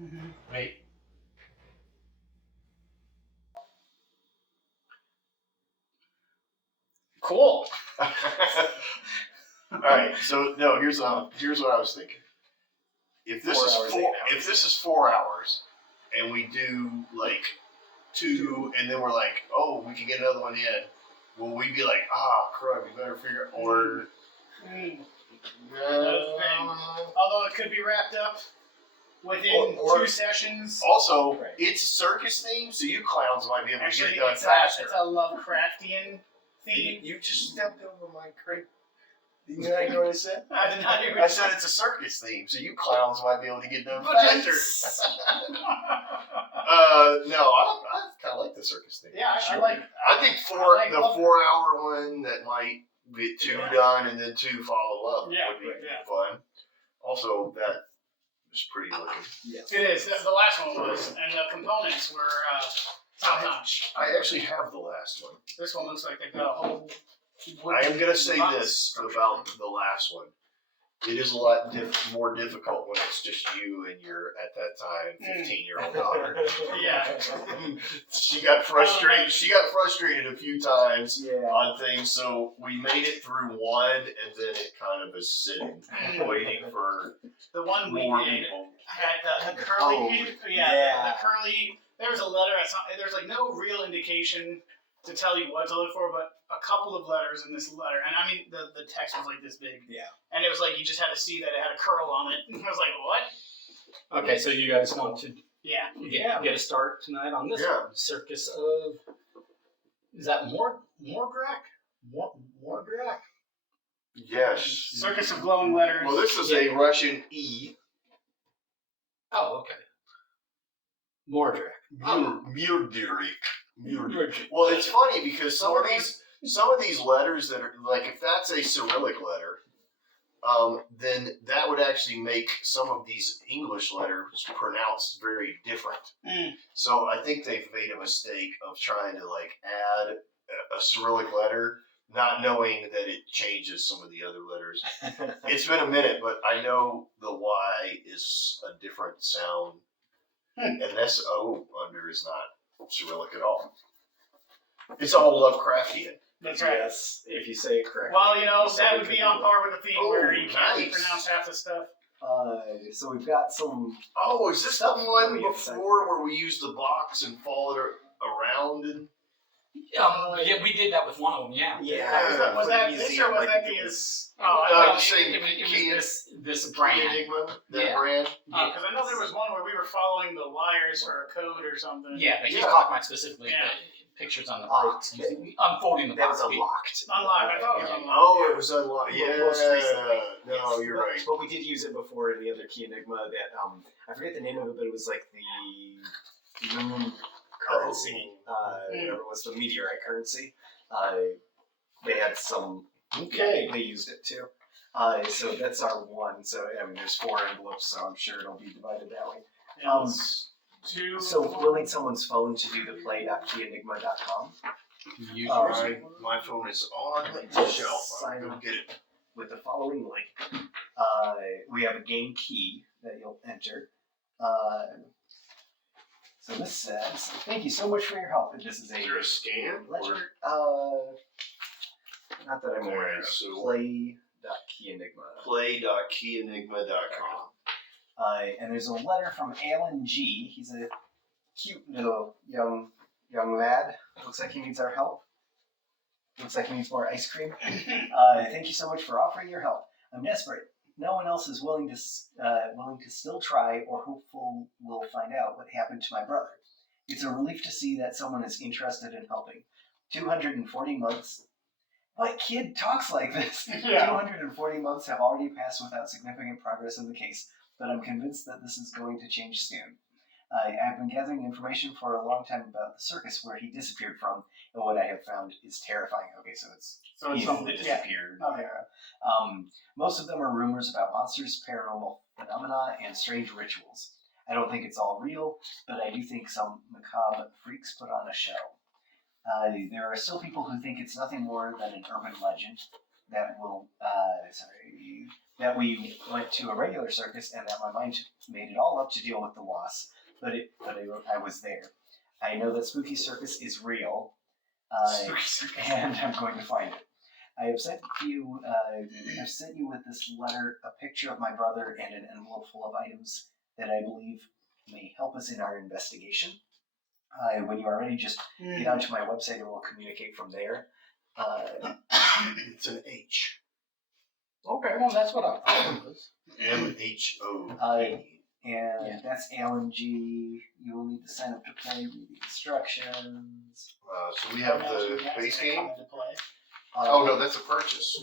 Mm-hmm. Wait. Cool. All right. So no, here's what I was thinking. If this is 4 hours, and we do like 2, and then we're like, oh, we can get another one in. Will we be like, crud, we better figure or? Although it could be wrapped up within 2 sessions. Also, it's circus themed, so you clowns might be able to get it done faster. It's a Lovecraft-inspired theme. You just stepped over my crate. Did you not hear what I said? I did not hear what I said it's a circus theme, so you clowns might be able to get done faster. No, I kind of like the circus theme. Yeah, sure. I think the 4-hour one that might get 2 done and then 2 follow up would be fun. Also, that is pretty looking. Yeah. It is. The last one was, and the components were top notch. I actually have the last one. This one looks like they've got a whole. I am going to say this about the last one. It is a lot more difficult when it's just you and your, at that time, 15-year-old daughter. Yeah. She got frustrated. She got frustrated a few times on things, so we made it through 1, and then it kind of is sitting, waiting for the one we more did people. had the curly. The curly. There was a letter. There's like no real indication to tell you what to look for, but a couple of letters in this letter, and I mean the text was like this big. Yeah. And it was like you just had to see that it had a curl on it. And I was like, what? Okay, so you guys want to get a start tonight on this one. Circus of, is that Mhodryak? Mhodryak? Yes. Circus of glowing letters. Well, this is a Russian E. Oh, okay. Mhodryak. Mhodryak. Well, it's funny because some of these letters that are like, if that's a Cyrillic letter, then that would actually make some of these English letters pronounced very different. So I think they've made a mistake of trying to like add a Cyrillic letter, not knowing that it changes some of the other letters. It's been a minute, but I know the Y is a different sound, and this O under is not Cyrillic at all. It's all Lovecraftian. That's right. Yes, if you say it correctly. Well, that would be on par with the theme where you can't pronounce half the stuff. So we've got some. Oh, is this the one before where we used the box and followed it around? And yeah, we did that with one of them. Yeah. Yeah. Was that this or was that his? Key this brand. Key Enigma, that brand. Because I know there was one where we were following the wires for a code or something. Yeah, but he's talking about specifically the pictures on the box, unfolding the box. That was unlocked. Unlocked. I thought it was unlocked. Oh, it was unlocked. Yeah. Most recently. No, you're right. But we did use it before in the other Key Enigma that, I forget the name of it, but it was like the moon currency. Whatever it was, the meteorite currency. They had some. Okay. They used it too. So that's our one. So, I mean, there's 4 envelopes, so I'm sure it'll be divided that way. So we'll need someone's phone to do the play.keyenigma.com. My phone is on the shelf. I'm going to get it. With the following link. We have a game key that you'll enter. So this says, thank you so much for your help. This is Is there a scan? ledger. Not that I'm aware of. Play.keyenigma. Play.keyenigma.com. And there's a letter from Alan G. He's a cute little young lad. Looks like he needs our help. Looks like he needs more ice cream. Thank you so much for offering your help. I'm desperate. No one else is willing to still try or hopeful we'll find out what happened to my brother. It's a relief to see that someone is interested in helping. 240 months. What kid talks like this? 240 months have already passed without significant progress in the case, but I'm convinced that this is going to change soon. I've been gathering information for a long time about the circus where he disappeared from, and what I have found is terrifying. Okay, so it's something that disappeared. Yeah. Okay. Most of them are rumors about monsters, paranormal phenomena, and strange rituals. I don't think it's all real, but I do think some macabre freaks put on a show. There are still people who think it's nothing more than an urban legend that that we went to a regular circus and that my mind made it all up to deal with the loss. But I was there. I know that Spooky Circus is real, and I'm going to find it. I have sent you. I've sent you with this letter a picture of my brother and an envelope full of items that I believe may help us in our investigation. When you are ready, just get onto my website and we'll communicate from there. It's an H. Okay, well that's what I thought it was. MHO. And that's Alan G. You will need to sign up to play, read the instructions. So we have the base game? To play. Oh no, that's a purchase.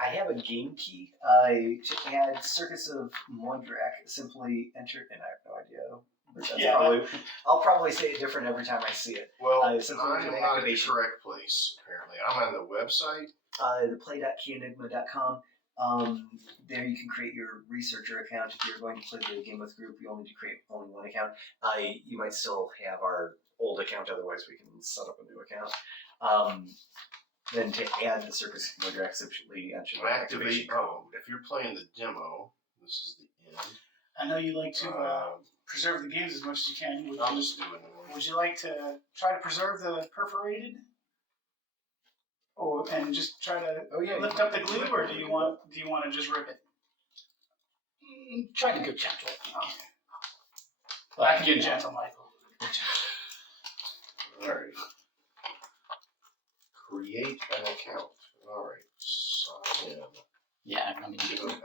I have a game key to add Circus of Mhodryak. Simply enter, and I have no idea. But that's I'll probably say it different every time I see it. Well, I'm the not in the activation. correct place, apparently. I'm on the website. The play.keyenigma.com. There you can create your researcher account. If you're going to play the game with group, you only need to create only one account. You might still have our old account, otherwise we can set up a new account. Then to add the Circus of Mhodryak, simply enter the activation code. If you're playing the demo, this is the end. I know you like to preserve the games as much as you can. I'll just do it. Would you like to try to preserve the perforated? And just try to lift up the glue, or do you want to just rip it? Try to go gentle. Okay. I can get gentle, Michael. Alright. Create an account. Alright. Sign in. Yeah, I mean, No password.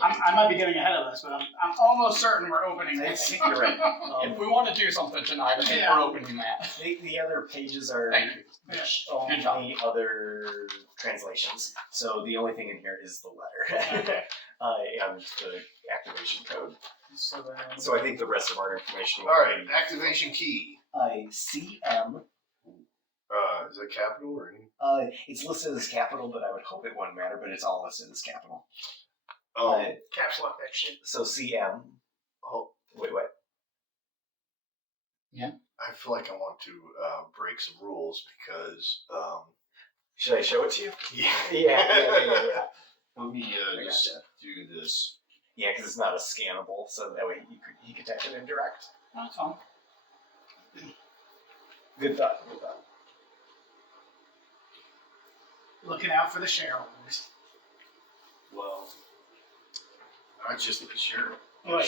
I might be getting ahead of this, but I'm almost certain we're opening I this. think you're right. if we want to do something tonight, I think we're opening that. The other pages are Thank you. only other translations. So the only thing in here is the letter and the activation code. So I think the rest of our information. Alright, activation key. CM. Is it capital or any? It's listed as capital, but I would hope it wouldn't matter. But it's all listed as capital. Caps lock that shit. So CM. Oh, wait, what? Yeah. I feel like I want to break some rules because. Should I show it to you? Yeah. Yeah. Let me just do this. Yeah, because it's not a scannable, so that way he could type it in direct. That's fine. Good thought. Looking out for the shareholders. Well, I just sure. Like,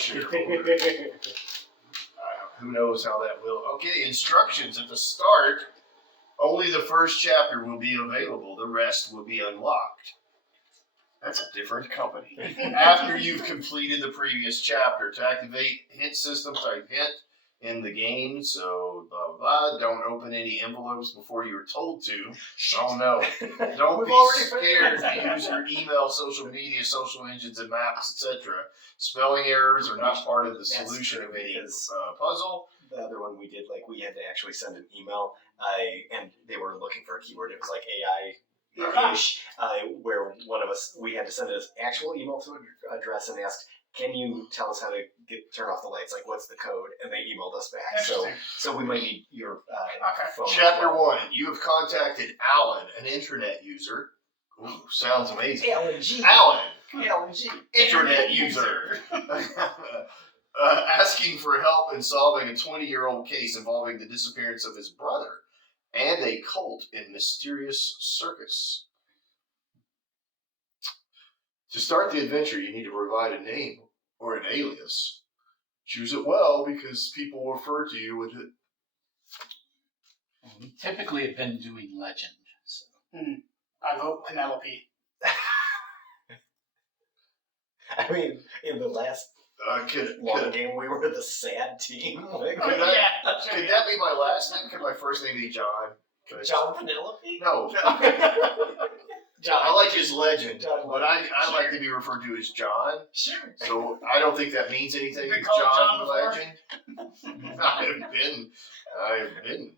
Who knows how that will. Okay, instructions at the start. Only the first chapter will be available. The rest will be unlocked. That's a different company. After you've completed the previous chapter, to activate hint system, type hint in the game. So blah blah. Don't open any envelopes before you're told to. Oh no! Don't be scared to use your email, social media, social engines, and maps, etc. Spelling errors are not part of the solution of any puzzle. The other one we did, like we had to actually send an email, and they were looking for a keyword. It was like AI-ish, where one of us, we had to send an actual email to an address and asked, "Can you tell us how to turn off the lights? Like, what's the code?" And they emailed us back. So we might need your phone. Chapter 1. You have contacted Alan, an intranet user. Ooh, sounds amazing. Alan G. Internet user. Asking for help in solving a 20-year-old case involving the disappearance of his brother and a cult in mysterious circus. To start the adventure, you need to provide a name or an alias. Choose it well because people will refer to you with it. We typically have been doing legend. So. I vote Penelope. I mean, in the last game, we were the sad team. Could that be my last name? Could my first name be John? John Penelope? No. John. I like his legend, John, but I like to be referred to as John. Sure. So I don't think that means anything. Been called John Legend. I've been.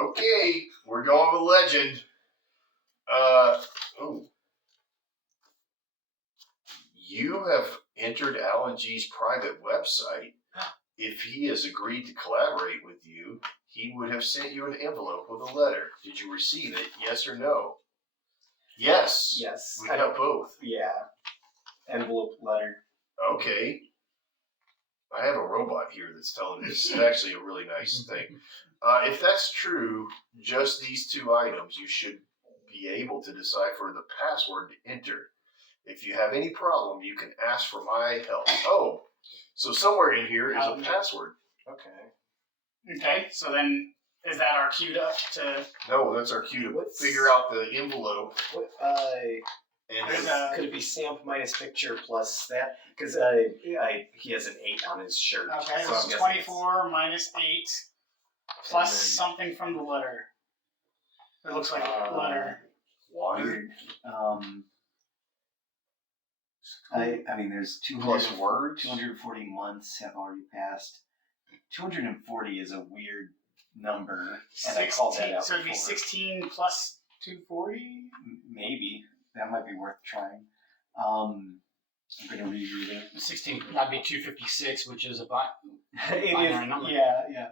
Okay, we're going with legend. You have entered Alan G's private website. If he has agreed to collaborate with you, he would have sent you an envelope with a letter. Did you receive it? Yes or no? Yes. Yes. We got both. Yeah. envelope letter. Okay. I have a robot here that's telling me this. It's actually a really nice thing. If that's true, just these 2 items, you should be able to decipher the password to enter. If you have any problem, you can ask for my help. Oh, so somewhere in here is a password. Okay. Okay, so then is that our queued up to? No, that's our cue to figure out the envelope. What, And could it be stamp minus picture plus that? Because he has an 8 on his shirt. Okay, so so I'm guessing 24 minus 8 plus something from the letter. It looks like a letter. Weird. I mean, there's 200 plus words. 240 months have already passed. 240 is a weird number, and I called that out. So it'd be 16 plus 240. Maybe that might be worth trying. I'm gonna reread it. 16. That'd be 256, which is a It binary is, number. yeah.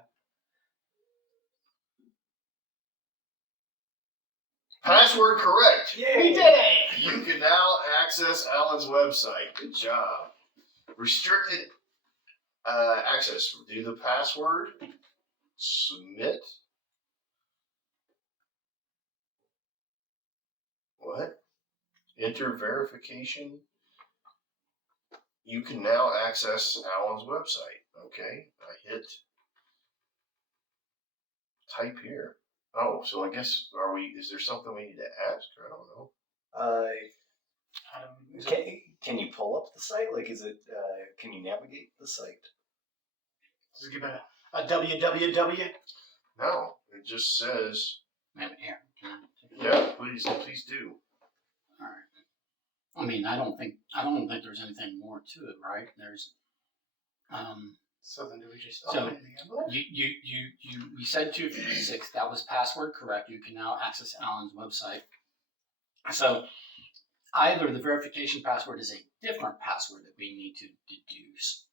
Password correct. Yay! We did it! You can now access Alan's website. Good job. Restricted access. Do the password. Submit. What? Enter verification. You can now access Alan's website. Okay. I hit type here. Oh, so I guess is there something we need to ask? I don't know. Can you pull up the site? Like, is it? Can you navigate the site? Does it give a www? No, it just says. Here. Yeah, please do. All right. I mean, I don't think there's anything more to it, right? There's, So then do we just So, open the envelope? we said 256. That was password correct. You can now access Alan's website. So either the verification password is a different password that we need to deduce,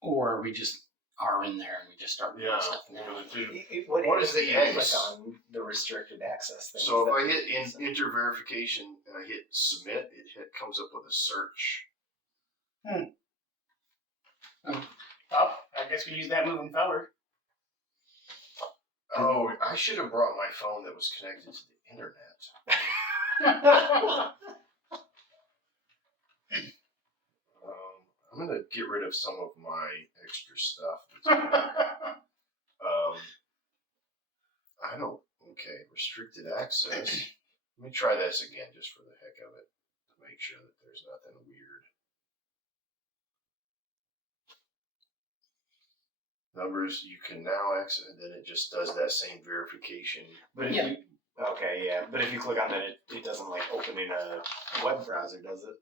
or we just are in there and we just start doing stuff now. What is the X? Click on the restricted access thing. So if I hit enter verification and I hit submit, it comes up with a search. Oh, I guess we use that moving forward. Oh, I should have brought my phone that was connected to the internet. I'm gonna get rid of some of my extra stuff. I don't. Okay, restricted access. Let me try this again, just for the heck of it, to make sure that there's nothing weird. Numbers you can now access, and then it just does that same verification. But if you, but if you click on that, it doesn't like open in a web browser, does it?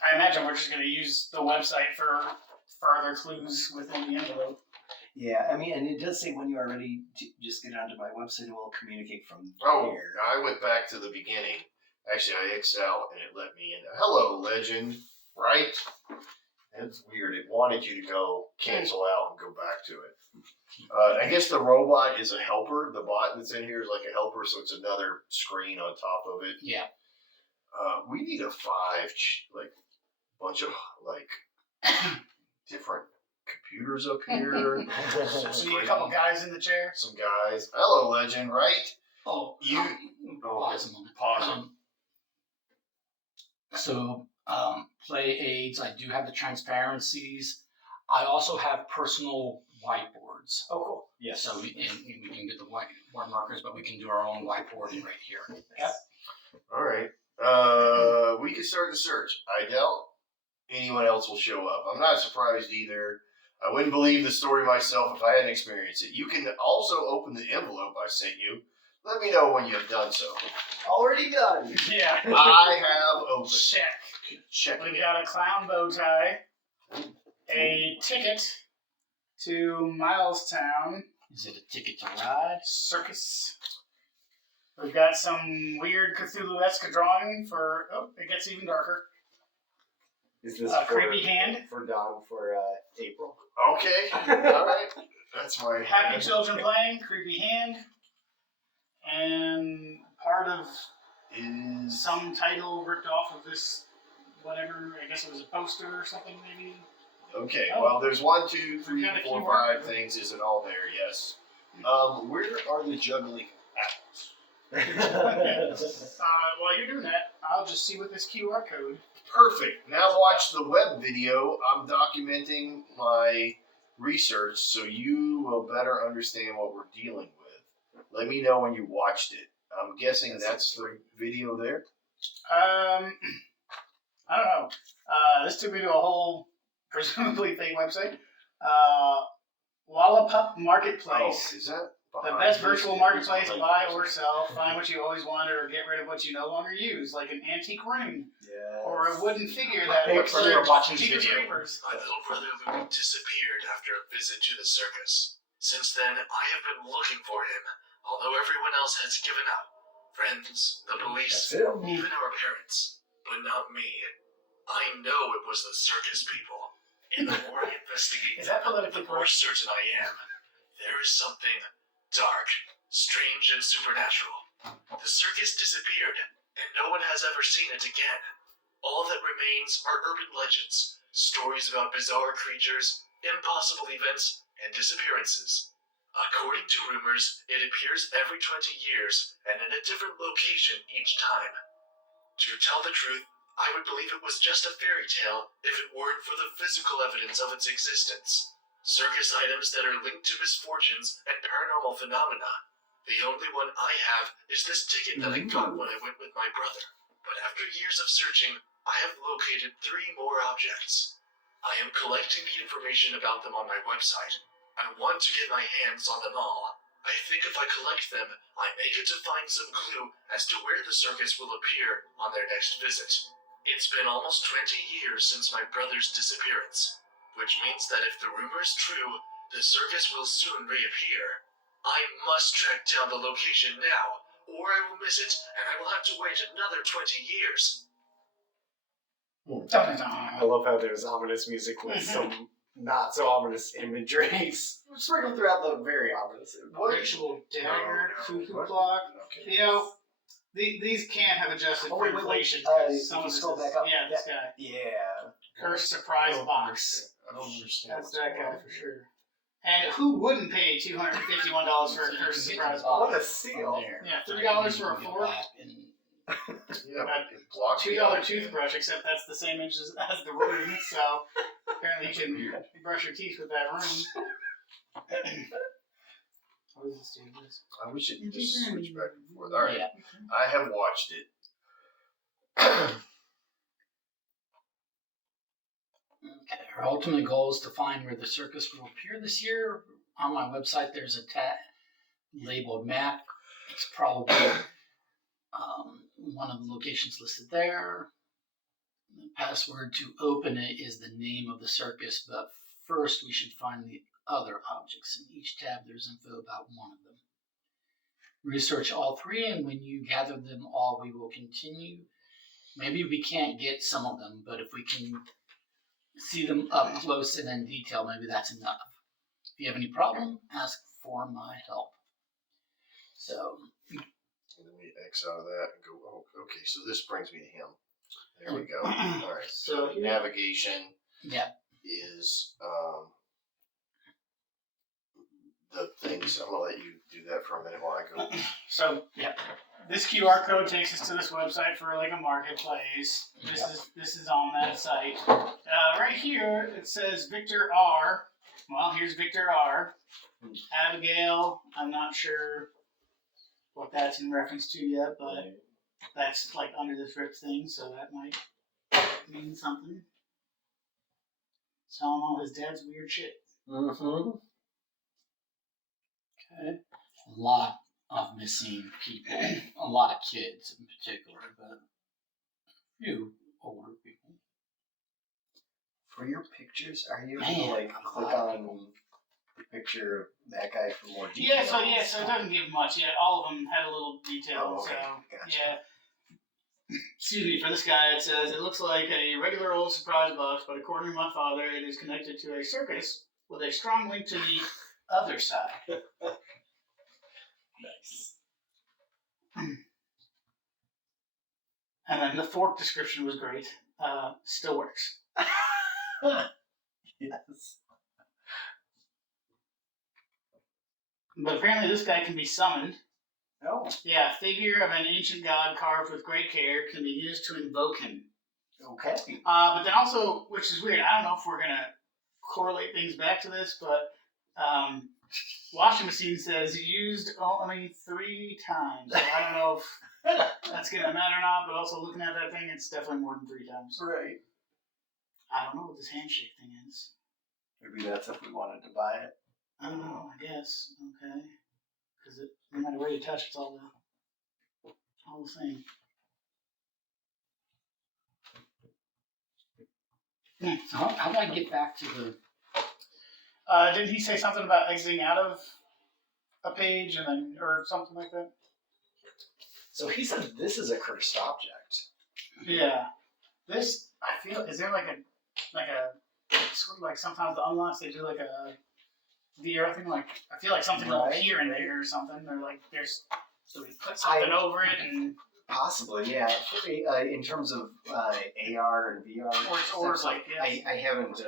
I imagine we're just going to use the website for further clues within the envelope. Yeah, I mean, and it does say when you are ready to just get onto my website and we'll communicate from Oh, there. I went back to the beginning. Actually, I X'd out and it let me in. Hello, legend. Right? It's weird. It wanted you to go cancel out and go back to it. I guess the robot is a helper. The bot that's in here is like a helper, so it's another screen on top of it. Yeah. We need a 5, bunch of different computers up here. We need a couple guys in the chair. Some guys. Hello, legend. Right? Oh, pause a moment. Pause. So, play aids. I do have the transparencies. I also have personal whiteboards. Oh, cool. Yes. So we can get the whiteboard markers, but we can do our own whiteboarding right here. Yep. All right. We can start the search. I doubt anyone else will show up. I'm not surprised either. I wouldn't believe the story myself if I hadn't experienced it. You can also open the envelope I sent you. Let me know when you have done so. Already done. Yeah. I have opened. Check. We've got a clown bow tie, a ticket to Milestown. Is it a ticket to ride? Circus. We've got some weird Cthulhu-esque drawing for. Oh, it gets even darker. Is this creepy hand for Dawn for April? Okay. All right. That's my happy children playing. Creepy hand, and part of is some title ripped off of this whatever. I guess it was a poster or something, maybe. Okay, Oh. well, there's 1, 2, 3, Got a 4, QR 5 code. things. Is it all there? Yes. Where are the juggling apples? While you're doing that, I'll just see what this QR code. Perfect. Now watch the web video. I'm documenting my research so you will better understand what we're dealing with. Let me know when you watched it. I'm guessing that's the video there. I don't know. This took me to a whole, presumably fake website. Wallapop Marketplace. Oh, is that The behind best this? virtual It is marketplace, behind buy this. or sell, find what you always wanted, or get rid of what you no longer use, like an antique ring or a wooden figure that Hey, looks brother, like we're watching Jeepers video. Creepers. My little brother Louis disappeared after a visit to the circus. Since then, I have been looking for him, although everyone else has given up. Friends, the police, That's him. even our parents. But not me. I know it was the circus people. And the more I investigate, Is that politically the more correct? certain I am. There is something dark, strange, and supernatural. The circus disappeared, and no one has ever seen it again. All that remains are urban legends, stories about bizarre creatures, impossible events, and disappearances. According to rumors, it appears every 20 years and in a different location each time. To tell the truth, I would believe it was just a fairy tale if it weren't for the physical evidence of its existence. Circus items that are linked to misfortunes and paranormal phenomena. The only one I have is this ticket that I got when I went with my brother. But after years of searching, I have located 3 more objects. I am collecting the information about them on my website. I want to get my hands on them all. I think if I collect them, I may get to find some clue as to where the circus will appear on their next visit. It's been almost 20 years since my brother's disappearance, which means that if the rumor is true, the circus will soon reappear. I must track down the location now, or I will miss it, and I will have to wait another 20 years. I love how there's ominous music with some not so ominous imagery sprinkled throughout the very ominous. Ritual dagger, cuckoo What? clock. Okay. You know, these can't have adjusted Oh, for wait, wait, inflation. wait. because some If you of this scroll is- back up, Yeah, this guy. Yeah. Cursed surprise box. I don't understand. That's what's that going guy on for here. sure. And who wouldn't pay $251 for a cursed surprise What box? a steal. Yeah, $3 for a fork. Yeah, but it blocks the $2 out. toothbrush, except that's the same inch as the room, so apparently you can brush your teeth with that room. What does this do? This? I wish it could just switch back and forth. All right, Yeah. I have watched it. Okay, our ultimate goal is to find where the circus will appear this year. On my website, there's a tab labeled map. It's probably one of the locations listed there. The password to open it is the name of the circus, but first we should find the other objects. In each tab, there's info about one of them. Research all 3, and when you gather them all, we will continue. Maybe we can't get some of them, but if we can see them up close and in detail, maybe that's enough. If you have any problem, ask for my help. So, Let me X out of that and go, oh, okay, so this brings me to him. There we go. All right, so So- navigation yeah, is the things. I'm going to let you do that for a minute while I go. So yeah. this QR code takes us to this website for like a marketplace. This is on that site. Right here it says Victor R. Well, here's Victor R. Abigail. I'm not sure what that's in reference to yet, but that's like under this rip thing, so that might mean something. Telling all his dad's weird shit. Mm-hmm. Okay. A lot of missing people, a lot of kids in particular, but a few older people. For your pictures, are you able Man, to like a click lot of on the picture of that guy for more detail? Yeah, so it doesn't give much yet. All of them had a little detail, Oh, okay. so Gotcha. yeah. Excuse me, for this guy it says, it looks like a regular old surprise box, but according to my father, it is connected to a circus with a strong link to the other side. Nice. And then the fork description was great. still works. Yes. But apparently this guy can be summoned. Oh. Yeah, figure of an ancient god carved with great care can be used to invoke him. Okay. But then also, which is weird, I don't know if we're going to correlate things back to this, but washing machine says used only 3 times. So I don't know if that's going to matter or not, but also looking at that thing, it's definitely more than 3 times. Right. I don't know what this handshake thing is. Maybe that's if we wanted to buy it. I don't know, I guess. Okay. Because no matter where you touch, it's all the same. So how do I get back to the... Didn't he say something about exiting out of a page and then, or something like that? So he said this is a cursed object. Yeah. This, I feel, is there like a sort of like sometimes the unlocks, they do like a VR thing, like, I feel like something will appear in there or something, or like there's, so we put something over it and... Possibly, yeah. In terms of AR and VR, or like, yeah. I haven't,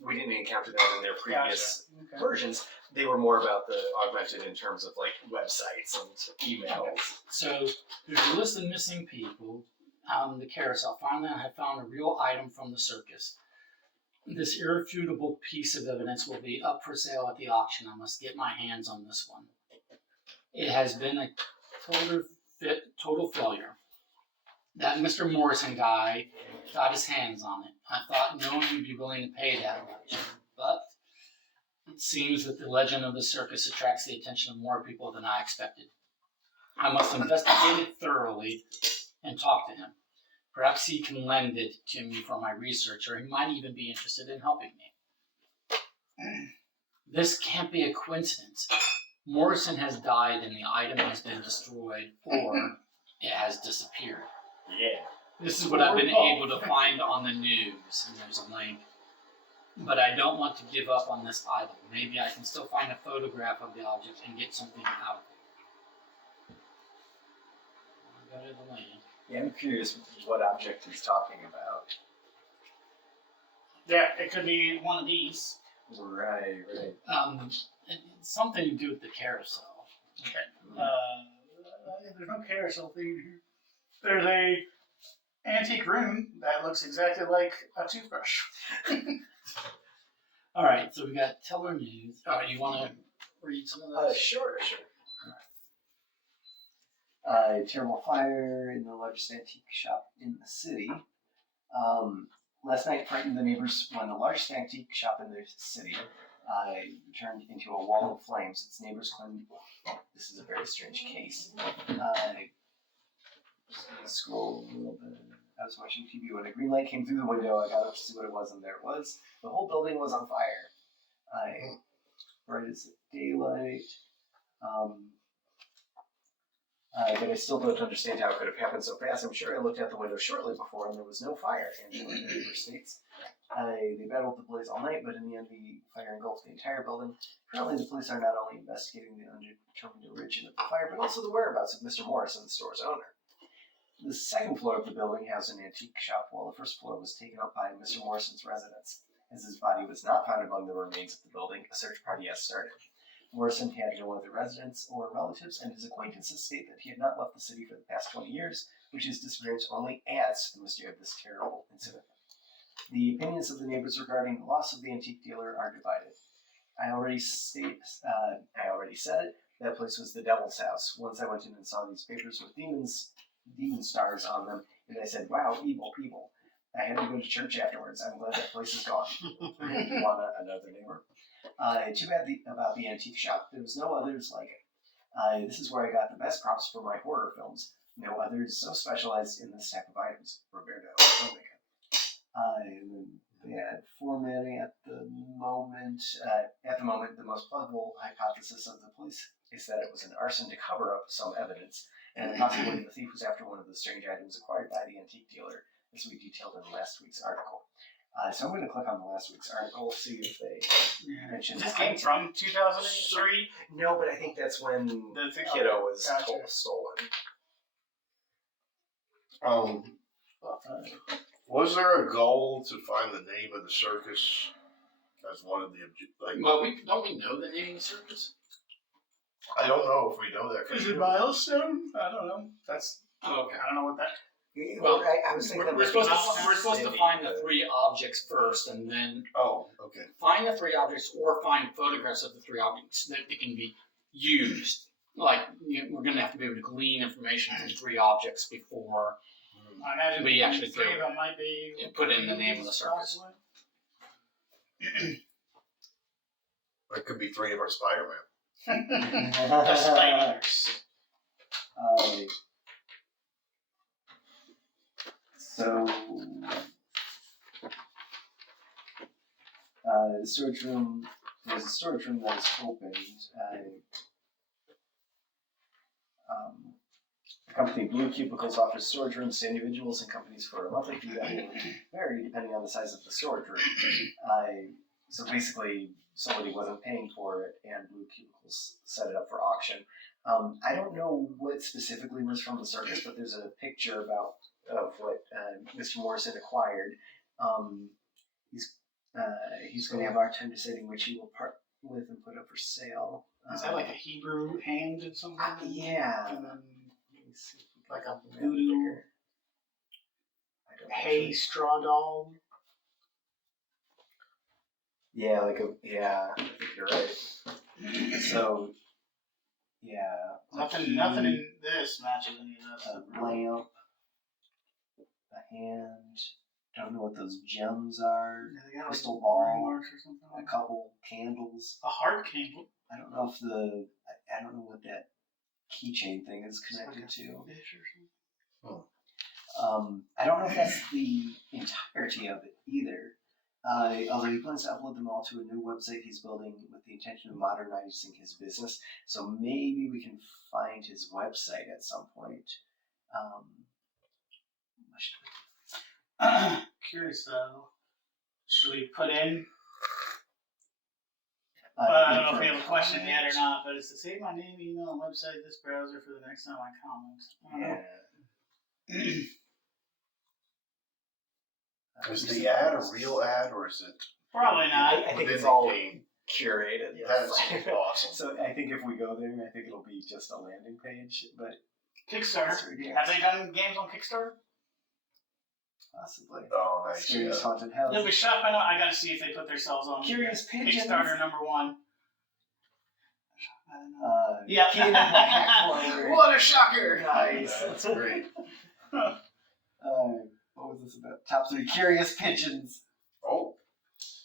we didn't encounter that in their previous Gotcha. versions. They were more about the augmented in terms of like websites and emails. So there's a list of missing people on the carousel. Finally, I have found a real item from the circus. This irrefutable piece of evidence will be up for sale at the auction. I must get my hands on this one. It has been a total failure. That Mr. Morrison guy got his hands on it. I thought no one would be willing to pay that much. But it seems that the legend of the circus attracts the attention of more people than I expected. I must investigate it thoroughly and talk to him. Perhaps he can lend it to me for my research, or he might even be interested in helping me. This can't be a coincidence. Morrison has died and the item has been destroyed, or it has disappeared. Yeah. This is what I've been able to find on the news, and there's a link. But I don't want to give up on this item. Maybe I can still find a photograph of the object and get something out of it. I'll go to the link. Yeah, I'm curious what object he's talking about. Yeah, it could be one of these. Right. It's something to do with the carousel. Okay. There's no carousel thing here. There's a antique rune that looks exactly like a toothbrush. All right, so we got Teller News. You want to read some of those? Sure. Terrible fire in the largest antique shop in the city. Last night frightened the neighbors when the largest antique shop in the city turned into a wall of flames. Its neighbors claimed this is a very strange case. Scroll a little bit. I was watching TV when a green light came through the window. I got up to see what it was, and there it was. The whole building was on fire. Bright as daylight. But I still don't understand how it could have happened so fast. I'm sure I looked out the window shortly before, and there was no fire. Angela in the neighbor states. They battled the blaze all night, but in the end, the fire engulfed the entire building. Apparently, the police are not only investigating the undetermined origin of the fire, but also the whereabouts of Mr. Morrison, the store's owner. The second floor of the building housed an antique shop, while the first floor was taken up by Mr. Morrison's residence. As his body was not found among the remains of the building, a search party has started. Morrison had no other residents or relatives, and his acquaintances state that he had not left the city for the past 20 years, which his disappearance only adds to the mystery of this terrible incident. The opinions of the neighbors regarding the loss of the antique dealer are divided. I already said it. That place was the Devil's House. Once I went in and saw these papers with demon stars on them, and I said, "Wow, evil people." I had to go to church afterwards. I'm glad that place is gone. You want another neighbor? Too bad about the antique shop. There was no others like it. This is where I got the best props for my horror films. No others so specialized in this type of items. Roberto Omega. Bad formatting at the moment. The most plausible hypothesis of the police is that it was an arson to cover up some evidence, and possibly the thief was after one of the strange items acquired by the antique dealer, as we detailed in last week's article. So I'm going to click on the last week's article, see if they mention This came from 2003? No, but I think that's when the kiddo was stolen. Was there a goal to find the name of the circus as one of the Well, don't we know the name of the circus? I don't know if we know that. Is it milestone? I don't know. That's Okay. I don't know what that. Well, I was thinking we're supposed to city, find the but- 3 objects first, and then Oh, okay. find the 3 objects, or find photographs of the 3 objects that they can be used. Like we're going to have to be able to glean information from 3 objects before I imagine We actually 3 do. of them might be. put in the name of the circus. Possibly. It could be 3 of our Spider-Man. The spiders. So, the storage room, there's a storage room that is opened. The company Blue Cubicles offers storage rooms to individuals and companies for a monthly fee that will vary depending on the size of the storage room. So basically, somebody wasn't paying for it, and Blue Cubicles set it up for auction. I don't know what specifically was from the circus, but there's a picture of what Mr. Morrison acquired. He's going to have a hard time deciding which he will part with and put up for sale. Is that like a Hebrew hand or something? Yeah. And then Let me see if we can like a make that voodoo bigger. I don't hay actually- straw doll. Yeah, I think you're right. So, yeah. Nothing in this matches any of A that. lamp, a hand. Don't know what those gems are. Yeah, they got like Crystal ring ball, marks or something. a Like that. couple candles. A heart candle. I don't know if I don't know what that keychain thing is connected Like a to. fish or something. I don't know if that's the entirety of it either. Although he plans to upload them all to a new website he's building with the intention of modernizing his business. So maybe we can find his website at some point. Curious though. Should we put in? I don't know if we have a question yet or not, but it's to save my name, email, and website this browser for the next time I comment. I don't know. Yeah. Is the ad a real ad, or is it Probably not. I think within it's the all game? curated. That's awesome. So I think if we go there, I think it'll be just a landing page, but Kickstarter. Have they done games on Kickstarter? possibly. Oh, nice. Curious Yeah. Haunted House. You'll be shocked by now. I gotta see if they put themselves on Curious Pigeons. Kickstarter #1. Yeah. Key Enigma hack forward. What a shocker! Nice. That's great. What was this about? Top 3 Curious Pigeons. Oh,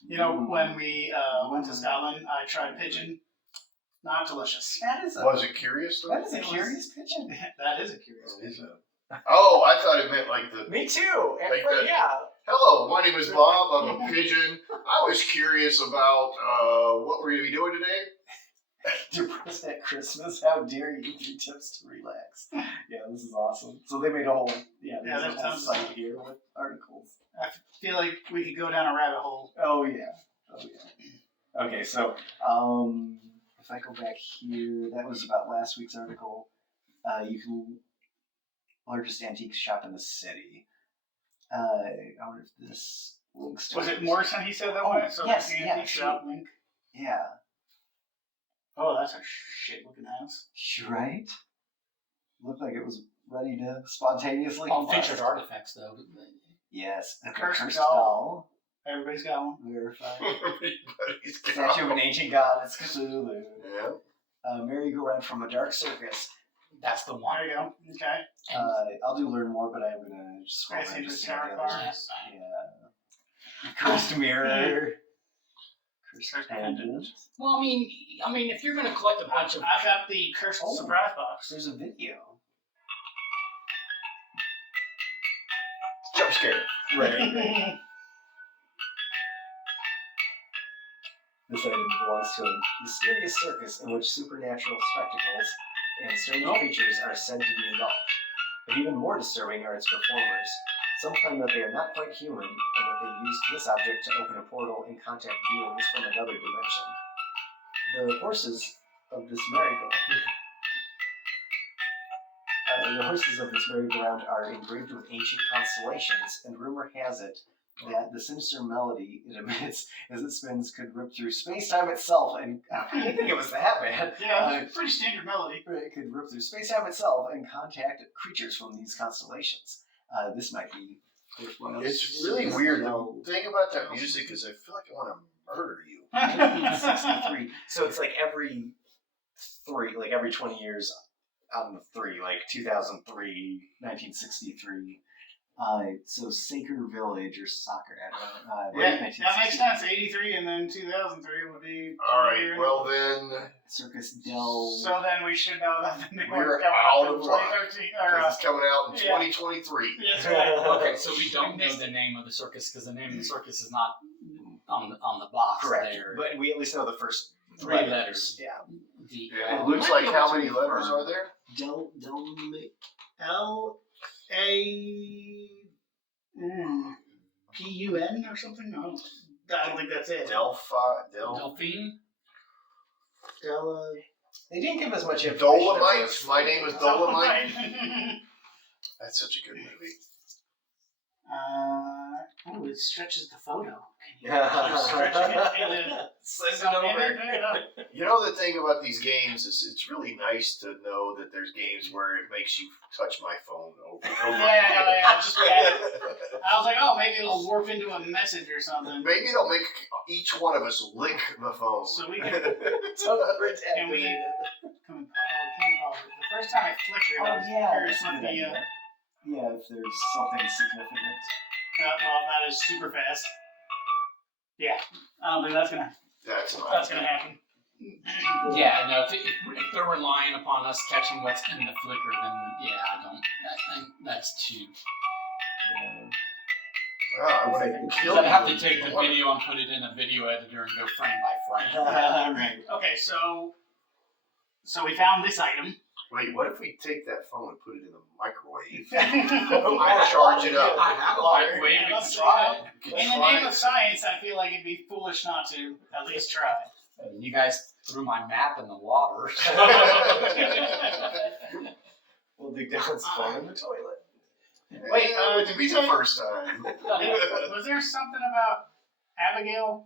You know, when we went to Scotland, I tried pigeon. Not delicious. That is a was it curious though? that is a It was- curious pigeon. That is a curious Is pigeon. it? Oh, I thought it meant like the. Me too. Like that. Yeah. Hello, my name is Bob. I'm a pigeon. I was curious about what we're gonna be doing today. Depressed at Christmas. How dare you? 3 tips to relax. Yeah, this is awesome. So they made a whole there's there's a whole tons. site here with articles. I feel like we could go down a rabbit hole. Oh yeah. Okay, so if I go back here, that was about last week's article. You can largest antique shop in the city. I wonder if this links to Was it Morrison he said that was? So yes, that's the yeah, antique shop link. Yeah. Oh, that's a shit looking house. Right? Looked like it was ready to spontaneously On combust. featured artifacts, though. Yes. The The cursed cursed doll. doll. Everybody's got one. Verified. Everybody's Statue of an ancient goddess. Cthulhu. Yeah. Merry-go-round from a dark circus. That's the one. There you go. Okay. I'll do learn more, but I'm gonna just scroll I down see to the see tarot the others. cards. Yeah. Cursed mirror. Cursed Cursed pendant. pendant. Well, I mean, if you're going to collect a bunch of, I've got the cursed Oh. surprise box. There's a video. Jump scare. Right. This item belongs to a mysterious circus in which supernatural spectacles and strange creatures are said to be involved. But even more disturbing are its performers. Some claim that they are not quite human, and that they used this object to open a portal and contact beings from another dimension. The horses of this merry-go-round. The horses of this merry-go-round are engraved with ancient constellations, and rumor has it that the sinister melody it emits as it spins could rip through space-time itself, and I didn't think it was that bad. Yeah, it's a pretty standard melody. It could rip through space-time itself and contact creatures from these constellations. This might be worthwhile. It's really weird. The thing about that music is I feel like I want to murder you. 1963. So it's like every 20 years on the 3, like 2003, 1963. So Saker Village or Soccer. Yeah, that makes sense. 83 and then 2003 would be. All right. Well then, Circus Del. So then we should know that the new we're one's coming out up in of luck. 2013. Or, 'cause it's coming out in yeah. 2023. That's right. Okay, so we don't know the name of the circus because the name of the circus is not on the box Correct. there. But we at least know the first 3 letters. Yeah. Yeah, it looks like how many letters are there? L-A-P-U-N or something? No, I don't think that's it. Delphine? They didn't give us much information. Dolomite. My name is Dolomite. Dolomite. That's such a good movie. Oh, it stretches the photo. Yeah. Stretching it and then Slice it some over. image, yeah. You know the thing about these games is it's really nice to know that there's games where it makes you touch my phone over and over. Yeah, just bad. I was like, oh, maybe it'll warp into a message or something. Maybe it'll make each one of us lick the phone. So we can. Don't pretend. Can we? Can pause it? The first time I flicked it, I was curious what the. Yeah, if there's something significant. Well, that is super fast. Yeah, I don't think that's gonna happen. Yeah, no, if they're relying upon us catching what's in the flicker, then yeah, I think that's too. I want to kill I'd have to you. take the video and put it in a video editor and go frame by frame. Right. Okay, so we found this item. Wait, what if we take that phone and put it in the microwave? I Charge it up. I have a microwave, we can try it. You can In the try name it. of science, I feel like it'd be foolish not to at least try. You guys threw my map in the water. We'll dig down his phone in the toilet. Wait, it wouldn't be the first time. Was there something about Abigail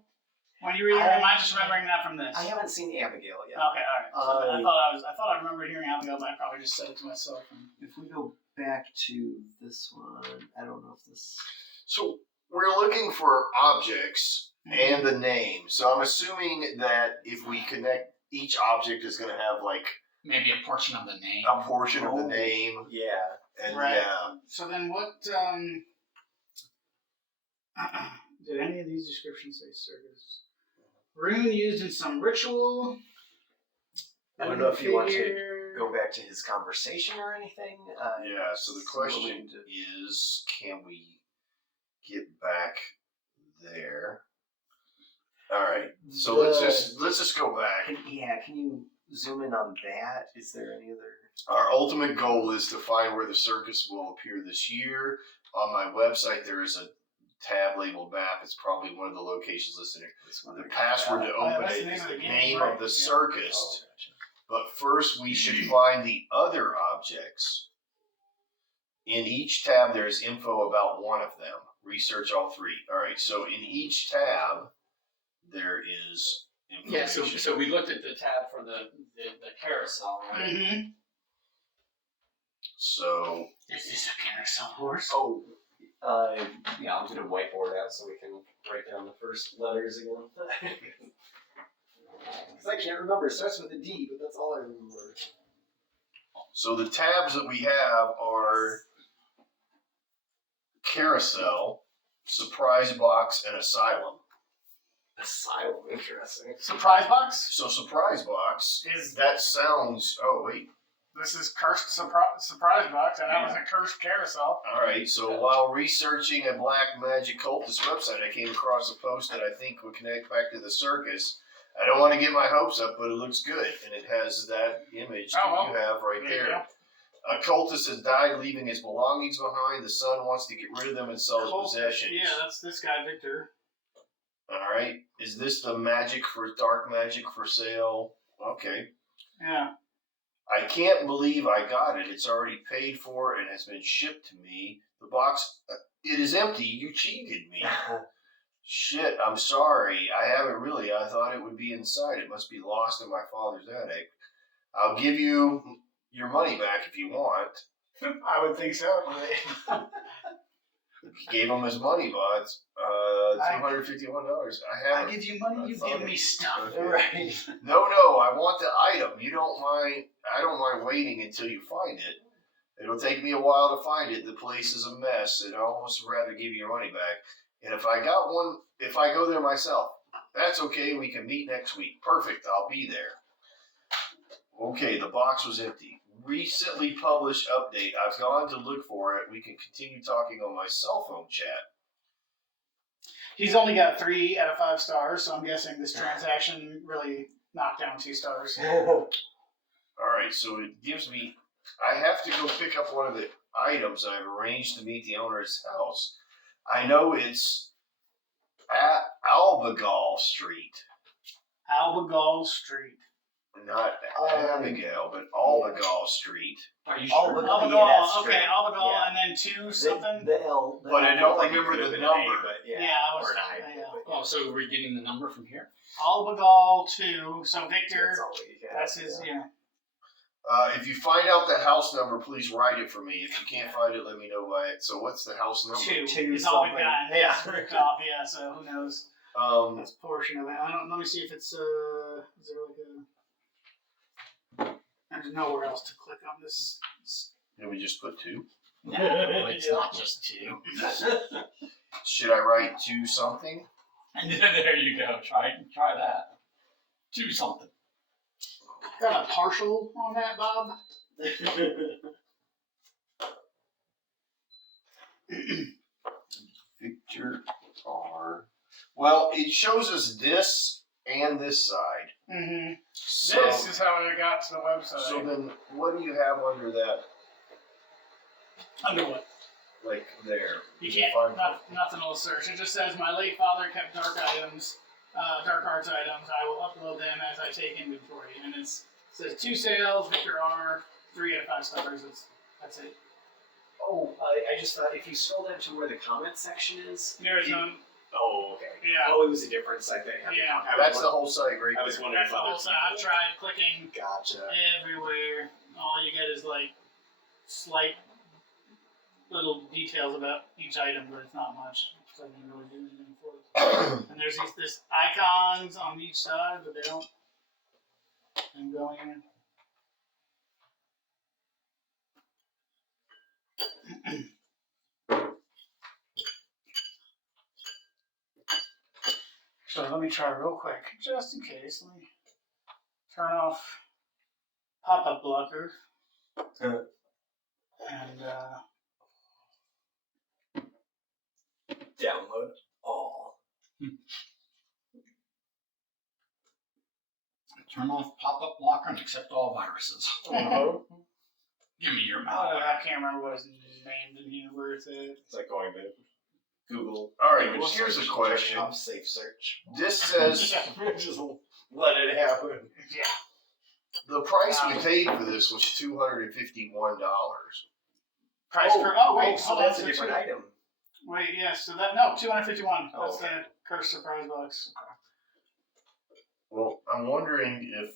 when you were here? Am I just remembering that from this? I haven't seen Abigail yet. Okay, all right. So I thought I remembered hearing Abigail, but I probably just said it to myself. If we go back to this one, I don't know if this. So we're looking for objects and the name. So I'm assuming that if we connect, each object is going to have like Maybe a portion of the name. a portion of the name. Yeah. And Right. yeah. So then what, did any of these descriptions say circus? Rune used in some ritual. I don't know if you want to Figure. go back to his conversation or anything. Yeah, so the question is, can we get back there? All right. So let's just go back. Can you zoom in on that? Is there any other? Our ultimate goal is to find where the circus will appear this year. On my website, there is a tab labeled map. It's probably one of the locations listed here. The password to open that's it the name is of the the game, name right? of the Yeah. circus. Oh, gotcha. But first, we should find the other objects. In each tab, there's info about one of them. Research all 3. All right, so in each tab, there is information. Yeah, so we looked at the tab for the carousel, right? Mm-hmm. So, Is this a carousel horse? oh, Yeah, I'm gonna whiteboard out so we can write down the first letters again. Because I can't remember. It starts with a D, but that's all I remember. so the tabs that we have are Carousel, Surprise Box, and Asylum. Asylum, interesting. Surprise box? So Surprise Box, Is that sounds, oh wait, this is cursed surprise box, and that was a cursed carousel. alright, so while researching a black magic cultist website, I came across a post that I think would connect back to the circus. I don't want to get my hopes up, but it looks good, and it has that image that Oh, well, you have right there you there. go. A cultist has died, leaving his belongings behind. The son wants to get rid of them and sell his Cult- possessions. Yeah, that's this guy, Victor. Alright, is this the dark magic for sale? Okay. Yeah. I can't believe I got it. It's already paid for and has been shipped to me. The box, it is empty. You cheated me. Shit, I'm sorry. I haven't really. I thought it would be inside. It must be lost in my father's attic. I'll give you your money back if you want. I would think so. He gave him his money, but $251. I give you money, you give me stuff. Okay. Right. No, I want the item. You don't mind. I don't mind waiting until you find it. It'll take me a while to find it. The place is a mess, and I'd almost rather give you your money back. And if I go there myself, that's okay. We can meet next week. Perfect. I'll be there. Okay, the box was empty. Recently published update. I've gone to look for it. We can continue talking on my cell phone chat. He's only got 3 out of 5 stars, so I'm guessing this transaction really knocked down 2 stars. All right, so it gives me. I have to go pick up one of the items I've arranged to meet the owner's house. I know it's at Albagal Street. Albagal Street. Not Abigail, but Albagal Street. Are you Albagal. sure? Albagal, okay, straight. Albagal, Yeah. and then 2 something? The L. But I don't like it remember could have the been number. an A, but yeah, Yeah, I was- or an I. yeah. but Oh, so we're getting the number from here? Albagal 2, so Victor, That's all we have, that's his, yeah. If you find out the house number, please write it for me. If you can't find it, let me know by it. So what's the house number? 2 Two is all we've something. gotten. Yeah. It's ripped off, yeah, so who knows? This portion of it. Let me see if it's, is there like a... There's nowhere else to click on this. Did we just put 2? No, it's not just 2. Should I write 2 something? There you go. Try that. 2 something. Got a partial on that, Bob? Victor R. Well, it shows us this and this side. Mm-hmm. So, This is how it got to the website. so then, what do you have under that? Under what? Like there. You Did can't, find- nothing will search. It just says, my late father kept dark items, dark arts items. I will upload them as I take inventory. And it says 2 sales, Victor R, 3 out of 5 stars. That's it. Oh, I just thought if you scroll down to where the comment section is. There's none. Oh, okay. Yeah. Oh, it was a difference, I think. Yeah. That's the whole site right I was there. wondering That's if the other whole site. I've people- tried clicking Gotcha. everywhere. All you get is like slight little details about each item, but it's not much. So I didn't really do anything for it. And there's this icons on each side, but they don't. I'm going in. So let me try real quick, just in case. Let me turn off pop-up blocker. And Download all. Turn off pop-up blocker and accept all viruses. Give me your I malware. can't remember what his name's in here. Where it's at. It's like going to Google. All right, image well, here's a search, question. turning off safe search. This says Just let it happen. Yeah. the price we paid for this was $251. Price per. Oh wait, so hold on. that's a different item. Wait, yes. So that no, 251. Oh, That's okay. the cursed surprise box. Well, I'm wondering if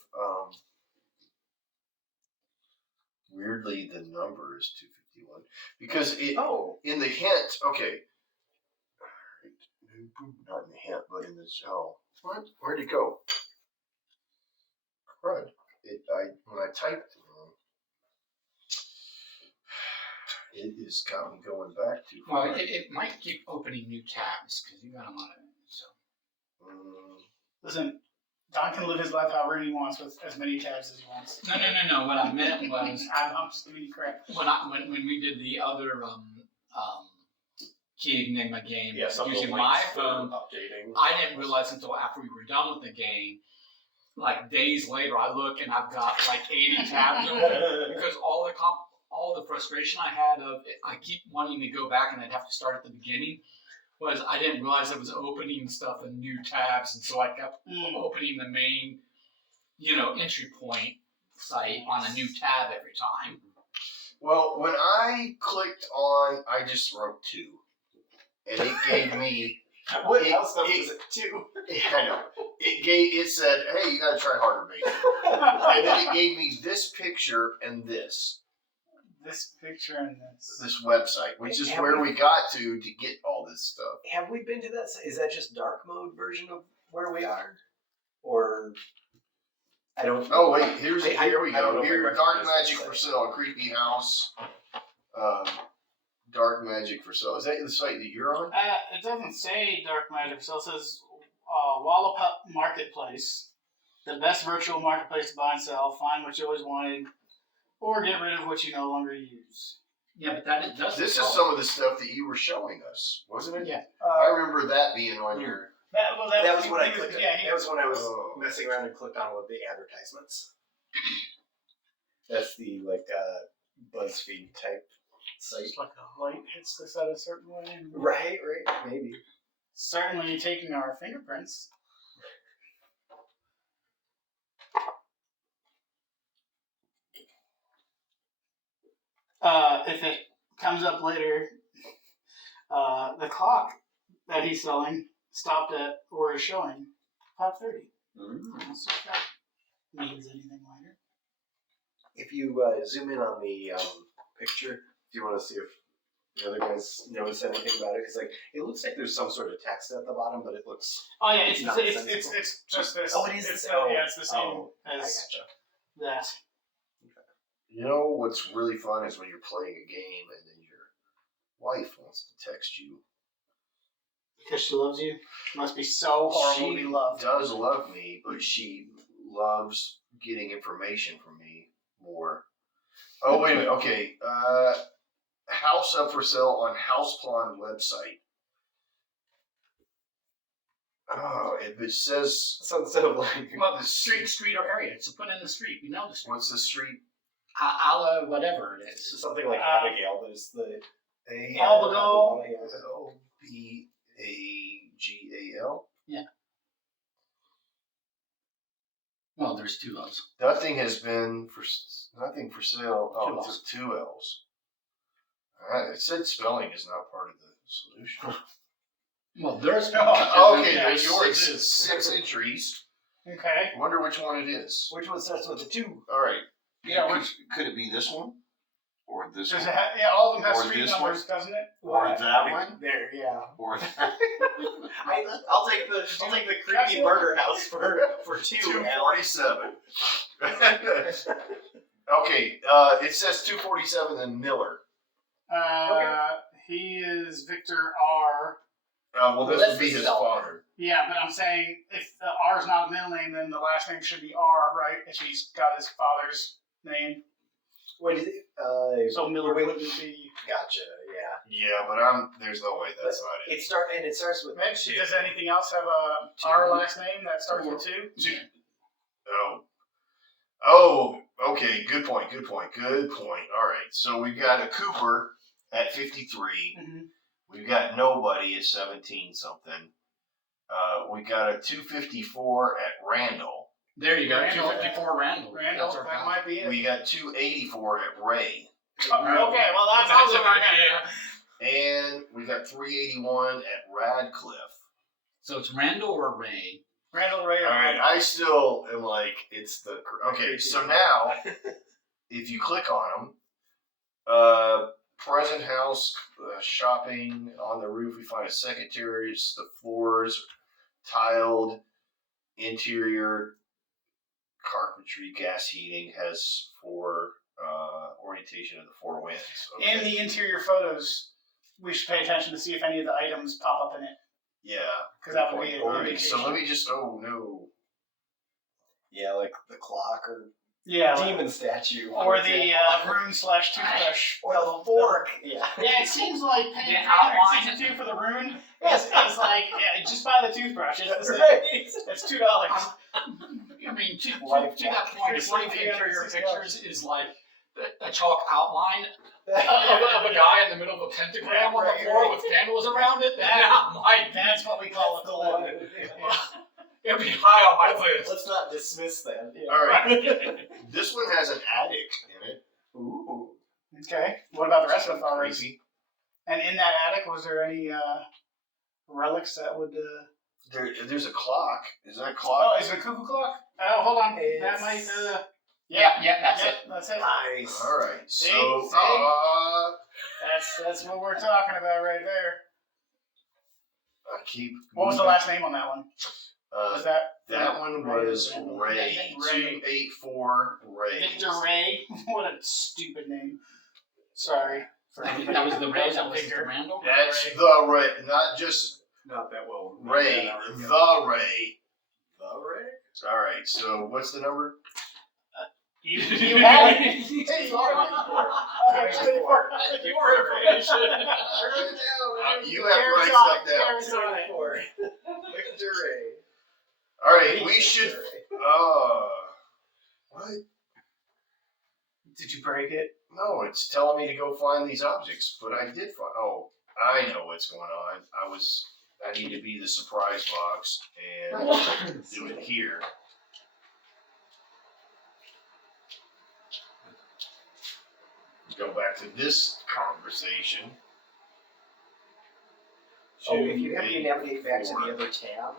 weirdly the number is 251 because it in the hint. Okay, not in the hint, but in the what? Where'd it go? Crud! When I typed it has got me going back too far. Well, it might keep opening new tabs because you got a lot of it. So Listen, Don can live his life however he wants with as many tabs as he wants. no. What I meant was I'm just giving you crap. when we did the other Key Enigma game using my phone, updating. I didn't realize until after we were done with the game. Like days later, I look and I've got like 80 tabs open because all the frustration I had of I keep wanting to go back and I'd have to start at the beginning was I didn't realize it was opening stuff in new tabs, and so I kept opening the main, entry point site on a new tab every time. Well, when I clicked on, I just wrote 2, and it gave me. What It- house number it- is it? 2. Yeah, I know. It said, "Hey, you gotta try harder, baby." And then it gave me this picture and this This picture and this. website, which is Have where we- we got to get all this stuff. Have we been to that? Is that just dark mode version of where we are, or I don't. Oh wait, here we I don't know go. if I Here, dark recognize magic that for site. sale, creepy house. Dark magic for sale. Is that the site that you're on? It doesn't say Dark Magic, so it says Wallapop Marketplace. The best virtual marketplace to buy and sell. Find what you always wanted, or get rid of what you no longer use. Yeah, but that does. This is some of the stuff that you were showing us, wasn't it? Yeah. I remember that being on your. That That was when I clicked. Yeah, That was when I was Oh. messing around and clicked on one of the advertisements. That's the BuzzFeed type site. it's like a light hits this at a certain way. And Right, maybe. certainly taking our fingerprints. If it comes up later, the clock that he's selling stopped at or is showing 5:30. Let's see if that means anything later. If you zoom in on the picture, do you want to see if the other guys notice anything about it? Because it looks like there's some sort of text at the bottom, but it looks. Oh yeah, it's Nonsensical. it's just this. Oh, it is It's, this- oh, yeah, it's the same oh, I as gotcha. that. You know what's really fun is when you're playing a game and then your wife wants to text you. Because she loves you. Must be so horrible to She be loved. does love me, but she loves getting information from me more. Oh wait a minute. Okay, house up for sale on Housepawn website. Oh, it says So instead of like. Well, the street or area. So put in the street. We know the street. what's the street? A la whatever it is. Something like Abigail, but it's the. Abigail. Albagal. Well, there's 2 L's. Nothing has been nothing for sale. Oh, 2 it's L's. 2 L's. All right, it said spelling is not part of the solution. Well, there's. Okay, Yeah, there's yours is. 6 entries. Okay. Wonder which one it is. Which one starts with a 2? All right. Yeah, Could it be this one? Or this Does one? it yeah, all of them have Or street this numbers, doesn't it? Or that one? There, yeah. Or I'll take the creepy murder house for 2. 247. Okay, it says 247 in Miller. He is Victor R. Well, this Well, would be this is his Delta. father. Yeah, but I'm saying if the R is not a middle name, then the last name should be R, right? If he's got his father's name. Wait, is it? So Miller wait, wouldn't be. Gotcha. Yeah. Yeah, but there's no way that's not it. It starts with Maybe, 2. does anything else have a R last name that starts with 2? Oh, okay. Good point. All right. So we've got a Cooper at 53. Mm-hmm. We've got nobody at 17 something. We got a 254 at Randall. There you go. Randall. 254 Randall. Randall, That's our that pal. might be it. We got 284 at Ray. Okay, well that sounds about right. And we got 381 at Radcliffe. So it's Randall or Ray. Randall Ray. All right, I still am like, it's the... Okay, so now, if you click on them, present house, shopping, on the roof, we find a second terrace, the floors, tiled, interior, carpentry, gas heating, has 4, orientation of the 4 winds. Okay. In the interior photos, we should pay attention to see if any of the items pop up in it. Yeah. Because that would be an All right, indication. so let me just, oh no. Yeah, like the clock or Yeah. demon statue. Or for the example. rune/toothbrush. Or the fork. Yeah. Yeah, it seems like paying The outline. $362 for the rune is like, yeah, just buy the toothbrush. It's the same. Right. It's $2. I mean, to that point, if one of the interior pictures is like a chalk outline of a guy in the middle of a pentagram on the floor with candles around it, That's what we call a That's the clue. one. it'd be high on my list. Let's not dismiss that. Yeah. All right. This one has an attic in it. Ooh. Okay. What about the rest of the flowers? Crazy. And in that attic, was there any relics that would? There's a clock. Is that a Oh, clock? is it a cuckoo clock? Oh, hold on. That It's- might. Yeah, that's it. That's it. Nice. All right. See? So, That's what we're talking about right there. I keep. What was the last name on that one? Was that That one was Ray. Ray. 284 Ray. Victor Ray? What a stupid name. Sorry. That was the Ray. That was Victor. the Randall. That's Ray. the Ray, not just Not that well. Ray. Yeah, The Ray. The Ray? All right. So, what's the number? You had it. Hey, Okay, 24. Your information. You have to write stuff down. Karen's on it. Victor Ray. All right. We should. What? Did you break it? No, it's telling me to go find these objects, but I did find. Oh, I know what's going on. I need to be the surprise box and do it here. Go back to this conversation. Oh, if you have to 2, 8, navigate back to 4. the other tab,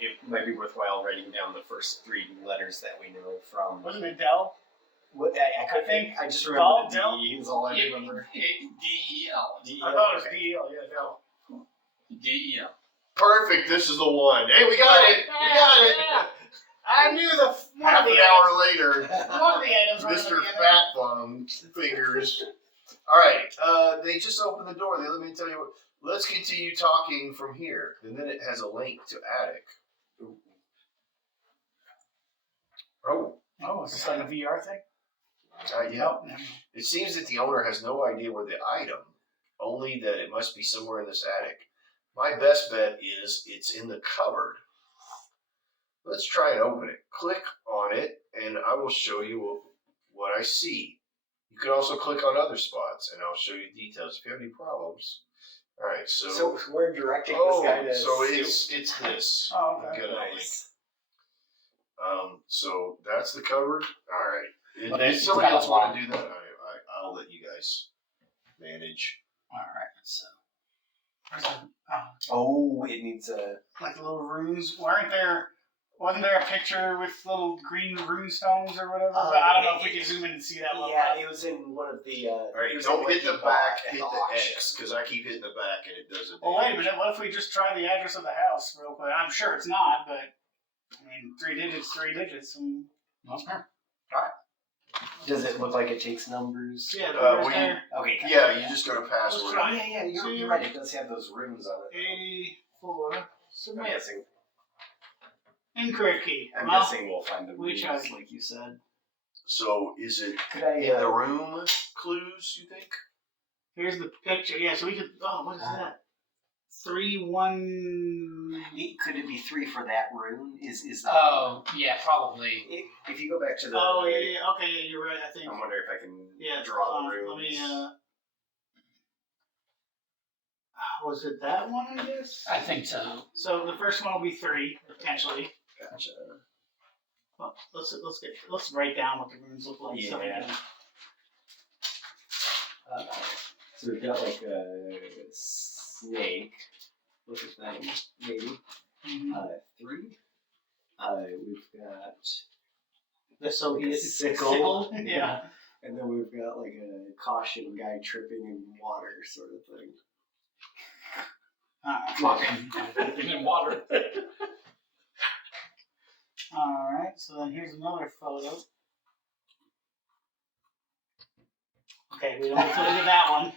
it might be worthwhile writing down the first 3 letters that we know from. Wasn't it Dell? What, I think I just remember Dal- the Dal- D is all I remember. D-E-L. I thought it was DEL. Yeah, Dell. D-E-L. Perfect. This is the one. Hey, we got it. We got it. I knew the one Half of the an hour items. later, One of the items. were Mr. gonna be in Fat Bum Fingers. All right. They just opened the door. They let me tell you what. Let's continue talking from here. And then it has a link to attic. Oh, there. Oh, is this like a VR thing? yeah. Nope, never mind. It seems that the owner has no idea where the item, only that it must be somewhere in this attic. My best bet is it's in the cupboard. Let's try and open it. Click on it, and I will show you what I see. You can also click on other spots, and I'll show you details if you have any problems. All right, So we're directing oh, this guy to. so it's this. Oh, I'm okay. gonna, Nice. so that's the cupboard. All right. But If it's somebody got else a want lock. to do that, I'll let you guys manage. All right. So Where's the- oh, Oh, it needs a. like little runes. Wasn't there a picture with little green rune stones or whatever? But I don't know if we can zoom in and see that one. Yeah, it was in one of the. All right, it was don't in what hit he the bought back, at hit the the auction. X, because I keep hitting the back and it doesn't. Well, wait a minute. What if we just try the address of the house real quick? I'm sure it's not, but I mean, 3 digits, 3 digits. And... okay. Does it look like it takes numbers? Yeah, the Uh, numbers we- there. Okay. Yeah, you just go to password. Let's try. Yeah, you're right. It does have those runes on it. 84. I'm Submit. guessing. Incorrect key. I'm Well, guessing we'll find the we runes, tried. like you said. So is it Could I? in the room clues, you think? here's the picture. Yeah, so we could. Oh, what is that? 3 1. Could it be 3 for that rune? Is that? Oh, yeah, probably. If you go back to the. Oh yeah. Okay, yeah, you're right. I think. I wonder if I can Yeah, draw hold the on, runes. Let me. Was it that one? I guess. I think so. So the first one will be 3 potentially. Gotcha. Well, let's write down what the runes look like. So we Yeah. can, So we've got like a snake. Look at that, maybe. Mhm. 3. We've got. The Soviet Sickle. Yeah. And then we've got like a caution guy tripping in water sort of thing. Fucking in water. All right. So then here's another photo. Okay, we don't have to look at that one.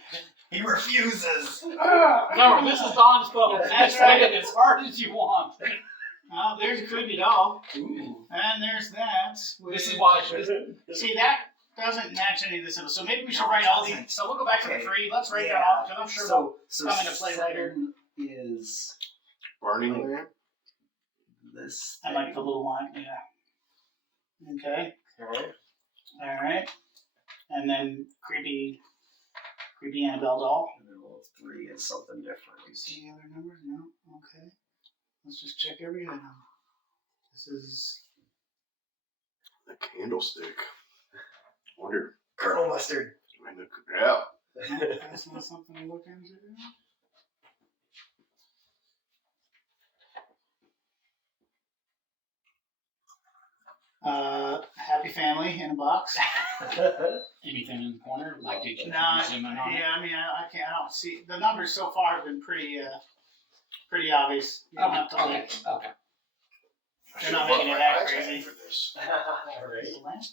He refuses! No, this is Don's phone. That's right. Hit it as hard as you want. Oh, there's a creepy doll, Ooh. and there's that. This is why. See, that doesn't match any of this. So maybe we should write all these. So we'll go back to the Okay. 3. Let's write Yeah. that all because I'm sure. So come into play later. 7 is Burning Man? this. I like the little line. Yeah. Okay. Okay. All right. And then creepy Annabelle doll. And then 3 is something different. You see any other numbers? No. Okay. Let's just check every item. This is The Candlestick. Wonder. Colonel Mustard. Yeah. That's not something to look into. Happy family in a box. Anything in the corner? Like, did you No, zoom in on it? yeah, I mean, I can't. I don't see the numbers so far have been pretty obvious. You don't have to Okay. look. Okay. They're not making it that crazy. For this. Right.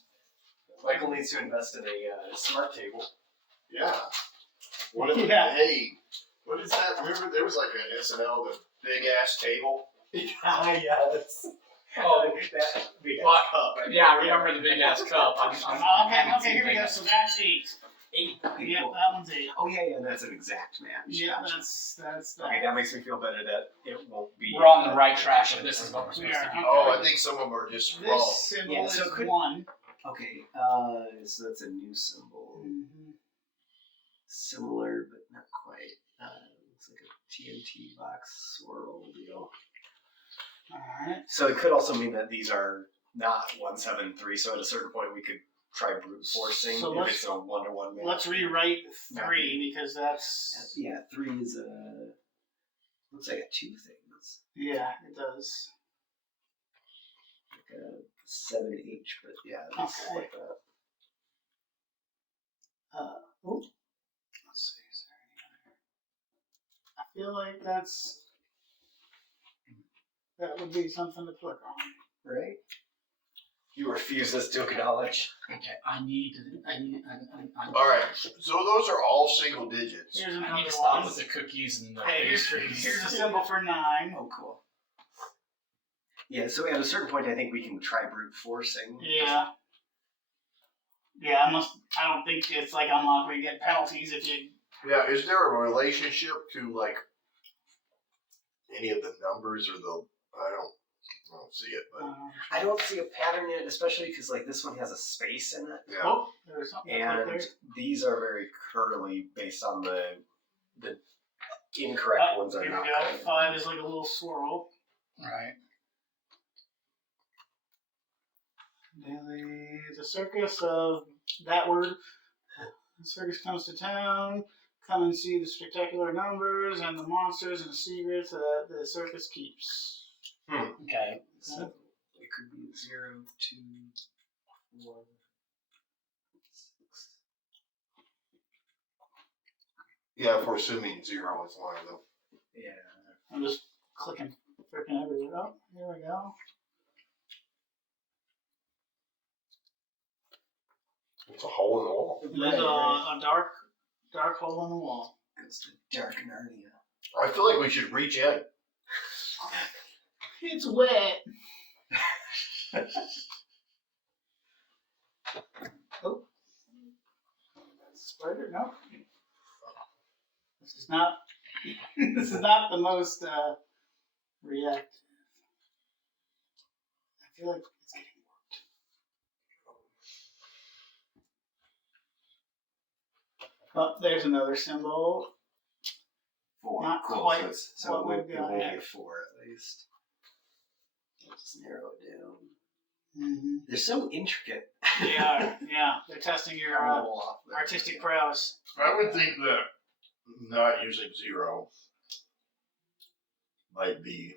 Michael needs to invest in a smart table. Yeah. What is Yeah. Hey, what is that? Remember there was like an SNL, the big ass table. Yes. Oh, that big What? cup. yeah, I remember the big ass cup. Okay, here we go. So that's 8. 8. Okay, Yeah, cool. that one's 8. Oh yeah, that's an exact match. Yeah, Gotcha. that's that. Okay, that makes me feel better that it won't be. We're on the right track. So this is what we're supposed to do. Oh, I think some of them are just wrong. This symbol Yeah, is so could- 1. Okay, so that's a new symbol. Mm-hmm. Similar, but not quite. Looks like a TNT box swirl deal. Alright. So it could also mean that these are not 173. So at a certain point, we could try brute forcing So if let's- it's a 1-to-1 match. Let's rewrite 3 because that's Yeah, 3 is a. Looks like a 2 things. yeah, it does. Like a 7H, but yeah, it's Okay. like that. Let's see. Is there any other? I feel like that would be something to click on. Right? You refuse us to acknowledge. Okay, I need. All right, so those are all single digits. Here's I another need to stop one. with the cookies and the Hey, pastries. here's a symbol for 9. Oh, cool. Yeah, so at a certain point, I think we can try brute forcing. Yeah. Yeah, I don't think it's like unlock where you get penalties if you. Yeah, is there a relationship to like any of the numbers or the? I don't see it, but I don't see a pattern in it, especially because like this one has a space in it, yeah. Oh, there's something to click and there. these are very curly based on the incorrect ones are Here not. we go. curly. 5 is like a little swirl. Right. The circus of that word. The circus comes to town. Come and see the spectacular numbers and the monsters and the secrets that the circus keeps. Okay. So it could be 0, 2, 1, 6. Yeah, if we're assuming 0 is one of them. Yeah. I'm just clicking freaking everywhere. Oh, here we go. It's a hole in the wall. There's a dark hole in the wall. Goes to dark Narnia. I feel like we should reach in. It's wet. Oh. Spider? No. This is not. This is not the most reactive. I feel like it's getting worked. Oh, there's another symbol. 4. Not cool. quite So what it would we've be got a yet. 4 at least. I'll just narrow it down. Mm-hmm. They're so intricate. Yeah, they're testing your I'm a little off there. artistic prowess. I would think that not using 0 might be.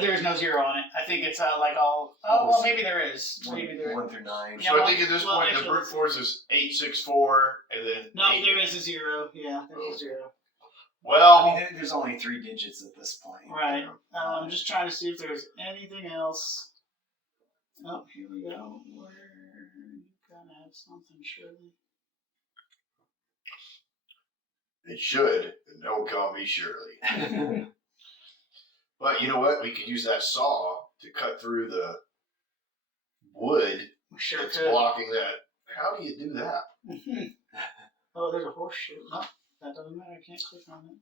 There's no 0 on it. I think it's like all. Oh, well, maybe there is. Maybe there. 1 through 9. Yeah, So well- I think at this well, point the actually- brute force is 8, 6, 4, and then No, 8. there is a 0. Yeah, there's a 0. Well, I mean, there's only 3 digits at this point. Right. I'm just trying to see if there's anything else. Oh, here we go. Where you gotta have something, surely. it should. And don't call me Shirley. But you know what? We could use that saw to cut through the wood We sure that's could. blocking that. How do you do that? Oh, there's a horseshoe. No, that doesn't matter. I can't click on it.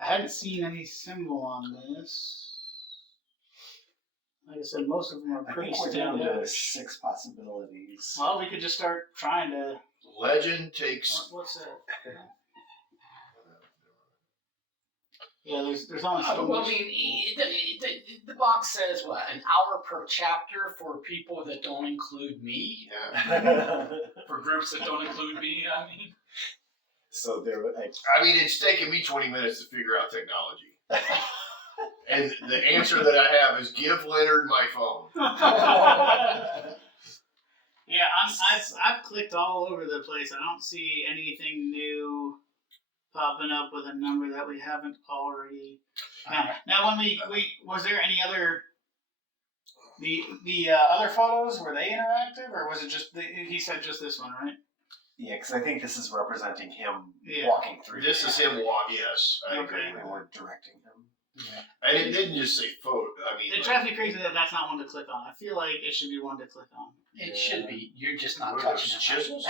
I hadn't seen any symbol on this. Like I said, most of them are I pretty think we're down to standard. 6 possibilities. Well, we could just start trying to. Legend takes. What's that? Yeah, there's only so Well, I much. mean, the box says what, an hour per chapter for people that don't include me, Yeah. for groups that don't include me. I mean, So there were like I mean, it's taken me 20 minutes to figure out technology. And the answer that I have is give Leonard my phone. Yeah, I've clicked all over the place. I don't see anything new popping up with a number that we haven't already. Now, when we was there any other the other photos, were they interactive or was it just he said just this one, right? yeah, because I think this is representing him Yeah. walking through. This is him walk. Yes, I agree. Okay. And we're directing him. And it didn't just say photo. I mean, It drives me crazy that that's not one to click on. I feel like it should be one to click on. it should be. You're just not what are touching those, it. chisels?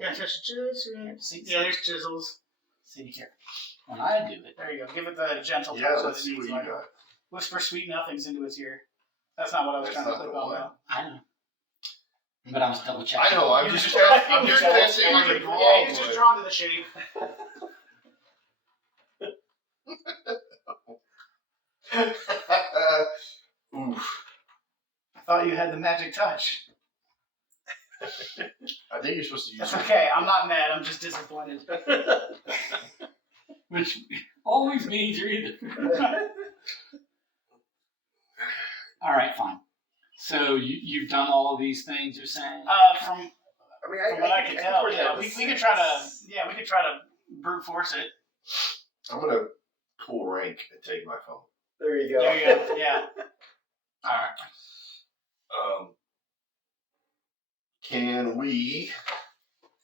Gotta touch the chisels. See, Yeah, there's chisels. see here. When I do it, There you go. Give it the gentle touch. Yeah, that let's it see what needs, you like. got. Whisper sweet nothings into its ear. That's not what I was That's trying to not click the on one. though. I know. But I was double checking. I know. I'm You're just just- I'm just you're testing just- on the wrong Yeah, he's just one. drawn to the shape. Oof. I thought you had the magic touch. I think you're supposed to use. That's okay. I'm not mad. I'm just disappointed. Which always means you're either. All right, fine. So you've done all of these things you're saying? From I mean, from what I could tell, work yeah, out we the could try to six. we could try to brute force it. I'm gonna pull rank and take my phone. There you go. There you go. Yeah. All right. Can we?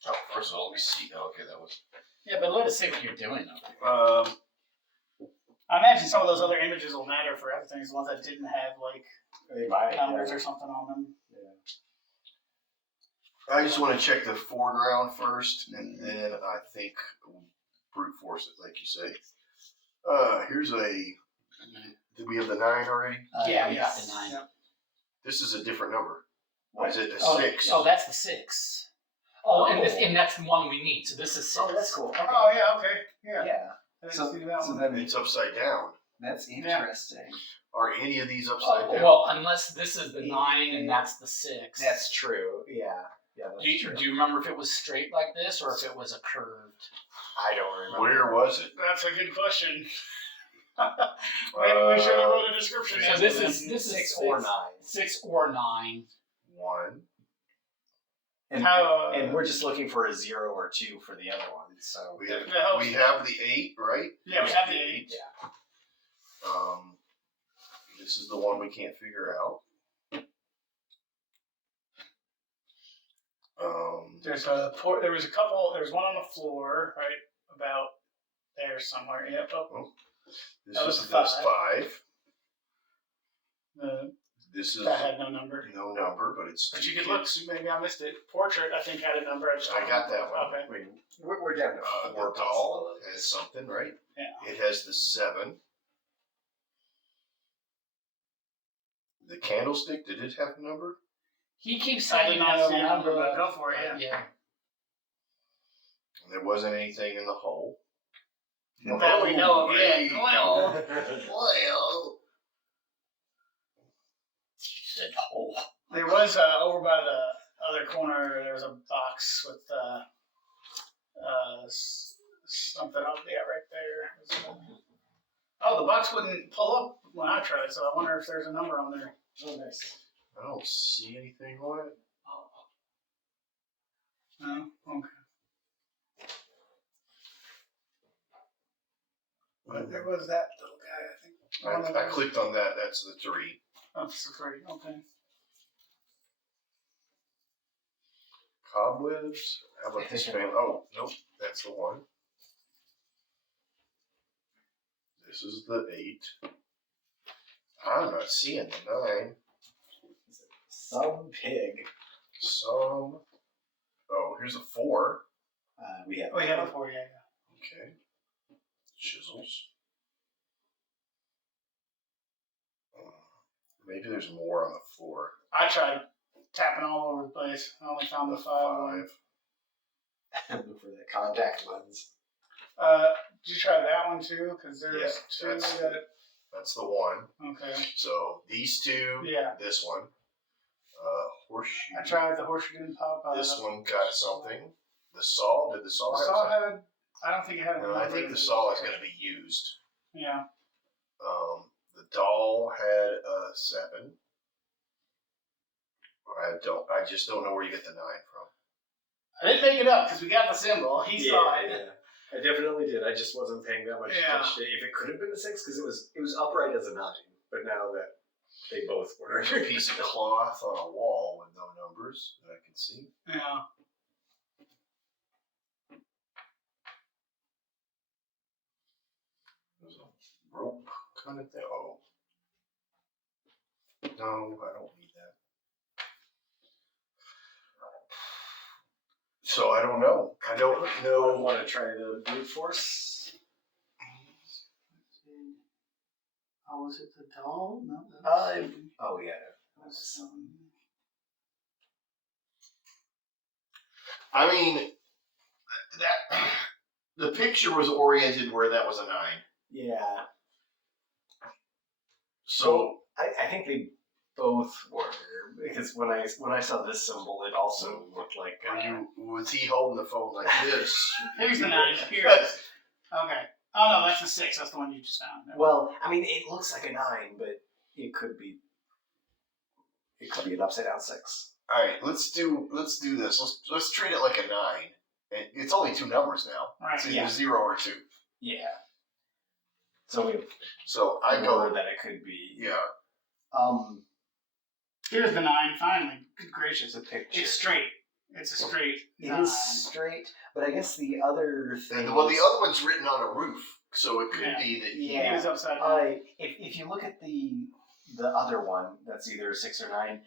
Oh, first of all, let me see. Oh, okay, that was. Yeah, but let us see what you're doing over there. I imagine some of those other images will matter for other things, the ones that didn't have like They might, numbers yeah. or something on them. I just want to check the foreground first, and then I think brute force it, like you say. Here's a. Did we have the 9 already? Yeah, we got yes. the 9. Yep. This is a different number. What? Is it a Oh, 6? oh, that's the 6. Oh, and that's the one we need. So this is 6. Oh, that's cool. Okay. Oh yeah. Okay. Yeah. Yeah. I didn't So, see that so one. then It's upside down. that's interesting. Are any of these upside Oh, down? well, unless this is the 9 and that's the 6. That's true. Yeah. Yeah, that's true. Do you remember if it was straight like this or if it was a curved? I don't remember. Where was it? That's a good question. Maybe we should have wrote a description. So in this for is them. this is 6 or 9. 6 or 9. 1. And, How, and we're just looking for a 0 or 2 for the other ones. So We have, That helps. we have the 8, right? Yeah, we have the 8. yeah. This is the one we can't figure out. There was a couple. There's one on the floor, right about there somewhere. Yep. Oh, This That is was a this 5. 5. This is that had no number. no number, but it's. But two you could kids. look. So maybe I missed it. Portrait, I think, had a number. I I got that one. Okay. Wait, we're down to 4 The doll has something, right? Yeah. It has the 7. The candlestick, did it have a number? He keeps I saying did not that's see the a number, number. but go for it. Yeah. Yeah. There wasn't anything in the hole. That we know of. Yeah. Hey. Well, Well. He said hole. there was over by the other corner. There was a box with something up there, right there. Oh, the box wouldn't pull up when I tried, so I wonder if there's a number on there. Oh, nice. I don't see anything on it. No. Okay. But there was that little guy, I think. I clicked on that. That's the 3. That's the 3. Okay. Cobwebs. How about this family? Oh, nope. That's the 1. This is the 8. I'm not seeing the 9. Some pig. Some. Oh, here's a 4. We have. Oh, yeah, before, yeah. Okay. Chisels. Maybe there's more on the floor. I tried tapping all over the place. I only found the 5. Look for the contact lens. Did you try that one too? Because there's Yeah, two that. That's the one. Okay. So these two. Yeah. This one. Horseshoe. I tried the horseshoe, didn't pop. This one got something. The saw. Did the saw The have saw something? had. I don't think it had. No, I think the saw is going to be used. Yeah. The doll had a 7. I just don't know where you get the 9 from. I didn't make it up because we got the symbol. He saw it. Yeah. I definitely did. I just wasn't paying that much attention. If it could have been a 6, because it was upright as a 9, but now that they both were. There's a piece of cloth on a wall with no numbers that I can see. Yeah. There's a rope kind of thing. Oh. No, I don't need that. So I don't know. I don't know. I want to try the brute force. Oh, was it the doll? No. Oh yeah. I mean, that the picture was oriented where that was a 9. Yeah. So I think they both were, because when I saw this symbol, it also looked like. was he holding the phone like this? Here's the 9. Here it is. Okay. Oh no, that's the 6. That's the one you just found. No. Well, I mean, it looks like a 9, but it could be an upside down 6. All right, let's do this. Let's treat it like a 9. And it's only 2 numbers now. Right. It's either Yeah. 0 or 2. Yeah. So So I go that it could be. Yeah. Here's the 9. Finally, good gracious, It's a picture. it's straight. It's a straight. It 9. is straight, but I guess the other thing. And, well, the other one's written on a roof, so it could Yeah. be that. He was upside down. If you look at the other one, that's either 6 or 9.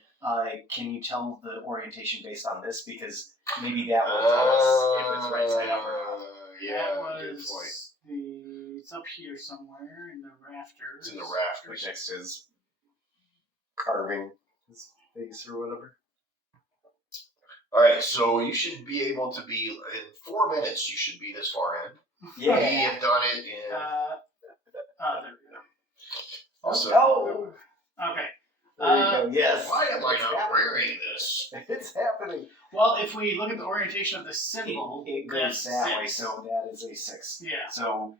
Can you tell the orientation based on this? Because maybe that will tell us if it's right side up or not. Yeah, that good was point. It's up here somewhere in the rafters. It's in the rafters. Next to his carving his face or whatever. All right, so you should be able to be in 4 minutes. You should be this far in. We have done it in. There we go. Also, Oh, Okay. there you go. Yes. why am I It's not happening. wearing this? It's happening. Well, if we look at the orientation of the symbol, It goes that's that way, 6. so that is a 6. Yeah. So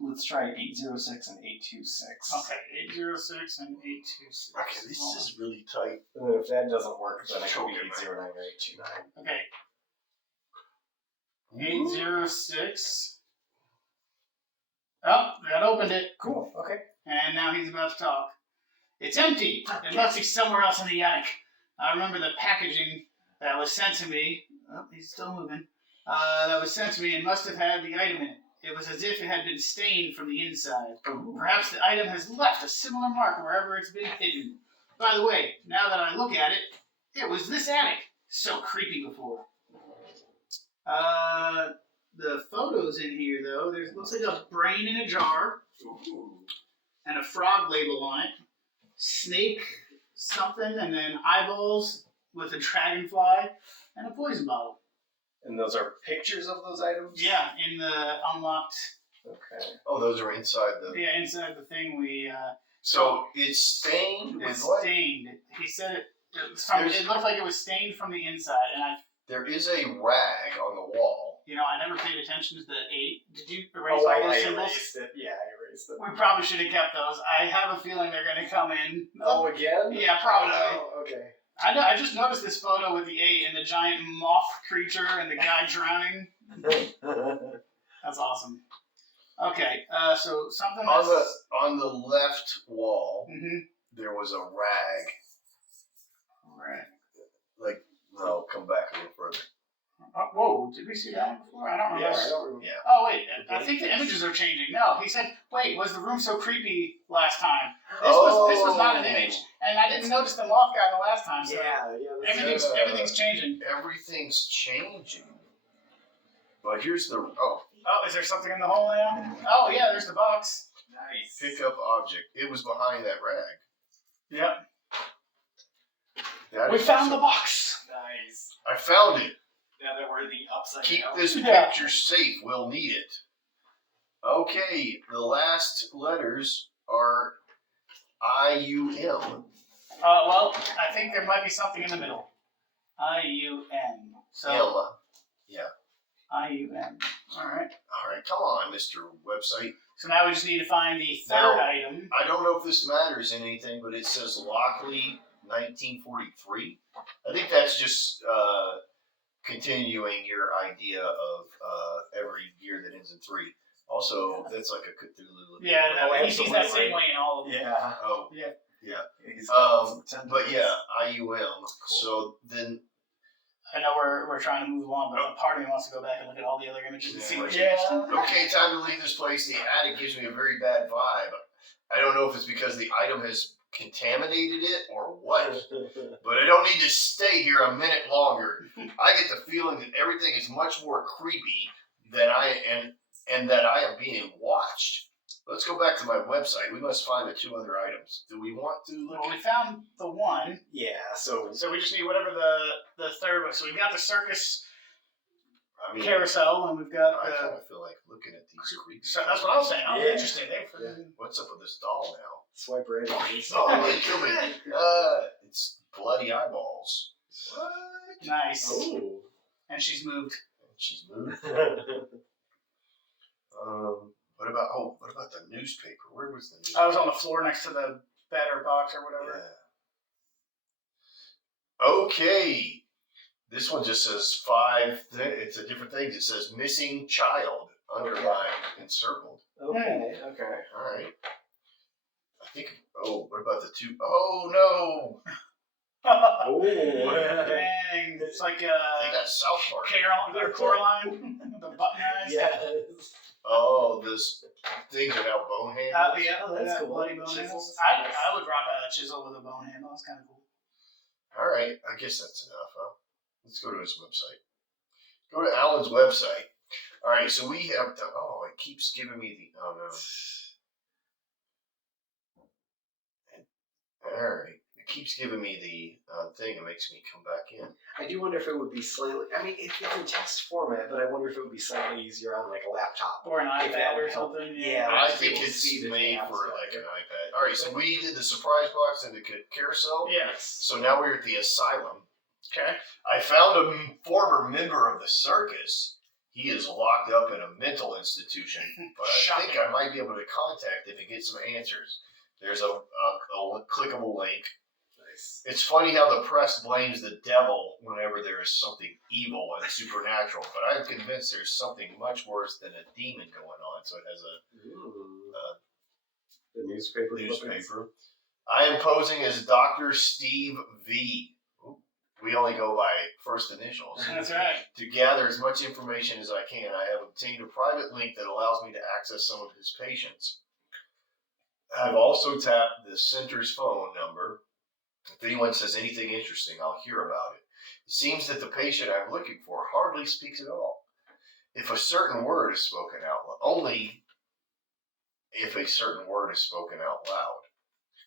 let's try 806 and 826. Okay. 806 and 826. Okay, this is really tight. And then if that doesn't work, then it could be Choking, 809 or 829. Okay. 806. Oh, that opened it. Cool. Okay. And now he's about to talk. It's empty. It must be somewhere else in the attic. I remember the packaging that was sent to me. Oh, he's still moving. That was sent to me and must have had the item in it. It was as if it had been stained from the inside. Perhaps the item has left a similar mark wherever it's been hidden. By the way, now that I look at it, it was this attic. So creepy before. The photos in here, though, there looks like a brain in a jar and a frog label on it. Snake something, and then eyeballs with a dragonfly and a poison bottle. And those are pictures of those items? Yeah, in the unlocked. Okay. Oh, those are inside the. Yeah, inside the thing we. So it's stained with It's what? stained. He said it. It looked like it was stained from the inside, and There is a rag on the wall. I never paid attention to the 8. Did you erase all those I symbols? erased it. Yeah, I erased it. We probably should have kept those. I have a feeling they're going to come in. Oh, again? Yeah, probably. Oh, okay. I know. I just noticed this photo with the 8 and the giant moth creature and the guy drowning. That's awesome. Okay, so something On the left wall, Mm-hmm. there was a rag. Right. I'll come back a little further. Whoa, did we see that one before? I don't remember. Yeah, I don't remember. Yeah. Oh, wait, I think the images are changing. No, he said, wait, was the room so creepy last time? This was not an image. And I didn't notice the moth guy the last time, so everything's changing. Everything's changing. But here's the. Oh, is there something in the hole now? Oh, yeah, there's the box. Nice. Pick up object. It was behind that rag. Yep. That We is found the awesome. box. Nice. I found it. Now that we're the upside Keep down. this Yeah. picture safe. We'll need it. Okay, the last letters are I-U-M. Well, I think there might be something in the middle. I-U-M. So, M. Yeah. I-U-M. Alright. All right, come on, Mr. Website. So now we just need to find the third Now, item. I don't know if this matters in anything, but it says Lockley 1943. I think that's just continuing your idea of every year that ends in 3. Also, that's like a Cthulhu. Yeah, Oh, he sees that absolutely. same way in all of them. Yeah. Oh, Yeah. yeah. He's But yeah, IUM. So then, I know we're trying to move along, but a part of me wants to go back and look at all the other images and see what Yeah. changed. okay, time to leave this place. The attic gives me a very bad vibe. I don't know if it's because the item has contaminated it or what, but I don't need to stay here a minute longer. I get the feeling that everything is much more creepy than I am, and that I am being watched. Let's go back to my website. We must find the 2 other items. Do we want to look Well, at? we found the one, Yeah, so so we just need whatever the third one. So we've got the circus I mean, carousel, and we've got I the. kind of feel like looking at these creepy. So that's what I was saying. I was Yeah. interested. They What's up with this doll now? swipe right on this. Oh, it killed me. It's bloody eyeballs. What? Nice. Oh. And she's moved. She's moved. What about the newspaper? Where was the newspaper? I was on the floor next to the bed or box or whatever. Yeah. Okay. This one just says 5. It's a different thing. It says missing child underlined and circled. Okay. All right. I think. Oh, what about the 2? Oh no! Oh. Dang. It's like They got South Park. Caroline or Coraline. The button eyes. Yes. Oh, this things are now bone handles. Yeah, That's that cool. bloody bone Chisels. handles. I would rock a chisel with a bone handle. That's kind of cool. All right, I guess that's enough, huh? Let's go to his website. Go to Alan's website. All right, so we have to. Oh, it keeps giving me the. Oh no. All right, it keeps giving me the thing. It makes me come back in. I do wonder if it would be slightly. I mean, it's in text format, but I wonder if it would be slightly easier on like a laptop. Or an If that iPad or would help. something. Yeah. I I'd be think able to it's see the made tabs for better. like an iPad. All right, so we did the surprise box and the carousel. Yes. So now we're at the asylum. Okay. I found a former member of the circus. He is locked up in a mental institution, but I think I might be able to contact him and get some answers. There's a clickable link. Nice. It's funny how the press blames the devil whenever there is something evil and supernatural, but I'm convinced there's something much worse than a demon going on. So it has The newspaper. a newspaper. I am posing as Dr. Steve V. We only go by first initials. That's right. To gather as much information as I can, I have obtained a private link that allows me to access some of his patients. I've also tapped the center's phone number. If anyone says anything interesting, I'll hear about it. It seems that the patient I'm looking for hardly speaks at all. If a certain word is spoken out loud, only if a certain word is spoken out loud.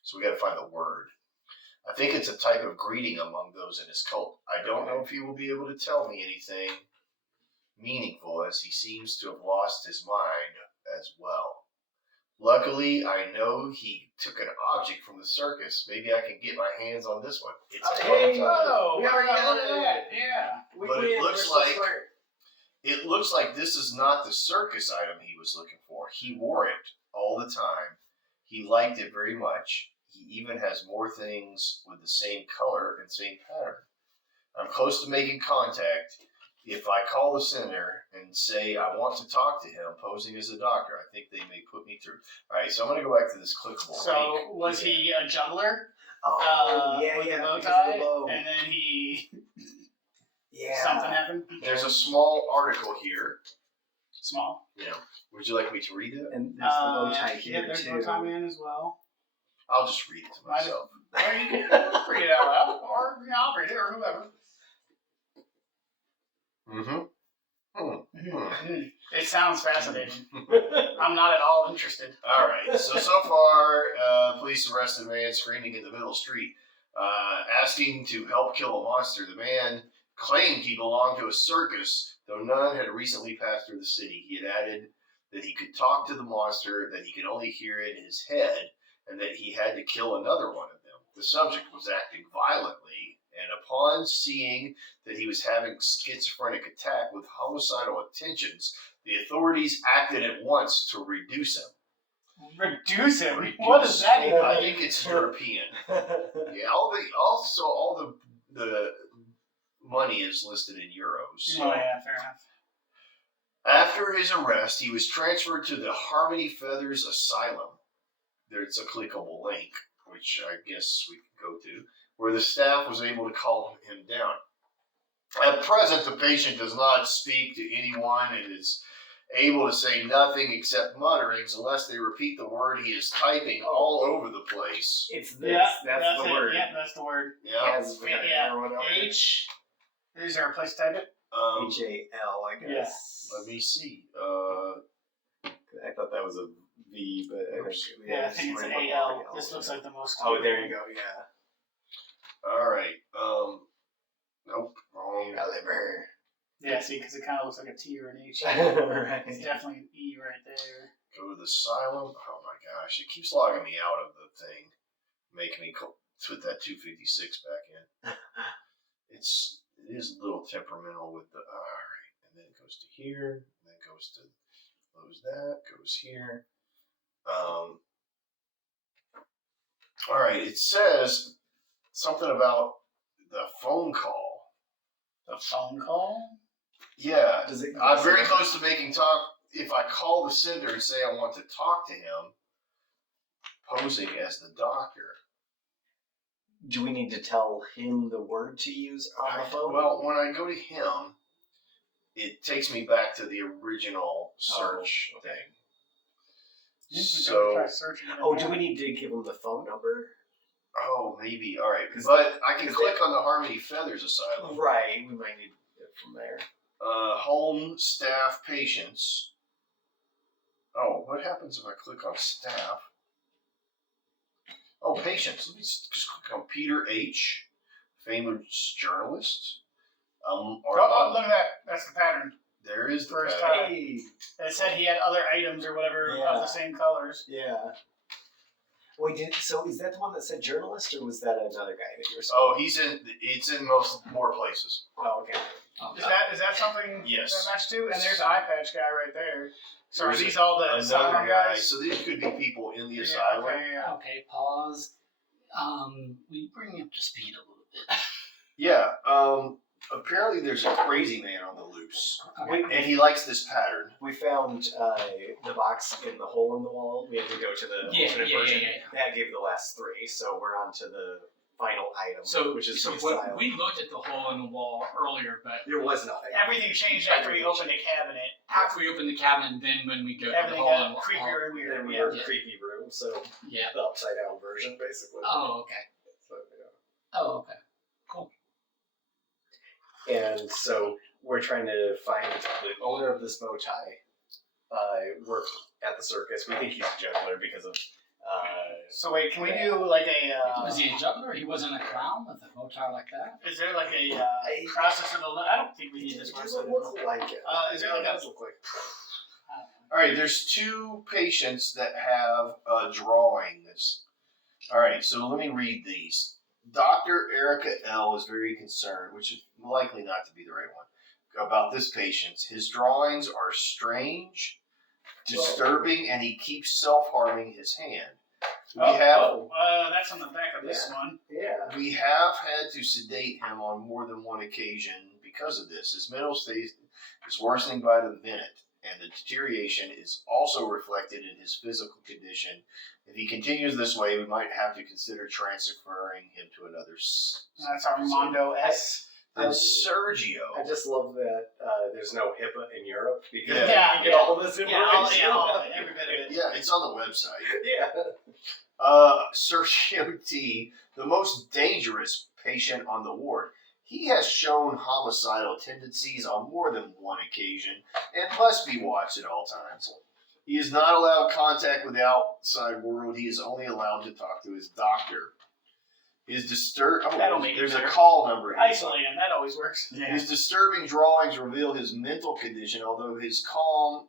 So we got to find the word. I think it's a type of greeting among those in his cult. I don't know if he will be able to tell me anything meaningful, as he seems to have lost his mind as well. Luckily, I know he took an object from the circus. Maybe I can get my hands on this one. It's a Hey, prototype. Oh, We already got it. Yeah. But it looks like this is not the circus item he was looking for. He wore it all the time. He liked it very much. He even has more things with the same color and same pattern. I'm close to making contact. If I call the center and say I want to talk to him, posing as a doctor, I think they may put me through. All right, so I'm going to go back to this clickable So link. was he a juggler? yeah, with the bow because tie, of the bow. and then he Yeah. something happened. There's a small article here. Small. Would you like me to read it? And there's the bow tie Yeah, here there's too. bow tie man as well. I'll just read it to myself. Or you can read it out loud, or I'll read it, or whoever. It sounds fascinating. I'm not at all interested. All right. So far, police arrested a man screaming in the middle street, asking to help kill a monster. The man claimed he belonged to a circus, though none had recently passed through the city. He had added that he could talk to the monster, that he could only hear it in his head, and that he had to kill another one of them. The subject was acting violently, and upon seeing that he was having schizophrenic attack with homicidal intentions, the authorities acted at once to reduce him. Reduce him? What does that even I mean? think it's European. Yeah, all the money is listed in euros. So. Oh, yeah, fair enough. After his arrest, he was transferred to the Harmony Feathers Asylum. There's a clickable link, which I guess we can go to, where the staff was able to calm him down. At present, the patient does not speak to anyone and is able to say nothing except mutterings unless they repeat the word he is typing all over the place. It's this. Yeah, that's the it. word. Yeah, that's the word. Yeah. Yeah. Or whatever. H. Is there a place to type it? H-A-L, I guess. Let me see. I thought that was a V, but I think, Yeah, I think it's an A-L. This looks like the most. Oh, there you go. Yeah. All right. Nope. Wrong. Caliber. Yeah, see, because it kind of looks like a T or an H. Right. It's definitely an E right there. Go to the asylum. Oh my gosh, it keeps logging me out of the thing, making me put that 256 back in. It is a little temperamental with the. All right, and then it goes to here, and then it goes to close that, goes here. All right, it says something about the phone call. The phone call? Yeah, Does it? I'm very close to making talk. If I call the sender and say I want to talk to him, posing as the doctor. Do we need to tell him the word to use on the phone? Well, when I go to him, it takes me back to the original search thing. So, Try searching it Oh, in do we there. need to give him the phone number? oh, maybe. All right. But I can 'cause click on the Harmony Feathers Asylum. Right, we might need it from there. Home, staff, patients. Oh, what happens if I click on staff? Oh, patients. Let me just click on Peter H., famous journalist. Oh, look at that. That's the pattern. There is the First pattern. time. It said he had other items or whatever Yeah. of the same colors. Yeah. Wait, so is that the one that said journalist, or was that another guy that you were saying? Oh, it's in more places. Oh, okay. Oh, Is that something Yes. that match too? And there's the eye patch guy right there. So There's are these all the Another asylum guy. guys? So these could be people in the Yeah, asylum. okay, yeah. Okay, pause. We bring you up to speed a little bit. Yeah. Apparently there's a crazy man on the loose, Okay. and he likes this pattern. We found the box in the hole in the wall. We had to go to the alternate version. Yeah. That gave the last three, so we're on to the final item, So, which is so the what, asylum. we looked at the hole in the wall earlier, but There was nothing. Everything changed after he opened the cabinet. after we opened the cabinet, and then when we go to the Everything hole in got the creepier and Then weirder. we Yeah. were in a creepy room, so yeah. the upside down version, basically. Oh, okay. So, yeah. Oh, okay. And so we're trying to find the owner of this bow tie. Worked at the circus. We think he's a juggler because of. So wait, can we do like a? Was he a juggler? He wasn't a clown with a bow tie like that? Is there like a process of the? I don't think we need this It one. doesn't look like it. Is there like It a? does look like All right. There's two patients that have drawings. All right. So let me read these. Dr. Erica L. is very concerned, which is likely not to be the right one, about this patient. His drawings are strange, disturbing, and he keeps self-harming his hand. That's on the back of this one. Yeah. We have had to sedate him on more than one occasion because of this. His mental state is worsening by the minute, and the deterioration is also reflected in his physical condition. If he continues this way, we might have to consider transferring him to another. That's Armando S. Then Sergio. I just love that there's no HIPAA in Europe because Yeah. you can get all this information. Every bit of it. Yeah, it's on the website. Yeah. Sergio T, the most dangerous patient on the ward. He has shown homicidal tendencies on more than one occasion and must be watched at all times. He is not allowed contact with the outside world. He is only allowed to talk to his doctor. His That'll make it there's better. a call number here. Isolate him. That always works. His disturbing drawings reveal his mental condition, although his calm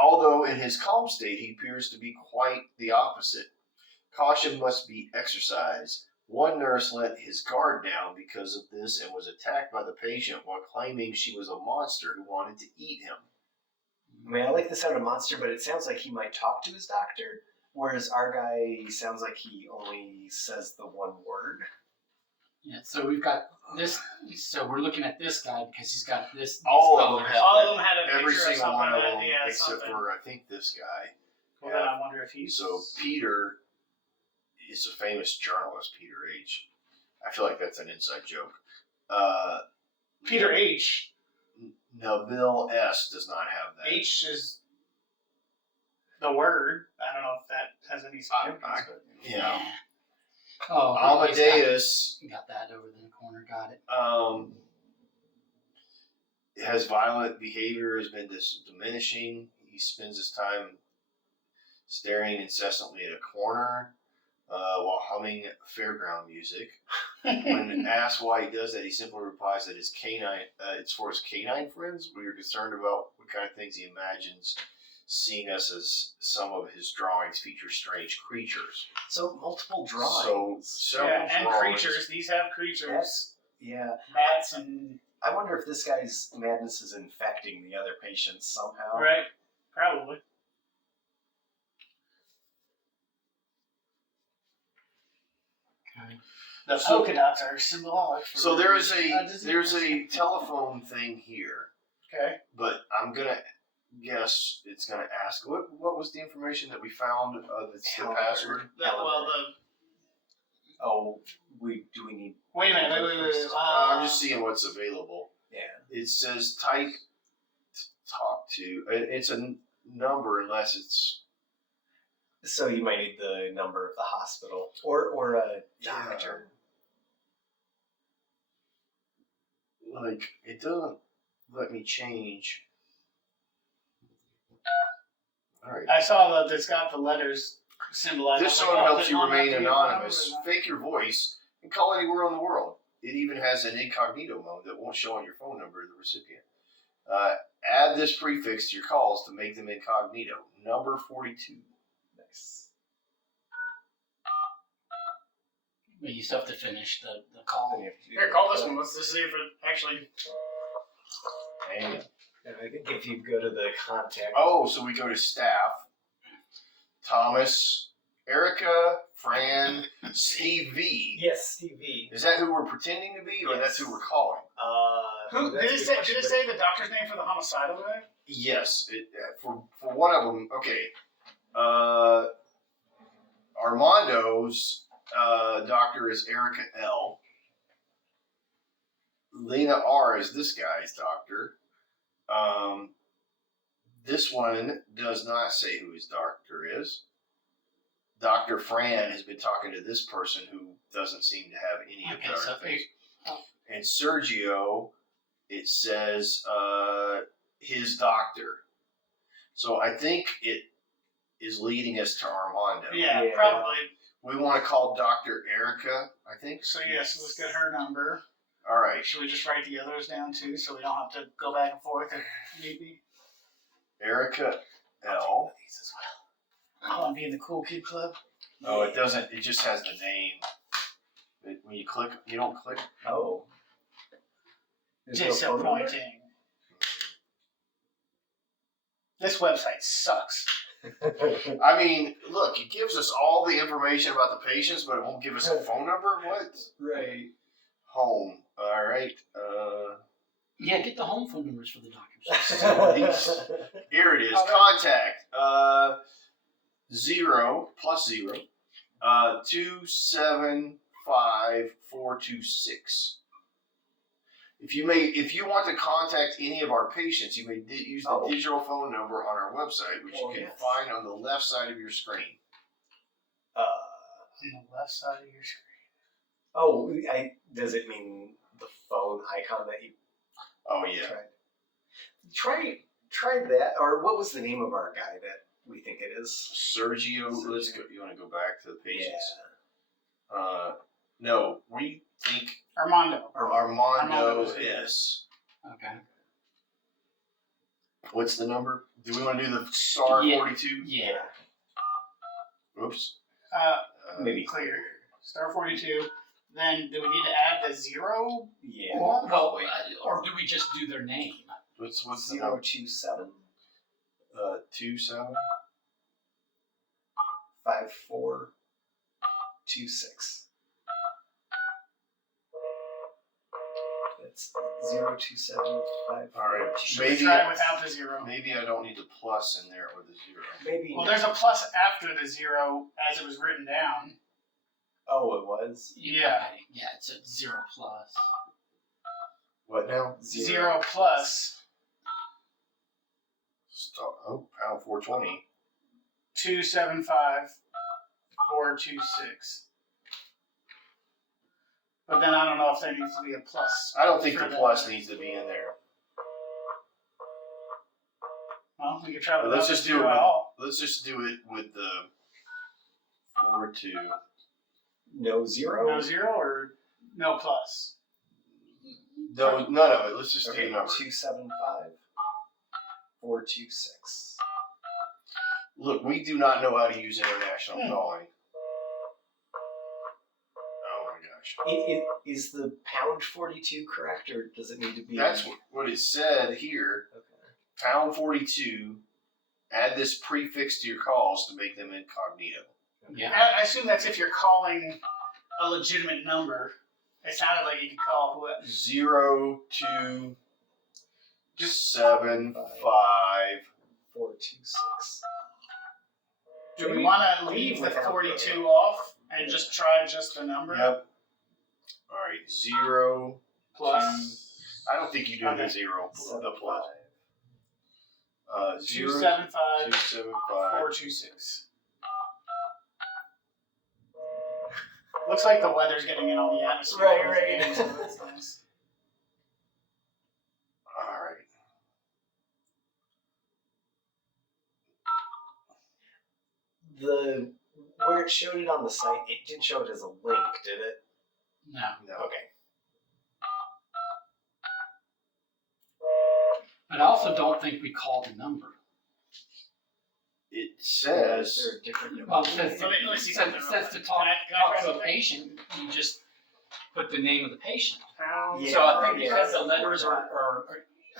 Although in his calm state, he appears to be quite the opposite. Caution must be exercised. One nurse let his guard down because of this and was attacked by the patient while claiming she was a monster who wanted to eat him. I mean, I like the sound of monster, but it sounds like he might talk to his doctor, whereas our guy sounds like he only says the one word. Yeah, so we've got this. So we're looking at this guy because he's got this. All of them have All that. of them had a Every picture of single one something of that, them, yeah, except something. for I think this guy. Well, then I wonder if he's... So Peter is a famous journalist, Peter H. I feel like that's an inside joke. Peter H. No, Bill S. does not have that. H is the word. I don't know if that has any significance. But Yeah. Oh, okay, Amadeus got that over in the corner. Got it. has violent behavior, has been diminishing. He spends his time staring incessantly at a corner while humming fairground music. When asked why he does that, he simply replies that it's for his canine friends. We are concerned about what kind of things he imagines seeing us as some of his drawings feature strange creatures. So multiple drawings. So several yeah, and drawings. creatures. These have creatures. Yeah. Bats and... I wonder if this guy's madness is infecting the other patients somehow. Right. Probably. The polka dots are symbolic. For So there's disease. a telephone thing here, Okay. but I'm gonna guess it's gonna ask what was the information that we found that's the password. Oh, do we need? Wait a minute. Wait. I'm just seeing what's available. Yeah. It says type talk to. It's a number unless it's. So you might need the number of the hospital or a doctor. Like, it doesn't let me change. Alright. I saw that it's got the letters symbolized. This I'm song like, oh, helps does it you not have remain to be a phone anonymous. number or Fake your voice and call anywhere in the world. It even has an incognito mode that won't show on your phone number of the recipient. Add this prefix to your calls to make them incognito. Number 42. Nice. But you still have to finish the call. Then you have to do Here, call this one. Let's just see if it actually... And And I think if you go to the contact. so we go to staff. Thomas, Erica, Fran, Steve V. Yes, Stevie. Is that who we're pretending to be, or Yes. that's who we're calling? Who, that's did a it good say? question, Did it but- say the doctor's name for the homicidal guy? Yes, for one of them. Okay, Armando's doctor is Erica L. Lena R is this guy's doctor. This one does not say who his doctor is. Dr. Fran has been talking to this person who doesn't seem to have any of Okay, the so other things. oh. And Sergio, it says his doctor. So I think it is leading us to Armando. Yeah, Yeah. probably. We want to call Dr. Erica, I think. So yes, let's get her number. All right. Should we just write the others down too, so we don't have to go back and forth if need be? Erica L. These as well. I want to be in the cool kid club. Oh, it doesn't. It just has the name. But when you click, you don't click. Oh. There's no phone number? Disappointing. This website sucks. I mean, look, it gives us all the information about the patients, but it won't give us a phone number. What? Right. Home. All right. Yeah, get the home phone numbers for the doctors. Here it is. Okay. Contact. 0 + 0. 275426. If you want to contact any of our patients, you may use the digital phone number on our website, which you can find on the left side of your screen. On the left side of your screen. Oh, does it mean the phone icon that you Oh yeah. tried? Try that, or what was the name of our guy that we think it is? Sergio. Let's go. You want to go back to the patients? Yeah. No, we think Armando. Armando Armando. is. Okay. What's the number? Do we want to do the star Yeah. 42? Yeah. Oops. Maybe Clear. Star 42. Then do we need to add the 0? Yeah. Well, or do we just do their name? What's the number? 027 27. 5426. That's 02754. All right. Should we Maybe try it without the 0? maybe I don't need the plus in there or the 0. Maybe. Well, there's a plus after the 0 as it was written down. Oh, it was? Yeah. Okay. Yeah, it's a 0 plus. What now? 0 plus Pound 420. 275 426. But then I don't know if there needs to be a plus. I don't think for the that. plus needs to be in there. Well, we could try Let's without just the do it 0 at with- all. Let's just do it with the 4-2. No 0? No 0 or no plus? No, none of it. Let's just do Okay, the number. 275 426. Look, we do not know how to use international calling. Oh my gosh. Is the pound 42 correct, or does it need to be? That's what it said here. Okay. Pound 42. Add this prefix to your calls to make them incognito. Yeah. I assume that's if you're calling a legitimate number. It sounded like you could call who 0275. 426. Do we want to leave the 42 off and just try just the number? Yep. All right. 0 Plus I don't think you do the Okay. 0. The plus. 0 275 275. 426. Looks like the weather's getting in on the atmosphere. Right. So that's nice. All right. Where it showed it on the site, it didn't show it as a link, did it? No. No. Okay. But I also don't think we call the number. It Is says. there a different number? Well, it says, Let me see says, something real says quick. to talk, Can I talk try to a something? patient, you just put the name of the patient. Pound. Yeah. So I think yeah, because the something like letters that. are,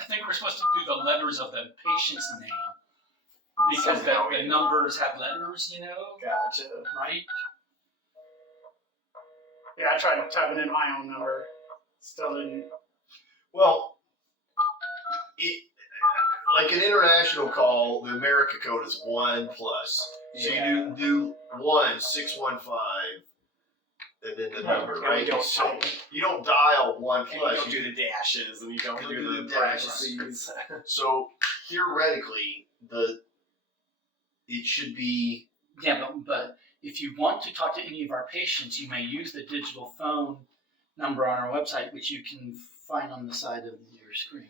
I think we're supposed to do the letters of the patient's name. Because Somehow, the yeah. numbers have letters, you know, Gotcha. right? Yeah, I tried typing in my own number. Still didn't. Well, like an international call, the America code is 1+. So Yeah. you do 1-615, and then the number, And right? you don't So type. you don't dial 1+. And you don't do the dashes, and you don't You do do the the dashes. parentheses. So theoretically, it should be. Yeah, but if you want to talk to any of our patients, you may use the digital phone number on our website, which you can find on the side of your screen.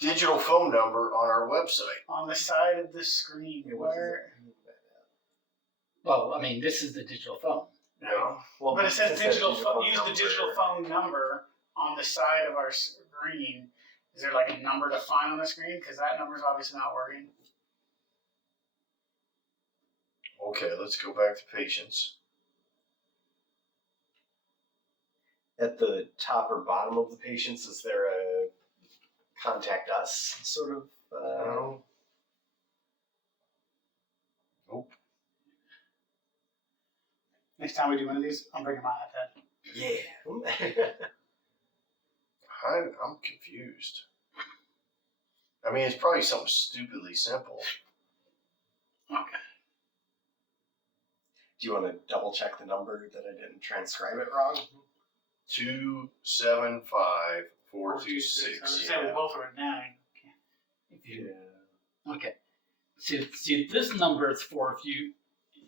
Digital phone number on our website. On the side of the screen. Yeah, what does Where? it mean by that? Well, I mean, this is the digital phone. No. Well, But it says digital phone. Use the number. digital phone number on the side of our screen. Is there like a number to find on the screen? Because that number's obviously not working. Okay, let's go back to patients. At the top or bottom of the patients, is there a contact us sort of? No. Next time we do one of these, I'm bringing my iPad. Yeah. I'm confused. I mean, it's probably something stupidly simple. Okay. Do you want to double check the number that I didn't transcribe it wrong? 275 I was 426. gonna say we both were down. If you, okay. See, this number is for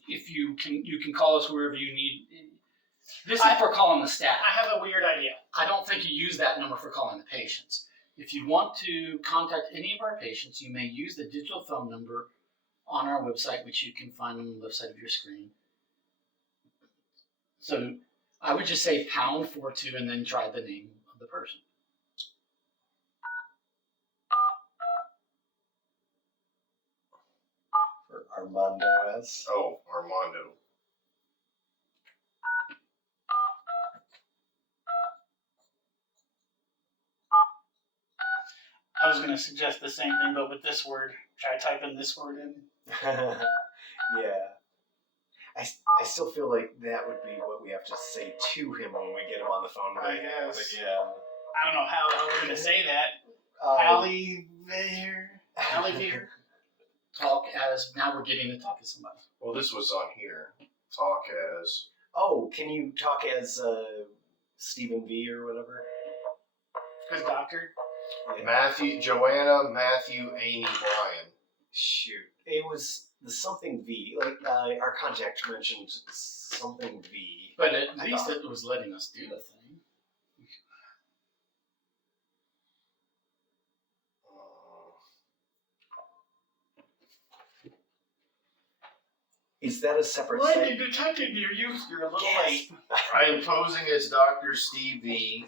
if you can call us wherever you need. This is for calling the staff. I have a weird idea. I don't think you use that number for calling the patients. If you want to contact any of our patients, you may use the digital phone number on our website, which you can find on the left side of your screen. So I would just say #42 and then try the name of the person. Armando S. Oh, Armando. I was going to suggest the same thing, but with this word. Try typing this word in. Yeah. I still feel like that would be what we have to say to him when we get him on the phone. I guess. But yeah. I don't know how we're going to say that. Allie Veer. Talk as, now we're getting to talk as somebody. Well, this was on here. Talk as. Oh, can you talk as Stephen V or whatever? His doctor. Yeah. Matthew, Joanna, Matthew, Amy, Brian. Shoot. It was the something V. Like, our contact mentioned something V. But at I least thought- it was letting us do the thing. Is that a separate Lightning site? detected near you. You're a little Yes. late. I am posing as Dr. Steve V.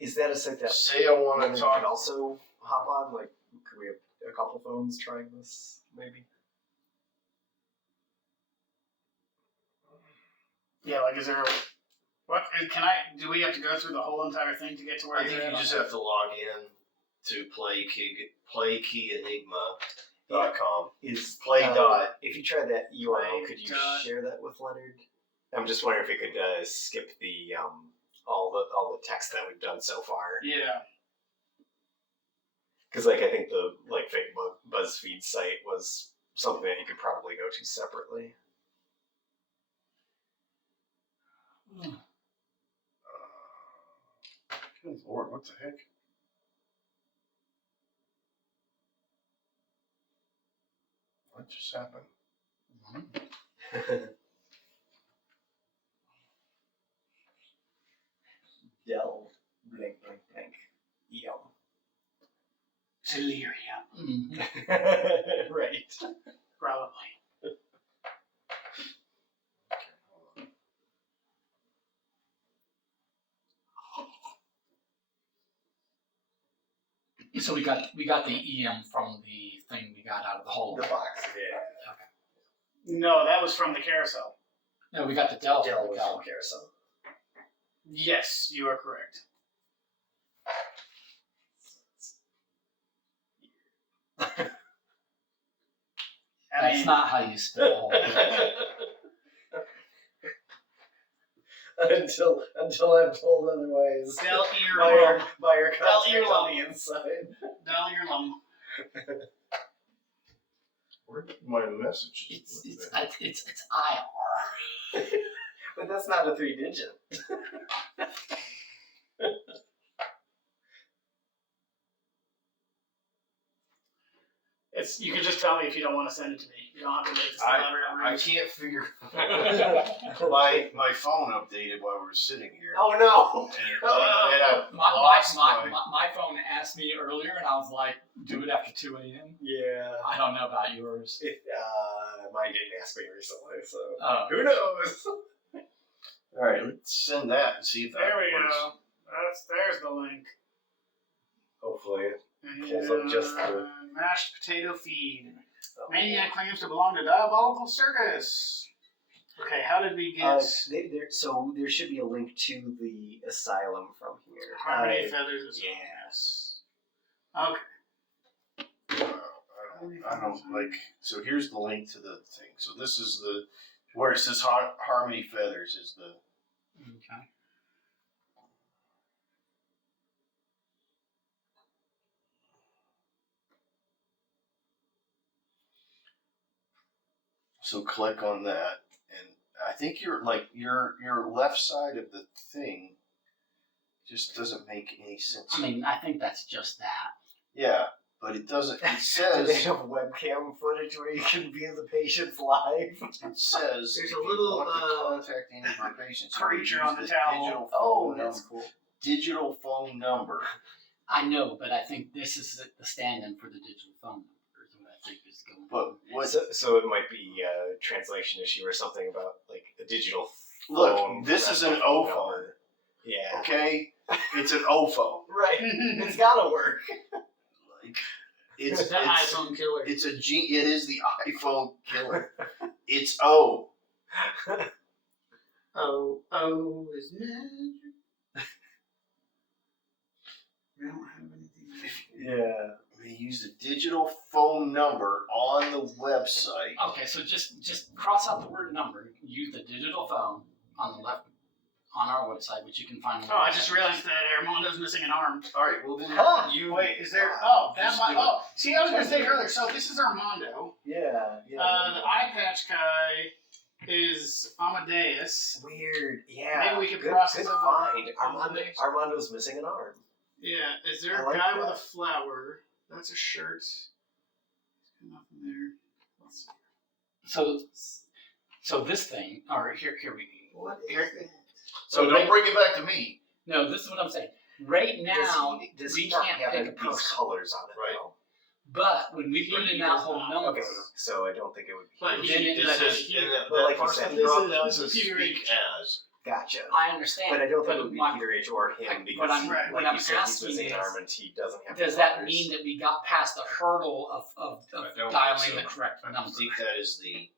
Is that a site that Say I want Leonard to could talk. also hop on? Like, could we have a couple phones trying this, maybe? Yeah, like, is there a... What? Do we have to go through the whole entire thing to get to where I you're think at you on just that? have to log in to playkeyenigma.com. Is Play dot. If you try that URL, Play could you dot. share that with Leonard? I'm just wondering if you could skip the all the text that we've done so far, Yeah. because like I think the like fake BuzzFeed site was something that you could probably go to separately. Good Lord, what the heck? What just happened? Dell blank blank blank EO. Delirium. Right. Probably. So we got the EM from the thing we got out of the hole. The box. Yeah. No, that was from the carousel. No, we got the Dell. Dell from was the from Carousel. Yes, you are correct. That's not how you spell. until I'm told otherwise. Del By your Del contact on Earlum. the inside. Delirium. Where did my message? It's IR. But that's not a 3-digit. You can just tell me if you don't want to send it to me. You don't have to make this elaborate. I can't figure. my phone updated while we were sitting here. Oh no! And I My lost my phone asked me earlier, and I was like, "Do it after 2 a.m." Yeah. I don't know about yours. Mine didn't ask me recently, so Oh. who knows? All right, let's send that and see if that There we works. go. There's the link. Hopefully. And, Pulls up just the- mashed potato feed. Maniac claims to belong to Diabolical Circus. Okay, how did we get So there should be a link to the asylum from here. Harmony Feathers? Yes. Okay. I don't like. So here's the link to the thing. So this is the where it says Harmony Feathers is the. Okay. So click on that, and I think your left side of the thing just doesn't make any sense. I mean, I think that's just that. Yeah, but it doesn't. It Do says they have webcam footage where you can view the patients live? it says There's if a little, you want to contact any of our patients, you creature use on the this towel. Digital phone Oh, number. that's cool. Digital phone number. I know, but I think this is the stand-in for the digital phone number. Is what I think is going. But what? So it might be a translation issue or something about like a digital phone. Look, this is an O phone. number. Yeah. Okay, it's an O phone. Right. It's gotta work. Like, It's The iPhone killer. It's a G. It is the iPhone killer. It's O. Oh, is magic. We don't have anything. Yeah. We use the digital phone number on the website. Okay, so just cross out the word number. Use the digital phone on the left on our website, which you can find. On Oh, I just realized that Armando's missing an arm. All right. Well then, Huh. Wait, is there? Oh, that Just might. do it. Oh, see, I was gonna say earlier. So this is Armando. Yeah. The eye patch guy is Amadeus. Weird. Yeah. Maybe we could good, process good it. find. Amadeus. Armando's missing an arm. Yeah, is there I a like guy that. with a flower? That's a shirt. Nothing there. Let's see. So this thing, or here we What is here. that? so don't bring it back to me. No, this is what I'm saying. Right now, does we he not can't have pick any a of these person. colors on it? Right. Though? But when we put in that whole number, Okay, so I don't think it would be. But Then it It says says, he- and that, but like you first said, thing this drop is- down this is says Peter speak H. as. Gotcha. I understand. But I don't think it would be my- Peter H. or him because, what I'm- Right. what like I'm you said, he's asking missing an is, arm and he doesn't have. does the that colors. mean that we got past the hurdle of I don't dialing think so. the correct I number? think that is the.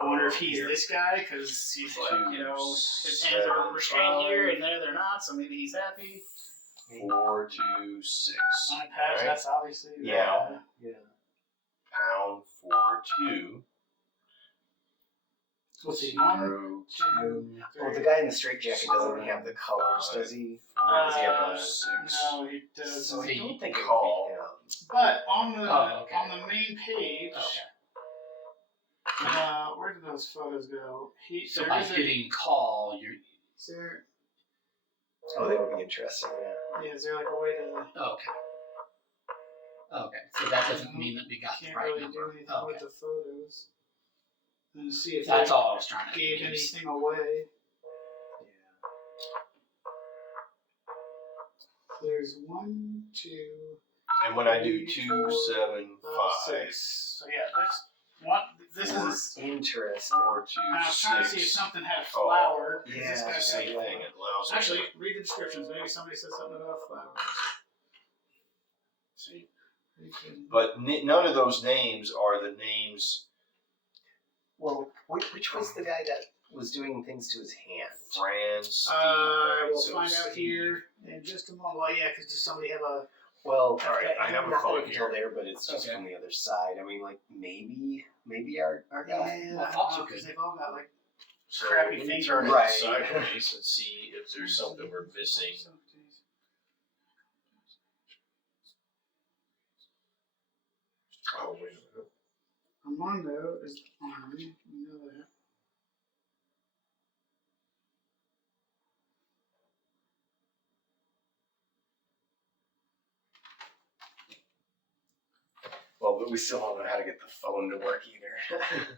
I wonder if he's this guy because he's like, you know, his hands are restrained here and there they're not, so maybe he's happy. 4, 2, 6. Eye patch, Alright. that's obviously Yeah. Yeah. Pound 4, 2. Let's see. 0, 2. Well, the guy in the straight jacket doesn't have the colors, does he? Does he have a? 6. No, he does. So I See, don't think it call. would be him. But on the Oh, okay. on the main page, Okay. where did those photos go? So there by is a- hitting call, you're is there, Oh, that would be interesting. Yeah. is there like a way to? okay. Okay, so that doesn't mean that we got the Can't right really number. do anything Okay, with the photos. And see if that's they all I was trying to gave do. anything away. There's 1, 2, And when I do 3, 2, 7, 5. 6. So yeah, that's one. This is. Interesting. 4, 2, I was trying to see if 6. something had a Oh. flower. Yeah, This guy Same said thing. It allows me actually, to read the descriptions. Maybe somebody said something about flowers. see. You can- But none of those names are the names. Well, which was the guy that was doing things to his hand? France. We'll So find out Steve. here in just a moment. Well, yeah, because does somebody have a? Well, All right, I have a not phone until here. there, but it's just Okay. from the other side. I mean, like maybe our guy. Yeah, well, I thoughts don't know, are good. because they've all got like So crappy we things. turn it Right. sideways and see if there's something we're missing. Oh, wait a minute. Armando is the arm. We know that. Well, but we still don't know how to get the phone to work either.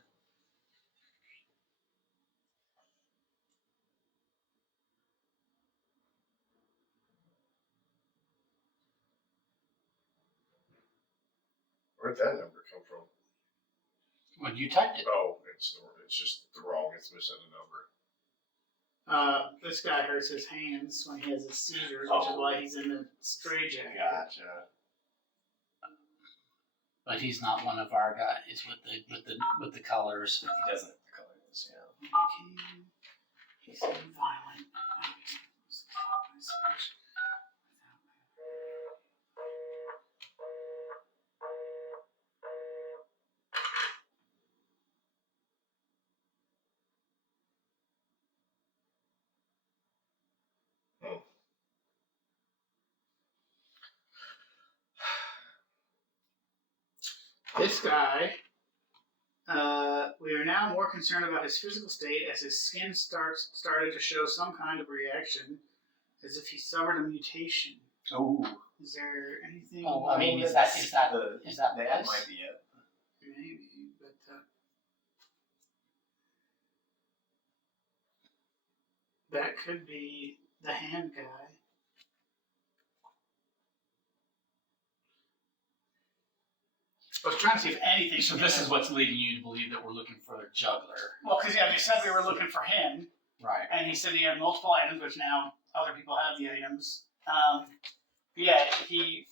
Where'd that number come from? Well, you typed it. Oh, it's just wrong. It's missing a number. This guy hurts his hands when he has his seizures, which is why he's in the straitjacket. Gotcha. But he's not one of our guys with the colors. He doesn't have the colors, yeah. He's violent. This guy, we are now more concerned about his physical state as his skin started to show some kind of reaction, as if he suffered a mutation. Oh, Is there anything? Oh, I mean, is that that bad? might be it. Maybe, but that could be the hand guy. I was trying to see if anything. So this is what's leading you to believe that we're looking for a juggler, Well, because yeah, they said we were looking for him, right? and he said he had multiple items, which now other people have the items. Yeah, he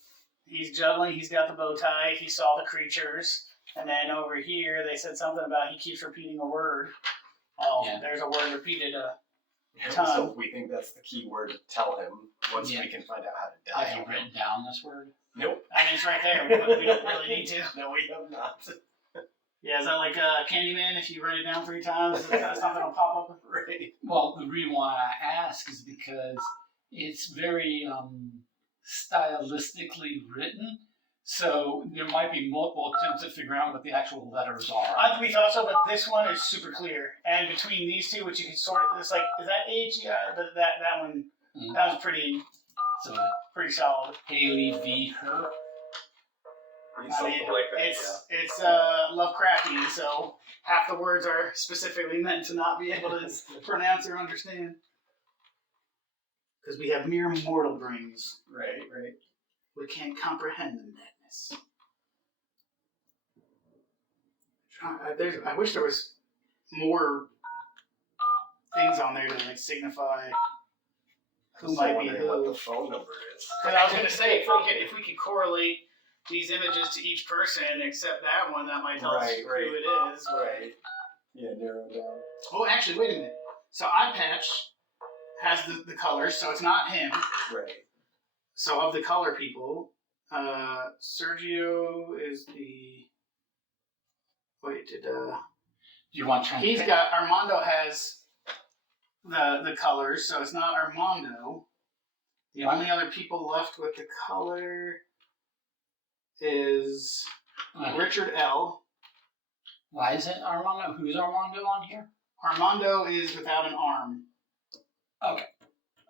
he's juggling. He's got the bow tie. He saw the creatures. And then over here, they said something about he keeps repeating a word. Oh, Yeah. there's a word repeated So we think that's the key word to tell him once Yeah. we can find out how to Have dial you written down this word? Nope. I mean, it's right there, but we don't really need to. No, we have not. Yeah, is that like Candyman? If you write it down 3 times, something will pop up? Right. Well, the reason why I ask is because it's very stylistically written, so there might be multiple attempts to figure out what the actual letters are. We thought so, but this one is super clear. And between these two, which you can sort, it's like, is that H? Yeah, but that one, that was pretty So solid. Haley v. Her. Something like that. It's Lovecraftian, so half the words are specifically meant to not be able to pronounce or understand. Because we have mere mortal brains. Right. We can't comprehend the madness. I wish there was more things on there to like signify who might be What who. the phone number is. Because I was gonna say if we could correlate these images to each person except that one, that might tell us who it is. Right. Yeah, narrow down. Oh, actually, wait a minute. So Eye Patch has the colors, so it's not him. Right. So of the color people, Sergio is the. Wait, Do you want to he's got Armando has the colors, so it's not Armando. The only other people left with the color is Richard L. Why is it Armando? Who's Armando on here? Armando is without an arm.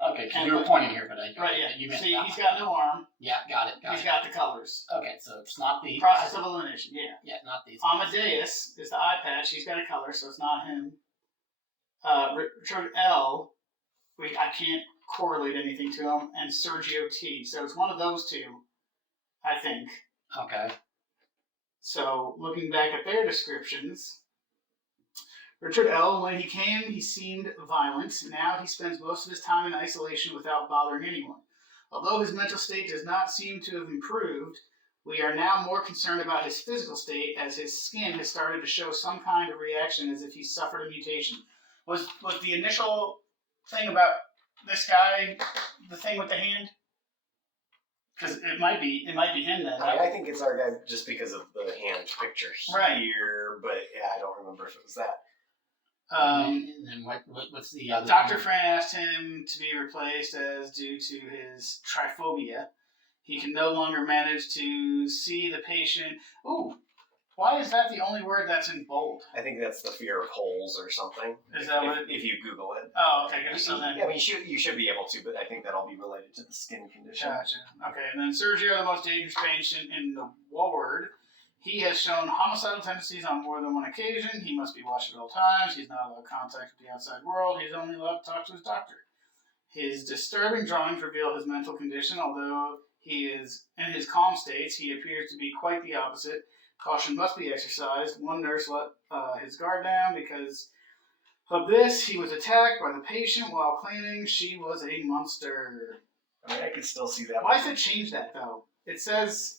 Okay, because you were pointing here, but Right, yeah. you missed See, that he's one. got no arm. Yeah, got it. He's got the colors. Okay, so it's not the Process of elimination, yeah. Yeah, not these. Amadeus is the eye patch. He's got a color, so it's not him. Richard L. I can't correlate anything to him, and Sergio T. So it's one of those two, I think. Okay. So looking back at their descriptions, Richard L., when he came, he seemed violent. Now he spends most of his time in isolation without bothering anyone. Although his mental state does not seem to have improved, we are now more concerned about his physical state as his skin has started to show some kind of reaction as if he suffered a mutation. Was the initial thing about this guy the thing with the hand? Because it might be him then. I think it's our guy just because of the hand picture here, Right. but yeah, I don't remember if it was that. And then what's the other? Dr. Fran asked him to be replaced as due to his triphobia. He can no longer manage to see the patient. Ooh, why is that the only word that's in bold? I think that's the fear of holes or something. Is that what? If you Google it. Oh, okay. Good. So then, I mean, you should be able to, but I think that'll be related to the skin condition. gotcha. Okay, and then Sergio, the most dangerous patient in the ward. He has shown homicidal tendencies on more than one occasion. He must be watched at all times. He's not allowed contact with the outside world. He's only allowed to talk to his doctor. His disturbing drawings reveal his mental condition. Although he is in his calm states, he appears to be quite the opposite. Caution must be exercised. One nurse let his guard down because of this. He was attacked by the patient while claiming she was a monster. I mean, I can still see that. Why does it change that, though? It says...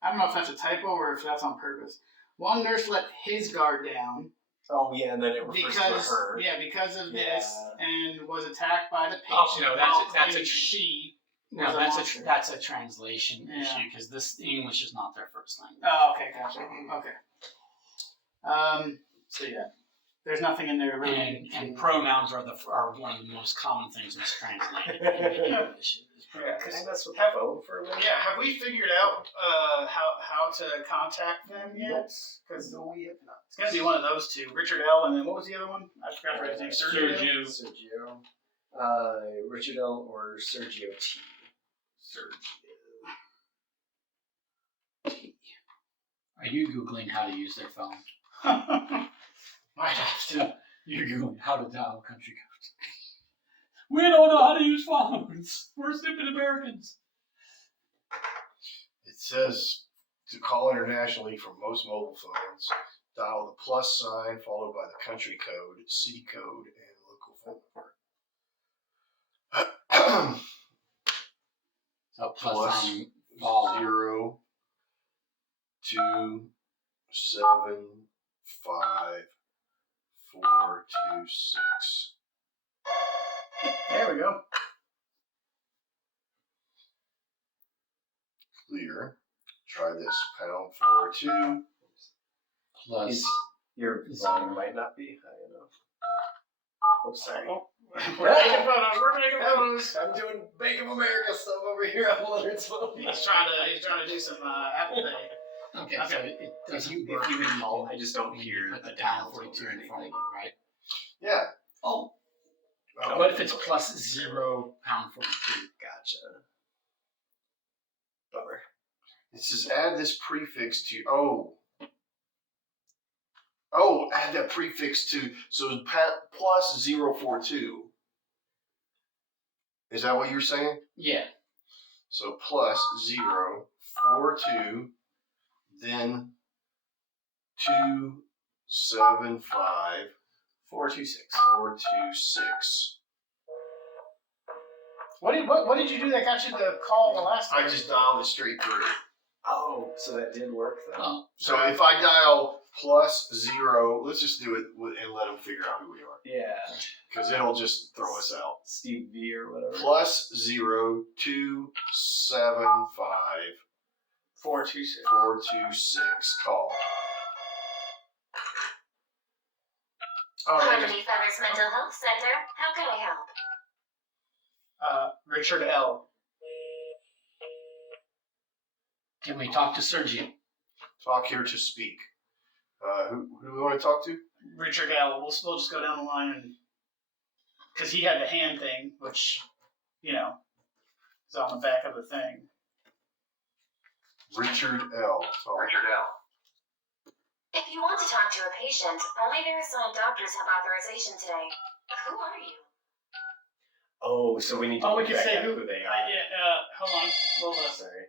I don't know if that's a typo or if that's on purpose. One nurse let his guard down. Oh yeah, and then it refers to her. Yeah, because of Yeah. this, and was attacked by the patient. Oh, no, while that's a claiming she. No, was a that's monster. that's a translation Yeah. issue because this English is not their first language. Oh, okay, gotcha. Okay. So yeah, there's nothing in there to really. And pronouns are one of the most common things mistranslated in English. Yeah, Can I mess with the have, phone for a minute? yeah, have we figured out how to contact them yet? Because No, we have not. it's gonna be one of those two, Richard L. and then what was the other one? I forgot to write his name. Sergio. Sergio. Richard L. or Sergio T. Are you Googling how to use their phone? Might have to. You're Googling how to dial country codes. We don't know how to use phones. We're stupid Americans. It says to call internationally from most mobile phones, dial the plus sign followed by the country code, city code, and local phone number. So Plus ball. 0 There we go. Clear. Try this. Pound 4-2. Plus, Your volume might not be high enough. Oh, sorry. We're making photos. We're making photos. I'm doing Bank of America stuff over here on Leonard's phone. He's trying to do some Apple Pay. okay, so it doesn't work. If you recall, I just don't when hear you put the the pound pounds 42 or in front of anything. it, right? Yeah. Oh, Oh, what if it's plus 0 pound 42? Gotcha. Bummer. It says add this prefix to. Add that prefix to. So plus 042. Is that what you're saying? Yeah. So plus 042, then 275 426. 426. What did you do that got you the call the last time? I just dialed it straight through. Oh, so that did work then? Oh, So if I dial plus 0, let's just do it and let them figure out who we are. Yeah. Because it'll just throw us out. Steve V or whatever. Plus 0275 426. 426. Call. Oh, Harmony Feathers Mental Health Center. How can I help? Richard L. can we talk to Sergio? Talk here to speak. Who do we want to talk to? Richard L. We'll just go down the line and because he had the hand thing, which is on the back of the thing. Richard L. Richard L. If you want to talk to a patient, only their assigned doctors have authorization today. Who are you? Oh, so we need to Oh, we look can back say at who. who they are. Hold on. We'll Sorry.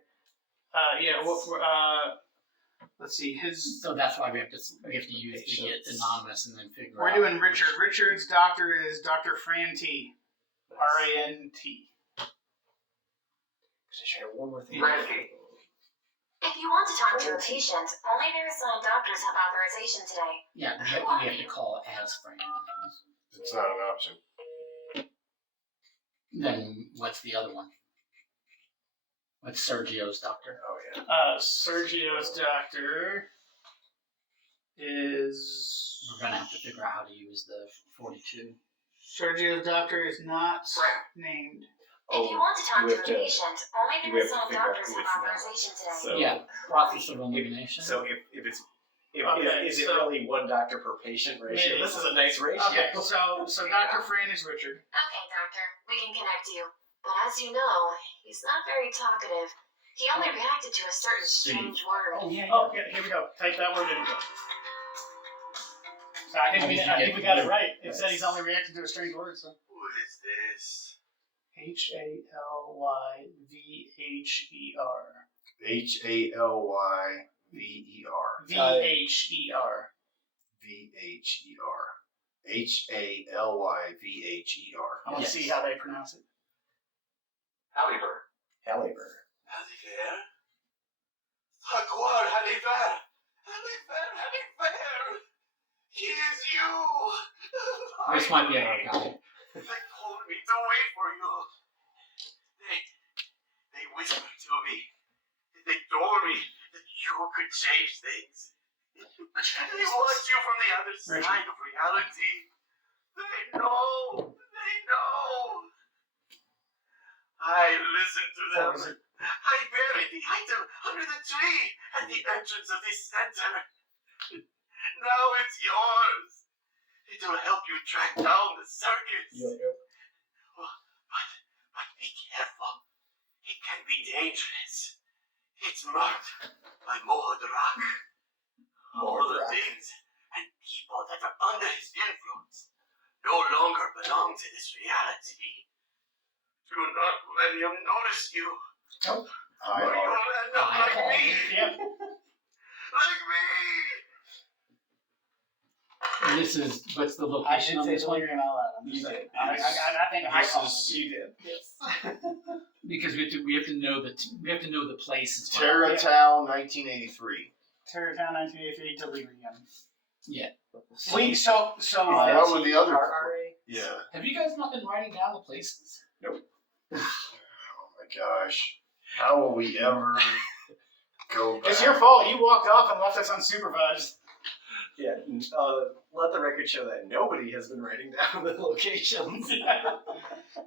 let's see. His. So that's why we have to use the anonymous and then figure out. We're doing Richard. Richard's doctor is Dr. Fran T. R-A-N-T. Should I share one more thing? Frankie. If you want to talk to a patient, only their assigned doctors have authorization today. Yeah, we have to call as Fran. It's not an option. Then what's the other one? What's Sergio's doctor? Oh, yeah. Sergio's doctor is. We're gonna have to figure out how to use the 42. Sergio's doctor is not named. If you want to talk we to a have to- patient, only we their have to assigned figure out doctors who have it's not. authorization today. So- Yeah, process of elimination. So if it's Okay, is it so- really one doctor per patient ratio? Maybe. This is a nice ratio. Okay, so Dr. Fran is Richard. Okay, doctor, we can connect you. But as you know, he's not very talkative. He only reacted to a certain strange word. Oh, here we go. Type that word in. So I think we got it right. It said he's only reacting to a strange word. So Who is this? H-A-L-Y-V-H-E-R. H-A-L-Y-V-E-R. V-H-E-R. V-H-E-R. H-A-L-Y-V-H-E-R. I want to Yes. see how they pronounce it. Halliburton. Halliburton. Hallifair? Jaguar Hallifair! Hallifair! He is you! This might be our guy. They told me to wait for you. They whispered to me. They told me that you could change things. They want you from the other side of reality. They know. I listened to them. I buried the item under the tree at the entrance of this center. Now it's yours. It'll help you track down the circus. But be careful. It can be dangerous. It's marked by Mhodryak. All the things and people that are under his influence no longer belong to this reality. Do not let him notice you. Hi, Or Art. you'll end up like me. Yep. Like me. And this is, what's the I location should on say this one? Telegram out loud. You did. I think I This called is- it. You did. Because we have to know the place as well. Terratown, 1983. Terratown 1983 Delirium. Yeah. So What with the other? RRA? Yeah. Have you guys not been writing down the places? Oh my gosh. How will we ever go back? It's your fault. You walked off and left us unsupervised. Yeah, let the record show that nobody has been writing down the locations.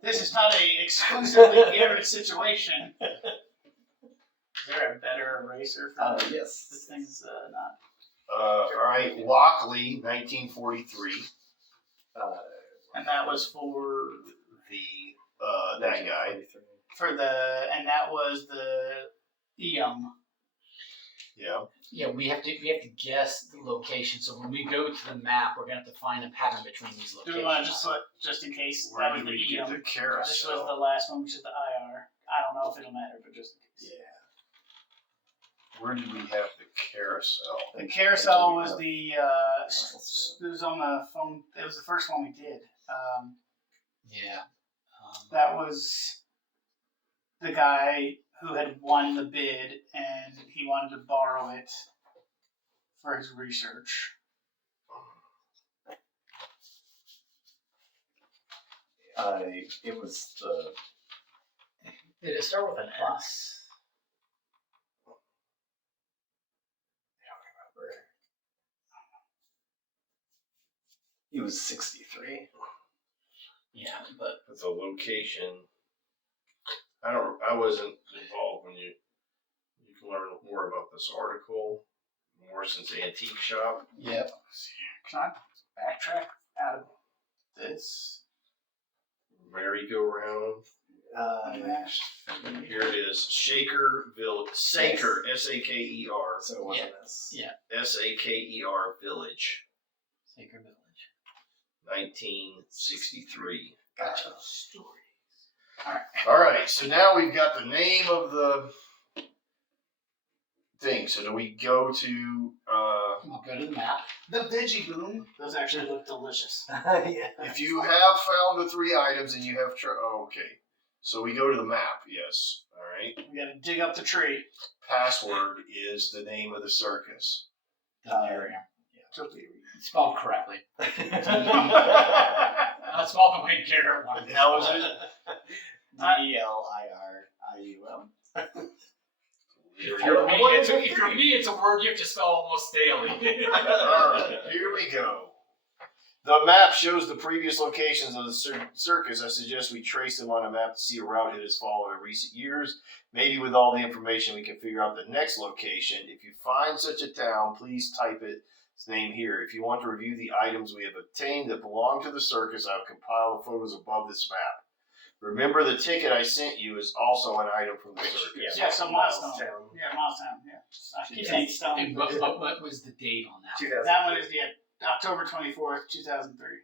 This is not a exclusively Garrett situation. Is there a better eraser for this? Yes. This thing's not. All right, Lockley, 1943. And that was for That guy. and that was the Yeah. Yeah, we have to guess the location. So when we go to the map, we're gonna have to find a pattern between these Do locations. we want to just put, just in case, Where that did was the we get the This was carousel? the last one, which is the IR. I don't know if it'll matter, but just in case. Yeah. Where did we have the carousel? The carousel was it was on the phone. It was the first one we did. Yeah. That was the guy who had won the bid, and he wanted to borrow it for his research. It was the. Did it start with an S? It was 63. Yeah, but It's a location. I wasn't involved when you can learn more about this article. Morrison's Antique Shop. yep. Can I backtrack out of this? Merry-go-round. Here it is. Saker, S-A-K-E-R. So it wasn't this. Yeah. S-A-K-E-R Village, Sacred Village. 1963. Gotcha. All right, so now we've got the name of the thing. So do we go to, We'll go to the map. The Veggie Boom. Those actually look delicious. Yeah. if you have found the 3 items and you have, okay. So we go to the map, yes. All right. We gotta dig up the tree. Password is the name of the circus. The area. Totally. Spelled correctly. Not spelled the way Garrett wanted. How is it? D-E-L-I-R-I-U-M. If you're me, it's a word you have to spell almost daily. All right, here we go. The map shows the previous locations of the circus. I suggest we trace them on a map to see a route it has followed in recent years. Maybe with all the information, we can figure out the next location. If you find such a town, please type its name here. If you want to review the items we have obtained that belong to the circus, I will compile the photos above this map. Remember, the ticket I sent you is also an item from the circus. Yeah, so Milestone. Milestone. Yeah, Milestone. Yeah. I keep saying stone. And what was the date on that? 2003. That one is October 24th, 2003.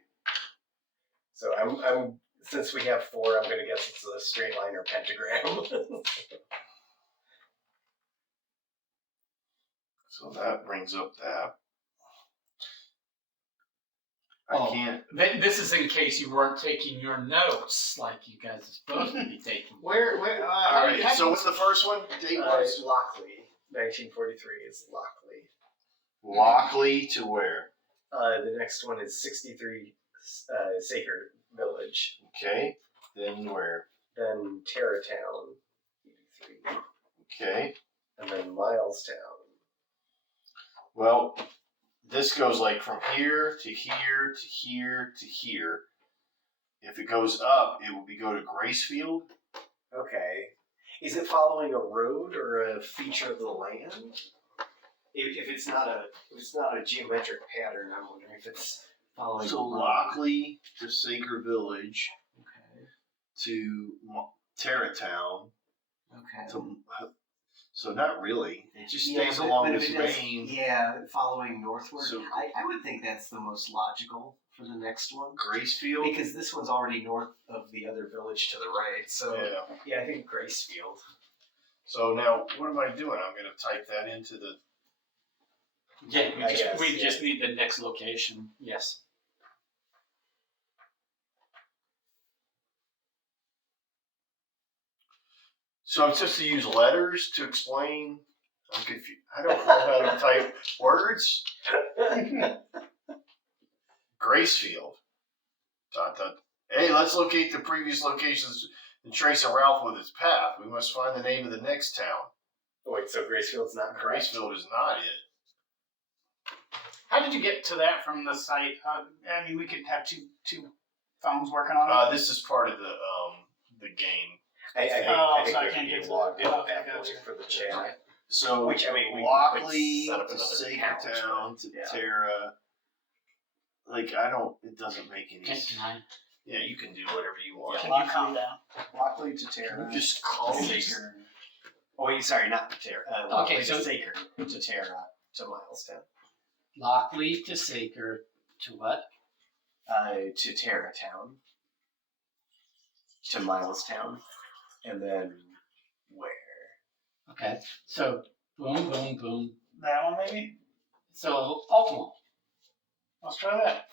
So I'm since we have 4, I'm gonna guess it's a straight line or pentagram. So that brings up that. I Oh. can't. This is in case you weren't taking your notes like you guys are supposed to be taking. Where? All right. So what's the first one? Date was Lockley, 1943 is Lockley. Lockley to where? The next one is 63 Saker Village. Okay. Then where? Then Terratown, 83. Okay. And then Milestown. Well, this goes like from here to here to here to here. If it goes up, it will go to Gracefield. Okay. Is it following a road or a feature of the land? If it's not a geometric pattern, I'm wondering if it's following. So a road. Lockley to Saker Village Okay. to Terratown. Okay. So not really. It just Yeah, stays but along if this it does- vein. Yeah, following northward. So- I would think that's the most logical for the next one. Gracefield. Because this one's already north of the other village to the right. So Yeah. I think Gracefield. So now, what am I doing? I'm going to type that into the. Yeah, I guess, we yeah. just need the next location. Yes. So I'm supposed to use letters to explain. I'm confused. I don't know how to type words. Gracefield. Hey, let's locate the previous locations and trace a route with its path. We must find the name of the next town. Wait, so Gracefield's not correct? Gracefield is not it. How did you get to that from the site? I mean, we could have two phones working on it. This is part of the game. I think so I we can't have get to to log it. in Okay, back gotcha. for the chat. Okay. So, Which, I mean, we Lockley could set up to another Sacred account, Town to yeah. Terra. Like, I don't. It doesn't make any Can sense. I? Yeah, you can do whatever you want. Can you calm down? Lockley to Terra. Just call to me. Saker. Oh, wait, sorry, not to Terra. Okay, Lockley so- to Saker to Terra to Milestown. Lockley to Saker to what? To Terra Town. To Milestown. And then where? Okay, so boom, boom, boom. That one maybe? So Ultimo, Let's try that.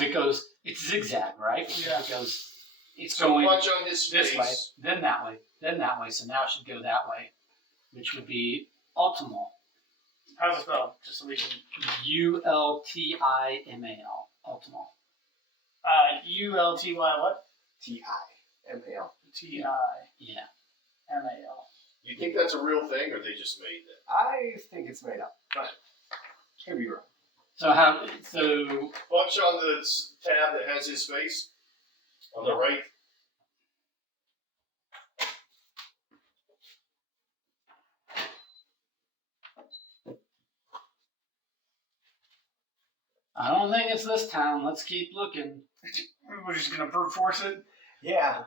because it's zigzag, right? Yeah. It goes, it's So going punch on his this face. way, then that way, then that way. So now it should go that way, which would be Ultimo. How's it spelled? Just so we can. Ultimal. Ultimo. ULTY what? T-I-M-A-L. TIMAL. Yeah. You think that's a real thing, or they just made that? I think it's made up, but could be wrong. So Punch on the tab that has his face on the right. I don't think it's this town. Let's keep looking. We're just gonna brute force it. Yeah.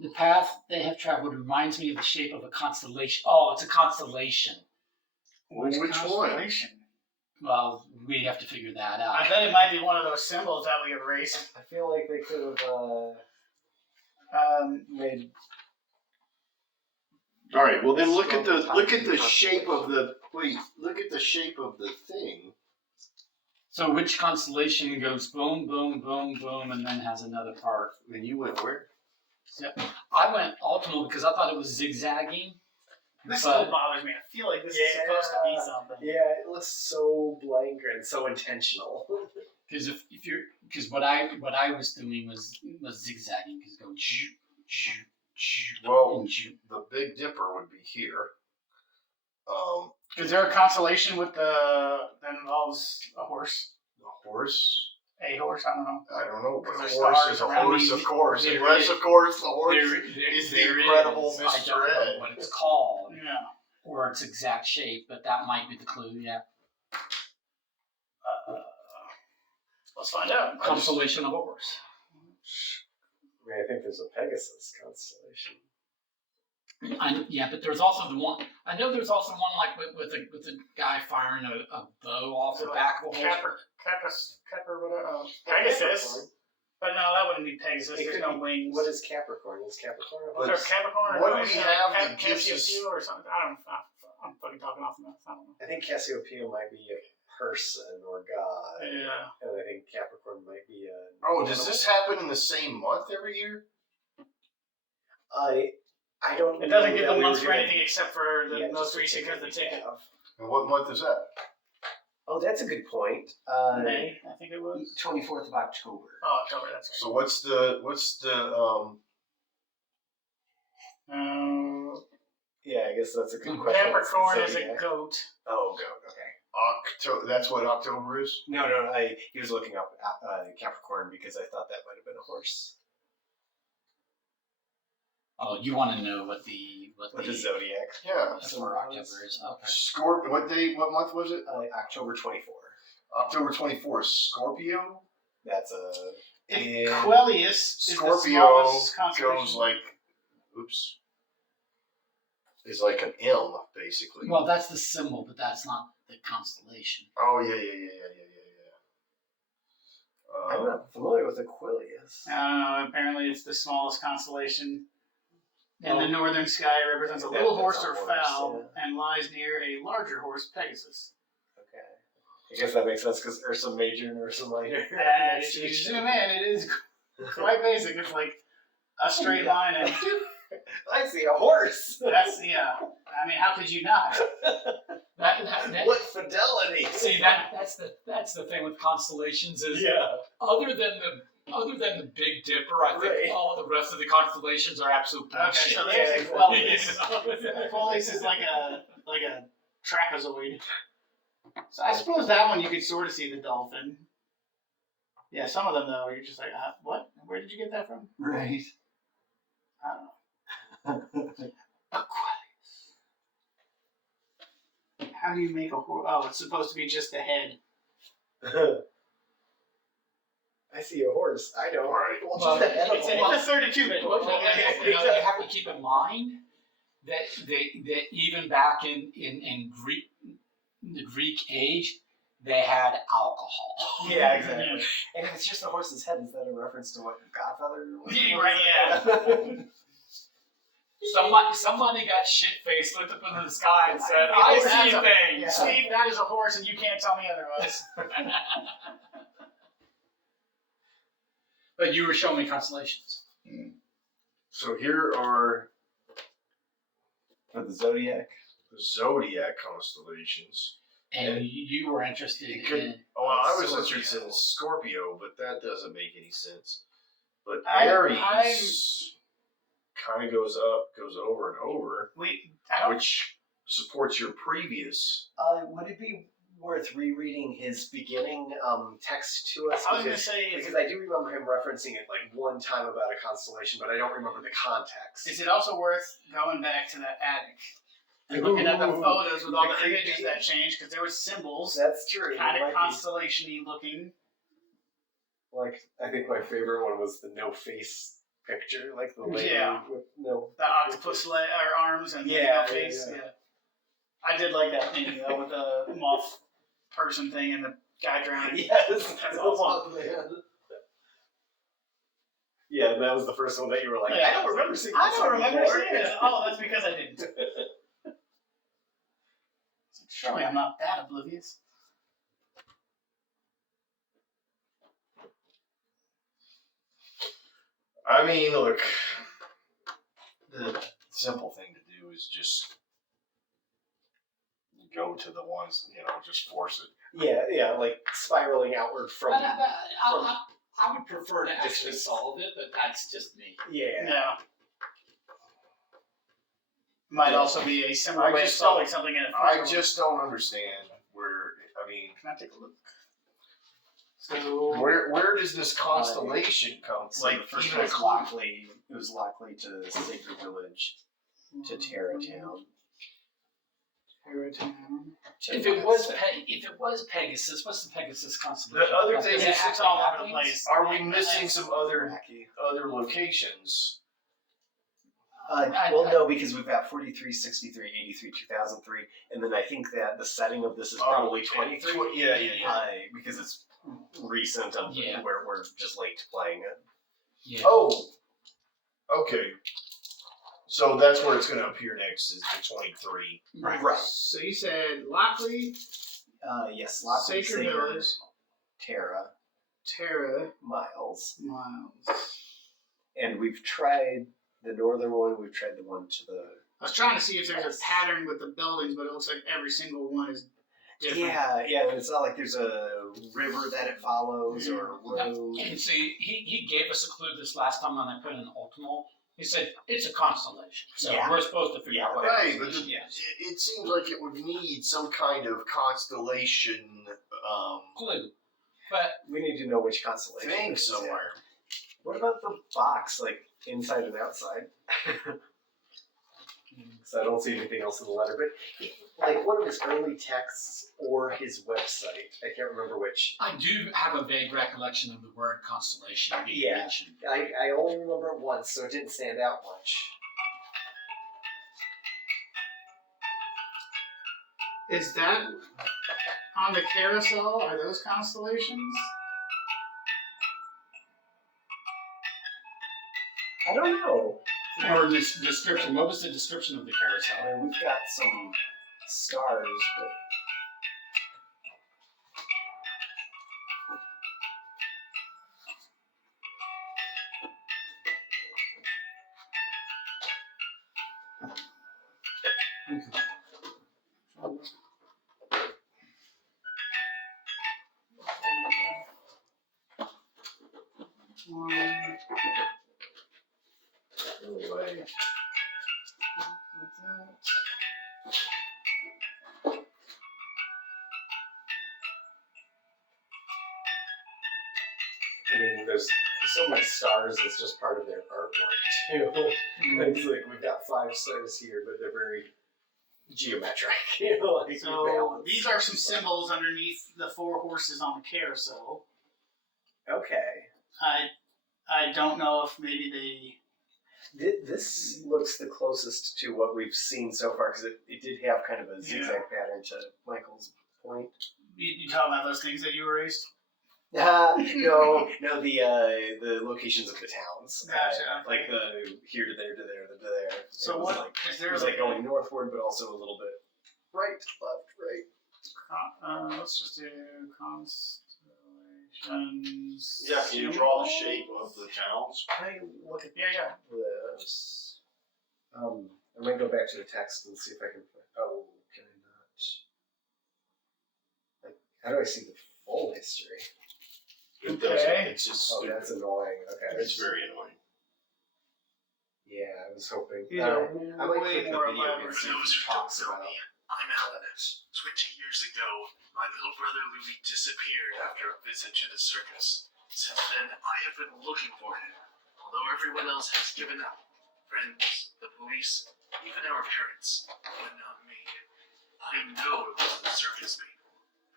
The path they have traveled reminds me of the shape of a constellation. Oh, it's a constellation. Which one? constellation? Well, we have to figure that out. I bet it might be one of those symbols that we erased. I feel like they could have made. All right. Well, then look at Scroll the shape of the. Wait. Look at the shape of the thing. So which constellation goes boom, boom, boom, boom, and then has another part? And you went where? So I went Ultimo because I thought it was zigzagging. This But- still bothers me. I feel like this is supposed to be something. Yeah, it looks so blank and so intentional. Because because what I was doing was zigzagging because go ju, ju, ju, Well, and ju. the Big Dipper would be here. Is there a constellation with that involves a horse? The horse. A horse? I don't know. I don't know, but a There's horse stars is a around horse, me. of course. There Unless, is- of course, the horse There is the there incredible is. Mr. I don't know Ed. what it's called Yeah. or its exact shape, but that might be the clue. Yeah, Let's find out. constellation of a horse. I mean, I think there's a Pegasus constellation. Yeah, but there's also the one. I know there's also one like with a guy firing a bow off the back of a horse. Capper, whatever. Pegasus. But no, that wouldn't be Pegasus. It There's could no be- wings. What is Capricorn? Is Capricorn? But Or Capricorn? what do or we something have like that gives us- Cassiopeia or something? I don't know. I'm fucking talking off the mouth. I don't know. I think Cassiopeia might be a person or god, Yeah. and I think Capricorn might be a. Oh, does this happen in the same month every year? I don't. It doesn't know give that the we months were for doing- anything except for the Yeah, most just recent because the ticket. have. And what month is that? Oh, that's a good point. May, I think it was. 24th of October. Oh, October, that's right. So what's the Yeah, I guess that's a good question. Capricorn is a Zodiac. goat. Oh, goat. Okay. October? That's what October is. No, he was looking up Capricorn because I thought that might have been a horse. Oh, you want to know what the What is zodiac? Yeah. that's where October is? Okay. Scorpio. What day? What month was it? October 24. October 24th. Scorpio. That's a. And Quellius is the Scorpio smallest constellation. goes like, oops, is like an M basically. Well, that's the symbol, but that's not the constellation. Oh yeah. I'm not familiar with Aquilius. Apparently it's the smallest constellation in Oh. the northern sky. It represents a That- little that's horse a or horse, fowl and lies near a larger horse, Pegasus. Okay. I guess that makes sense because Ursa Major and Ursa Minor. And if you zoom in, it is quite basic. It's like a straight line and I see a horse. That's yeah. I mean, how could you not? What fidelity! See that's the thing with constellations is other than the Big Dipper, I think Right. all the rest of the constellations are absolute Okay, bullshit. so there's a Quellace. Quellace is like a trapezoid. So I suppose that one you could sort of see the dolphin. Yeah, some of them though, you're just like, what? Where did you get that from? Right. I don't know. Aquarius. How do you make a horse? Oh, it's supposed to be just the head. I see a horse. I know. Right. Well, Well, just the head of It's a a horse. 32-bit. Well, you have to keep in mind that even back in the Greek age, they had alcohol. Yeah, exactly. And if it's just a horse's head, is that a reference to what Godfather was? Yeah, right, yeah. Somebody got shit-faced, looked up into the sky and said, I see things. Yeah. Steve, that is a horse, and you can't tell me otherwise. But you were showing me constellations. So here are For the Zodiac. the zodiac constellations. And you were interested It could- in... Oh, I was Scorpio. interested in Scorpio, but that doesn't make any sense. But I'm- Aries kind of goes over and over, which supports your previous. Would it be worth rereading his beginning text to us? I was going to say, Because I do remember him referencing it like one time about a constellation, but I don't remember the context. is it also worth going back to that attic and looking at the photos with all the images that changed? Because there were symbols, That's true. kind It of might be. constellation-y looking. Like, I think my favorite one was the no face picture, like the lady Yeah. with no. The octopus or arms and Yeah, the face. yeah. Yeah. I did like that painting though with the moth person thing and the guy drowning. Yes, That's the awesome. Mothman. Yeah, that was the first one that you were like, Yeah. I don't remember seeing I this don't one remember before. seeing it. Oh, that's because I didn't. Surely I'm not that oblivious. I mean, look, the simple thing to do is just go to the ones, just force it. Yeah, like spiraling outward from. I would prefer to actually solve it, but that's just me. Yeah. Yeah. Might also be a similar I way of just solving don't- something in a I physical- just don't understand where. I mean, Can I take a look? So where does this constellation come from? Like, first even it was a clue? Lockley. It was Lockley to Sacred Village to Terra Town. Terratown. If it was Pegasus, what's the Pegasus constellation? The other Does thing it is have it's to all have over the wings? place. Are we missing some other Wacky. locations? Well, no, because we've got 43, 63, 83, 2003, and then I think that the setting of this is probably 23. Yeah. Because it's recent and Yeah. we're just late to playing it. Yeah. Oh, okay. So that's where it's going to appear next is the 23. Right. So you said Lockley, Yes, Lockley, Sacred Village, Terra, Terra, Miles. Miles. And we've tried the northern one, we've tried the one to the... I was trying to see if there's a pattern with the buildings, but it looks like every single one is different. Yeah, and it's not like there's a river that it follows or a road. And see, he gave us a clue this last time when I put in Ultimo. He said, it's a constellation. So Yeah. we're supposed to figure out what Right, it but is. it seems like it would need some kind of constellation Clue. But We need to know which constellation thing it is, yeah. somewhere. What about the box, like inside and outside? So I don't see anything else in the letter, but like one of his early texts or his website, I can't remember which. I do have a vague recollection of the word constellation being Yeah. mentioned. I only remember it once, so it didn't stand out much. Is that on the carousel? Are those constellations? I don't know. Or this description. What was the description of the carousel? I mean, we've got some stars, but I mean, there's so many stars. It's just part of their artwork too. It's like we've got 5 stars here, but they're very geometric. Like So balanced. these are some symbols underneath the 4 horses on the carousel. Okay. I don't know if maybe This looks the closest to what we've seen so far because it did have kind of a zigzag pattern to Michael's point. you talking about those things that you erased. No, the locations of the towns. Gotcha, Like the here to there to there to there. So It was what like, is it there was like going northward, but also a little bit right, left, right. let's just do constellations. Yeah, can you draw the shape of the towns? Can I look at Yeah. this? I might go back to the text and see if I can. Oh, can I not? Like, how do I see the full history? It Okay. doesn't. It's just Oh, stupid. that's annoying. Okay. It's very annoying. Yeah, I was hoping. These are I might way click the more video elaborate. and see For if those he who don't talks know about. me, I'm Alan. 20 years ago, my little brother Louis disappeared after a visit to the circus. Since then, I have been looking for him, although everyone else has given up. Friends, the police, even our parents, but not me. I know it was the circus people.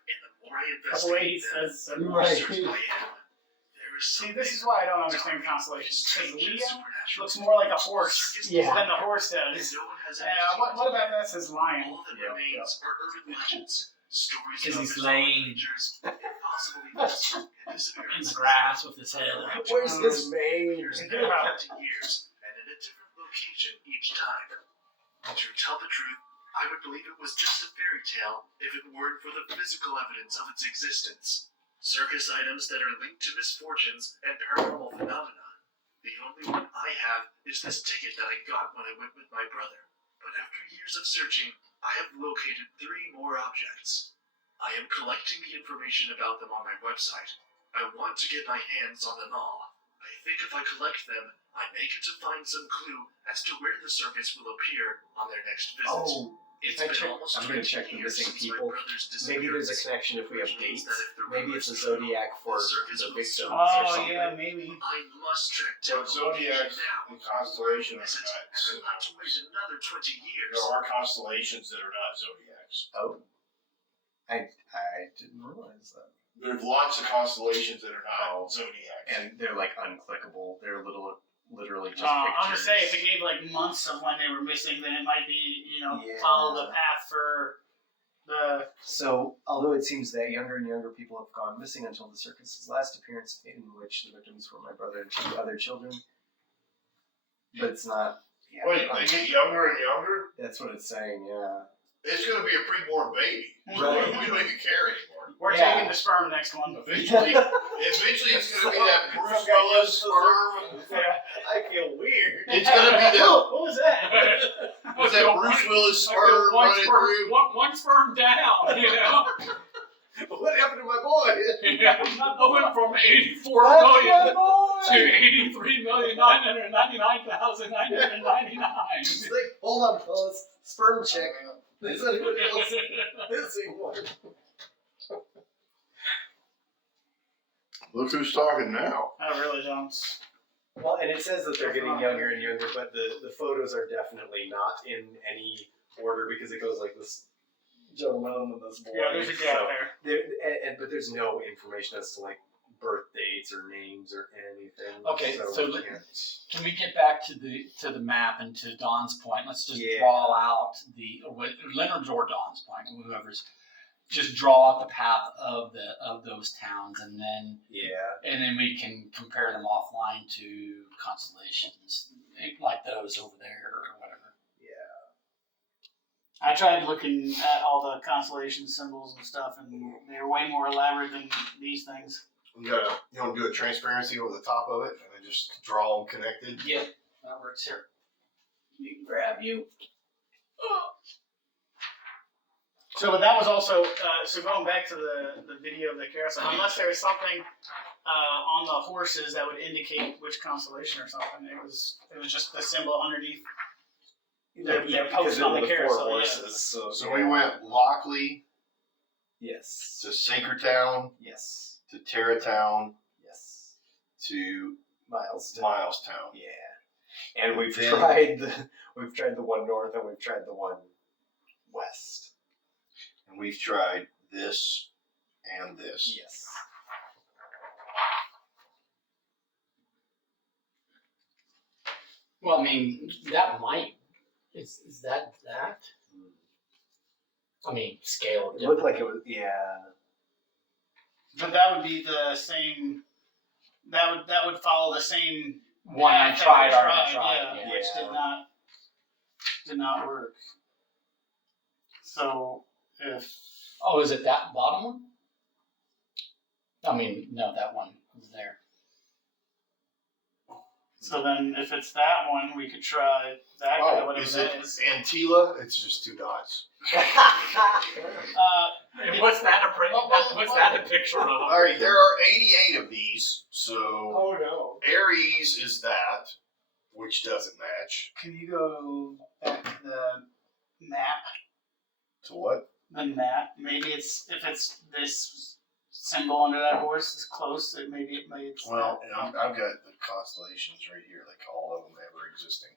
And the more I The way he investigate them, says the more certain I am. There is See, something this is why I don't understand constellations. Because strange and Leo supernatural. looks more like a horse Yeah. than the horse And does. no one has What about that says lion? All that remains are urban legends, stories Because about he's bizarre laying creatures, and possibly myths and in disappearances. the grass with his head. Where's his mane? Years and 20 years, and in a different location each time. To tell the truth, I would believe it was just a fairy tale if it weren't for the physical evidence of its existence. Circus items that are linked to misfortunes and paranormal phenomena. The only one I have is this ticket that I got when I went with my brother. But after years of searching, I have located 3 more objects. I am collecting the information about them on my website. I want to get my hands on them all. I think if I collect them, I may get to find some clue as to where the circus will appear on their next visit. Oh, It's if I been check- almost I'm gonna 20 check the years missing since people. my brother's maybe there's a disappearance, connection if we have which means dates. that if the Maybe rumors it's a are true, zodiac for the circus the will victims soon or Oh, something. yeah, maybe. I must track down But the zodiacs location now. and constellations Visit, are and then not to not. wait another 20 years. There are constellations that are not zodiacs. Oh, I didn't realize that. There's lots of constellations that are not zodiacs. And they're like unclickable. They're literally just I'm pictures. gonna say if it gave like months of when they were missing, then it might be Yeah. follow the path for the. So, although it seems that younger and younger people have gone missing until the circus's last appearance, in which the victims were my brother and 2 other children, but it's not. Yeah, Wait, they get younger and younger? that's what it's saying. Yeah. It's going to be a preborn baby. Right. We don't even care anymore. We're Yeah. taking the sperm next one. Eventually it's going to be that Bruce Willis sperm. Yeah. I feel weird. It's going to be that. What was that? Was that Bruce Willis sperm running through? One sperm down, you know. What happened to my boy? I went from 84 That's million my boy! to 83,999,999. It's like, hold on, fellas. Sperm check. Is anybody else missing one? Look who's talking now. I really don't. Well, and it says that they're getting younger and younger, but the photos are definitely not in any order because it goes like this gentleman and this boy. Yeah, there's a gap So there. but there's no information as to like birth dates or names or anything. Okay, so we let- can't- Can we get back to the map and to Don's point? Let's just Yeah. draw out Leonard's or Don's point, whoever's. Just draw out the path of those towns, and then we can compare them offline to constellations like those over there or whatever. I tried looking at all the constellation symbols and stuff, and they're way more elaborate than these things. You want to do a transparency over the top of it and then just draw them connected? Yeah, that works here. Let me grab you. So, but that was also so going back to the video of the carousel. Unless there was something on the horses that would indicate which constellation or something, it was just the symbol underneath. They're posted on the carousel. Horses, So we went Lockley Yes. to Sacretown Yes. to Terratown Yes. to Miles. Milestown. Yeah. And we've Then- tried the one north and we've tried the one west. And we've tried this and this. Yes. Well, I mean, that might. Is that? I mean, scale. It looked like it was. Yeah. But that would be the same. That would follow the same One I path that tried, we already tried. Yeah. which did not work. So if Oh, is it that bottom one? I mean, no, that one was there. so, then if it's that one, we could try that guy. Oh, Whatever is that it is. Antila? It's just 2 dots. And what's that a picture of? All right, there are 88 of these. So Oh no. Aries is that, which doesn't match. Can you go back to the map? To what? The map. Maybe it's if it's this symbol under that horse is close. Maybe it's Well, and I've got the constellations right here, like all of them ever existing.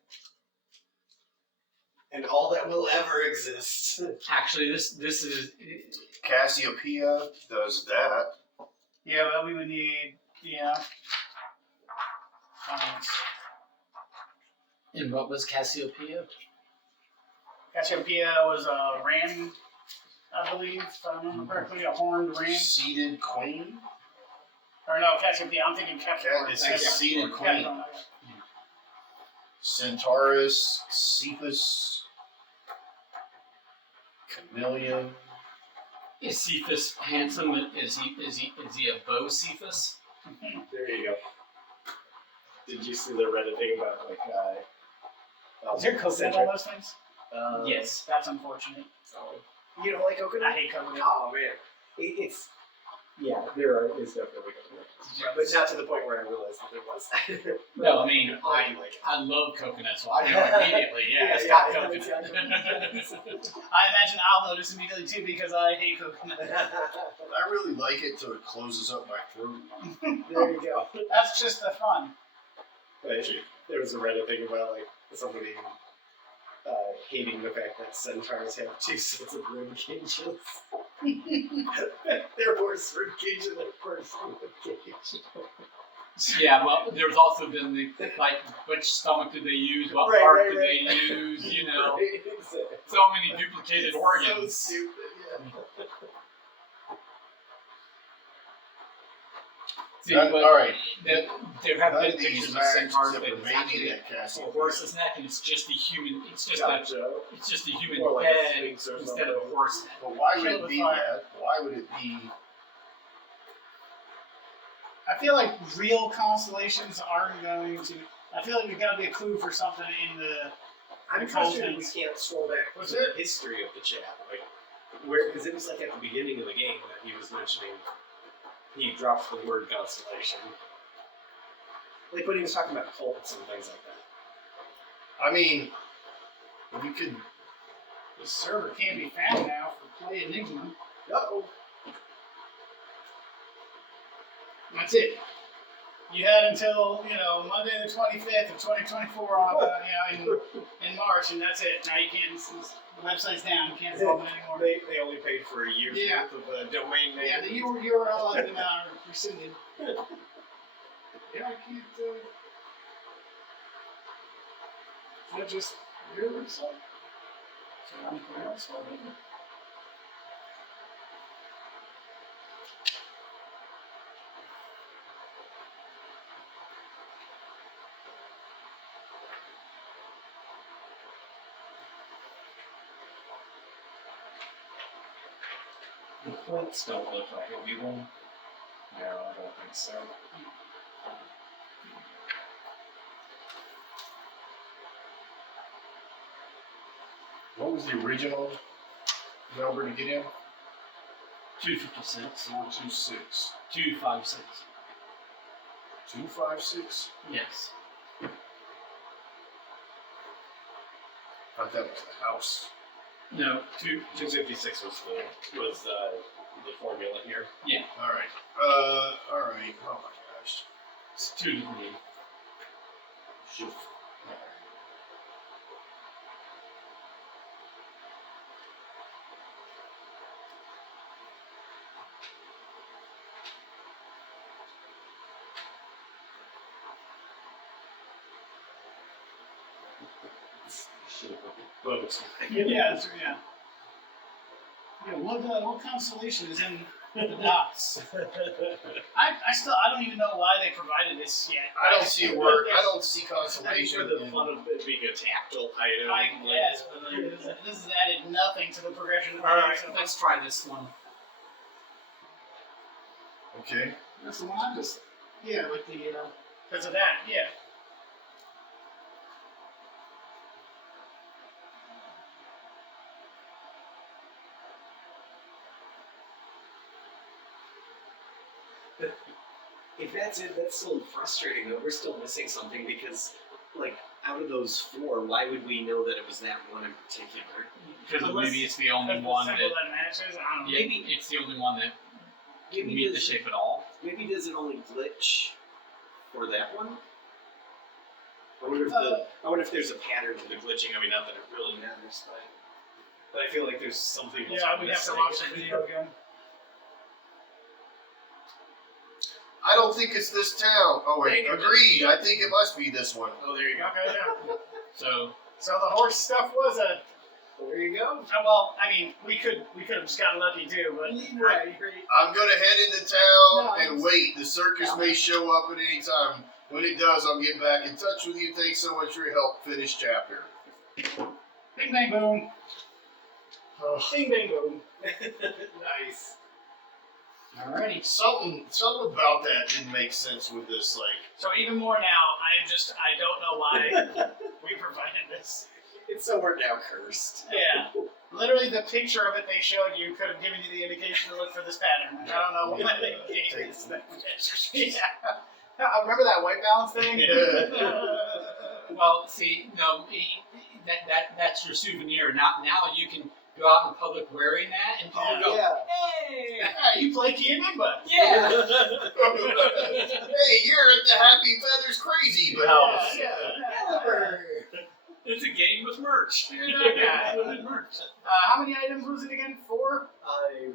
And all that will ever exist. Actually, this is. Cassiopeia does that. Yeah, but we would need And what was Cassiopeia? Cassiopeia was a ram, I believe, if I remember correctly, a horned ram. Seated queen. Or no, Cassiopeia. I'm thinking Capricorn. It's a seated queen. Capricorn. Centaurus, Cephas, Chameleon. Is Cephas handsome? Is he a beau Cephas? There you go. Did you see the Reddit thing about Is there coconut on those things? Yes. That's unfortunate. You don't like I coconut? hate coconut. Oh man, it's is definitely coconut, but not to the point where I realized that there was. No, I mean, I like it. I love coconut, so I know immediately. Yeah, it's Yeah, got yeah, coconut. I imagine I'll notice immediately too because I hate coconut. I really like it till it closes up my throat. There you go. That's just the fun. But there was a Reddit thing about like somebody hating the fact that centaurs have 2 sets of rib cages. Their horse rib cage and their person rib cage. Yeah, well, there's also been the which stomach did they use? What Right, part right, did right. they use? You know, Right, exactly. so many duplicated So organs. stupid, yeah. See, All but right. there have None been of these pictures of match centaurs except that for it's maybe actually that a Cassiopeia. horse's neck, and it's just the human. It's just Gotcha. it's just the human Or like a head sphinx or instead of a something. horse head. But why would Kill it the be fire. that? Why would it be? I feel like real constellations aren't going to. I feel like there's got to be a clue for something in the. I'm The frustrated we contents. can't scroll back Was to the it? history of the chat, like where because it was like at the beginning of the game that he was mentioning he dropped the word constellation, like when he was talking about cults and things like that. I mean, we could. The server can't be found now for Play Enigma. Uh-oh. That's it. You had until Monday the 25th of 2024 on in March, and that's it. Now you can't. The website's down. You can't solve it anymore. They only paid for a year's Yeah. worth of domain name. Yeah, the URL has been rescinded. Yeah, I can't. Is that just your website? Is there anything else on it? The points don't look like it, do they? No, I don't think so. What was the original number to get in? 256. 426. 256. 256? Yes. I thought that was the house. No, 256 was the formula here. Yeah. Alright. Alright. Oh my gosh. It's 228. Shoot. Boats. Yeah, that's, yeah. Yeah, what constellation is in the dots? I don't even know why they provided this yet. I don't see word. I don't see For consolation. the fun of it being a tactile item. I guess, but this has added nothing to the progression of the Alright, game. So let's try this one. Okay. that's the one I just. Yeah, with the because of that. Yeah. If that's it, that's still frustrating though. We're still missing something because, like, out of those 4, why would we know that it was that one in particular? Because Unless- maybe it's the only Because one the that. symbol that matches. I don't know. Yeah, maybe it's the only one that can Maybe meet the does, shape at all. maybe does it only glitch for that one? I wonder if there's a pattern to the glitching. I mean, not that it really matters, but I feel like there's something else. Yeah, I'm we have to missing. watch the video again. I don't think it's this town. Oh wait, Dang it. agreed. I think it must be this one. Oh, there you go. Okay, yeah. So So the horse stuff was a. There you go. Well, I mean, we could have just gotten lucky too, but Right. I'm gonna head into town No, and wait. The circus may show up at any time. When it does, I'll get back in touch with you. Thanks so much for your help. Finish chapter. Bing bang boom. Bing bang boom. Nice. alrighty. Something about that didn't make sense with this. Like, So even more now, I don't know why we provided this. It's somewhere now cursed. Yeah. Literally the picture of it they showed you could have given you the indication to look for this pattern. I don't know why they gave this thing. Yeah. Remember that white balance thing? Well, see, no, that's your souvenir. Now you can go out in public wearing that and people go, Yeah. hey, Yeah, you play Key Enigma. yeah. hey, you're at the Happy Feathers Crazy House. Yeah. It's a game with merch. Yeah. With merch. How many items was it again? 4? I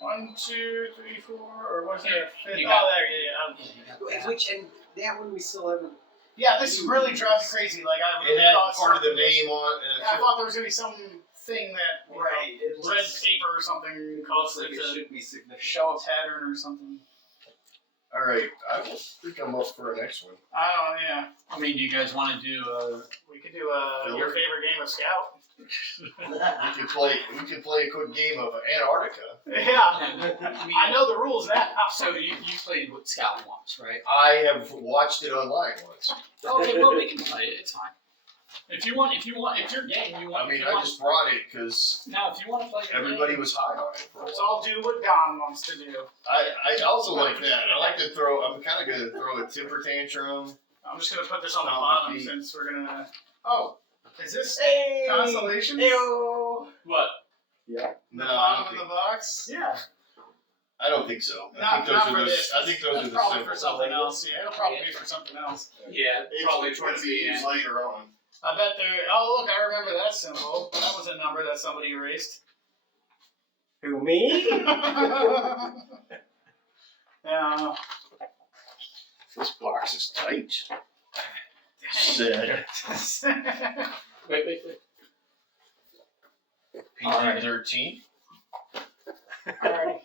1, 2, 3, 4, or was there a fifth? You Oh, got- there, yeah. which and that one we still haven't. Yeah, this really drives me crazy. Like I It really had thought part of the something was- name on I thought there was gonna be some thing that you know, It red looks, paper or something looks caused like it it to should be significant. show a pattern or something. All right, I think I'm up for the next one. I don't know. Yeah, I mean, do you guys want to do we could do Filler? your favorite game of Scout. We could play a quick game of Antarctica. Yeah, I know the rules now. So you played with Scout once, right? I have watched it online once. Okay, well we can play it. It's fine. If your game, you want. I mean, if you I want, just brought it because now if you want to play, your everybody game, was high on it. For a Let's while. all do what Don wants to do. I also like that. I like to throw. I'm kind of gonna throw a temper tantrum. I'm just gonna put this on the Oh, bottom geez. since we're gonna. Oh, is this Hey! constellations? What? The No, I bottom don't of think. the box? Yeah. I don't think so. I Not, think not those for are this. the. I think those That's are the probably for symbols. something else. Yeah, it'll probably be for something else. Yeah, It's probably going towards to be the used end. later on. I bet there. Oh, look, I remember that symbol. That was a number that somebody erased. Who, me? Yeah. This box is tight. Said Wait. PG-13. Alrighty.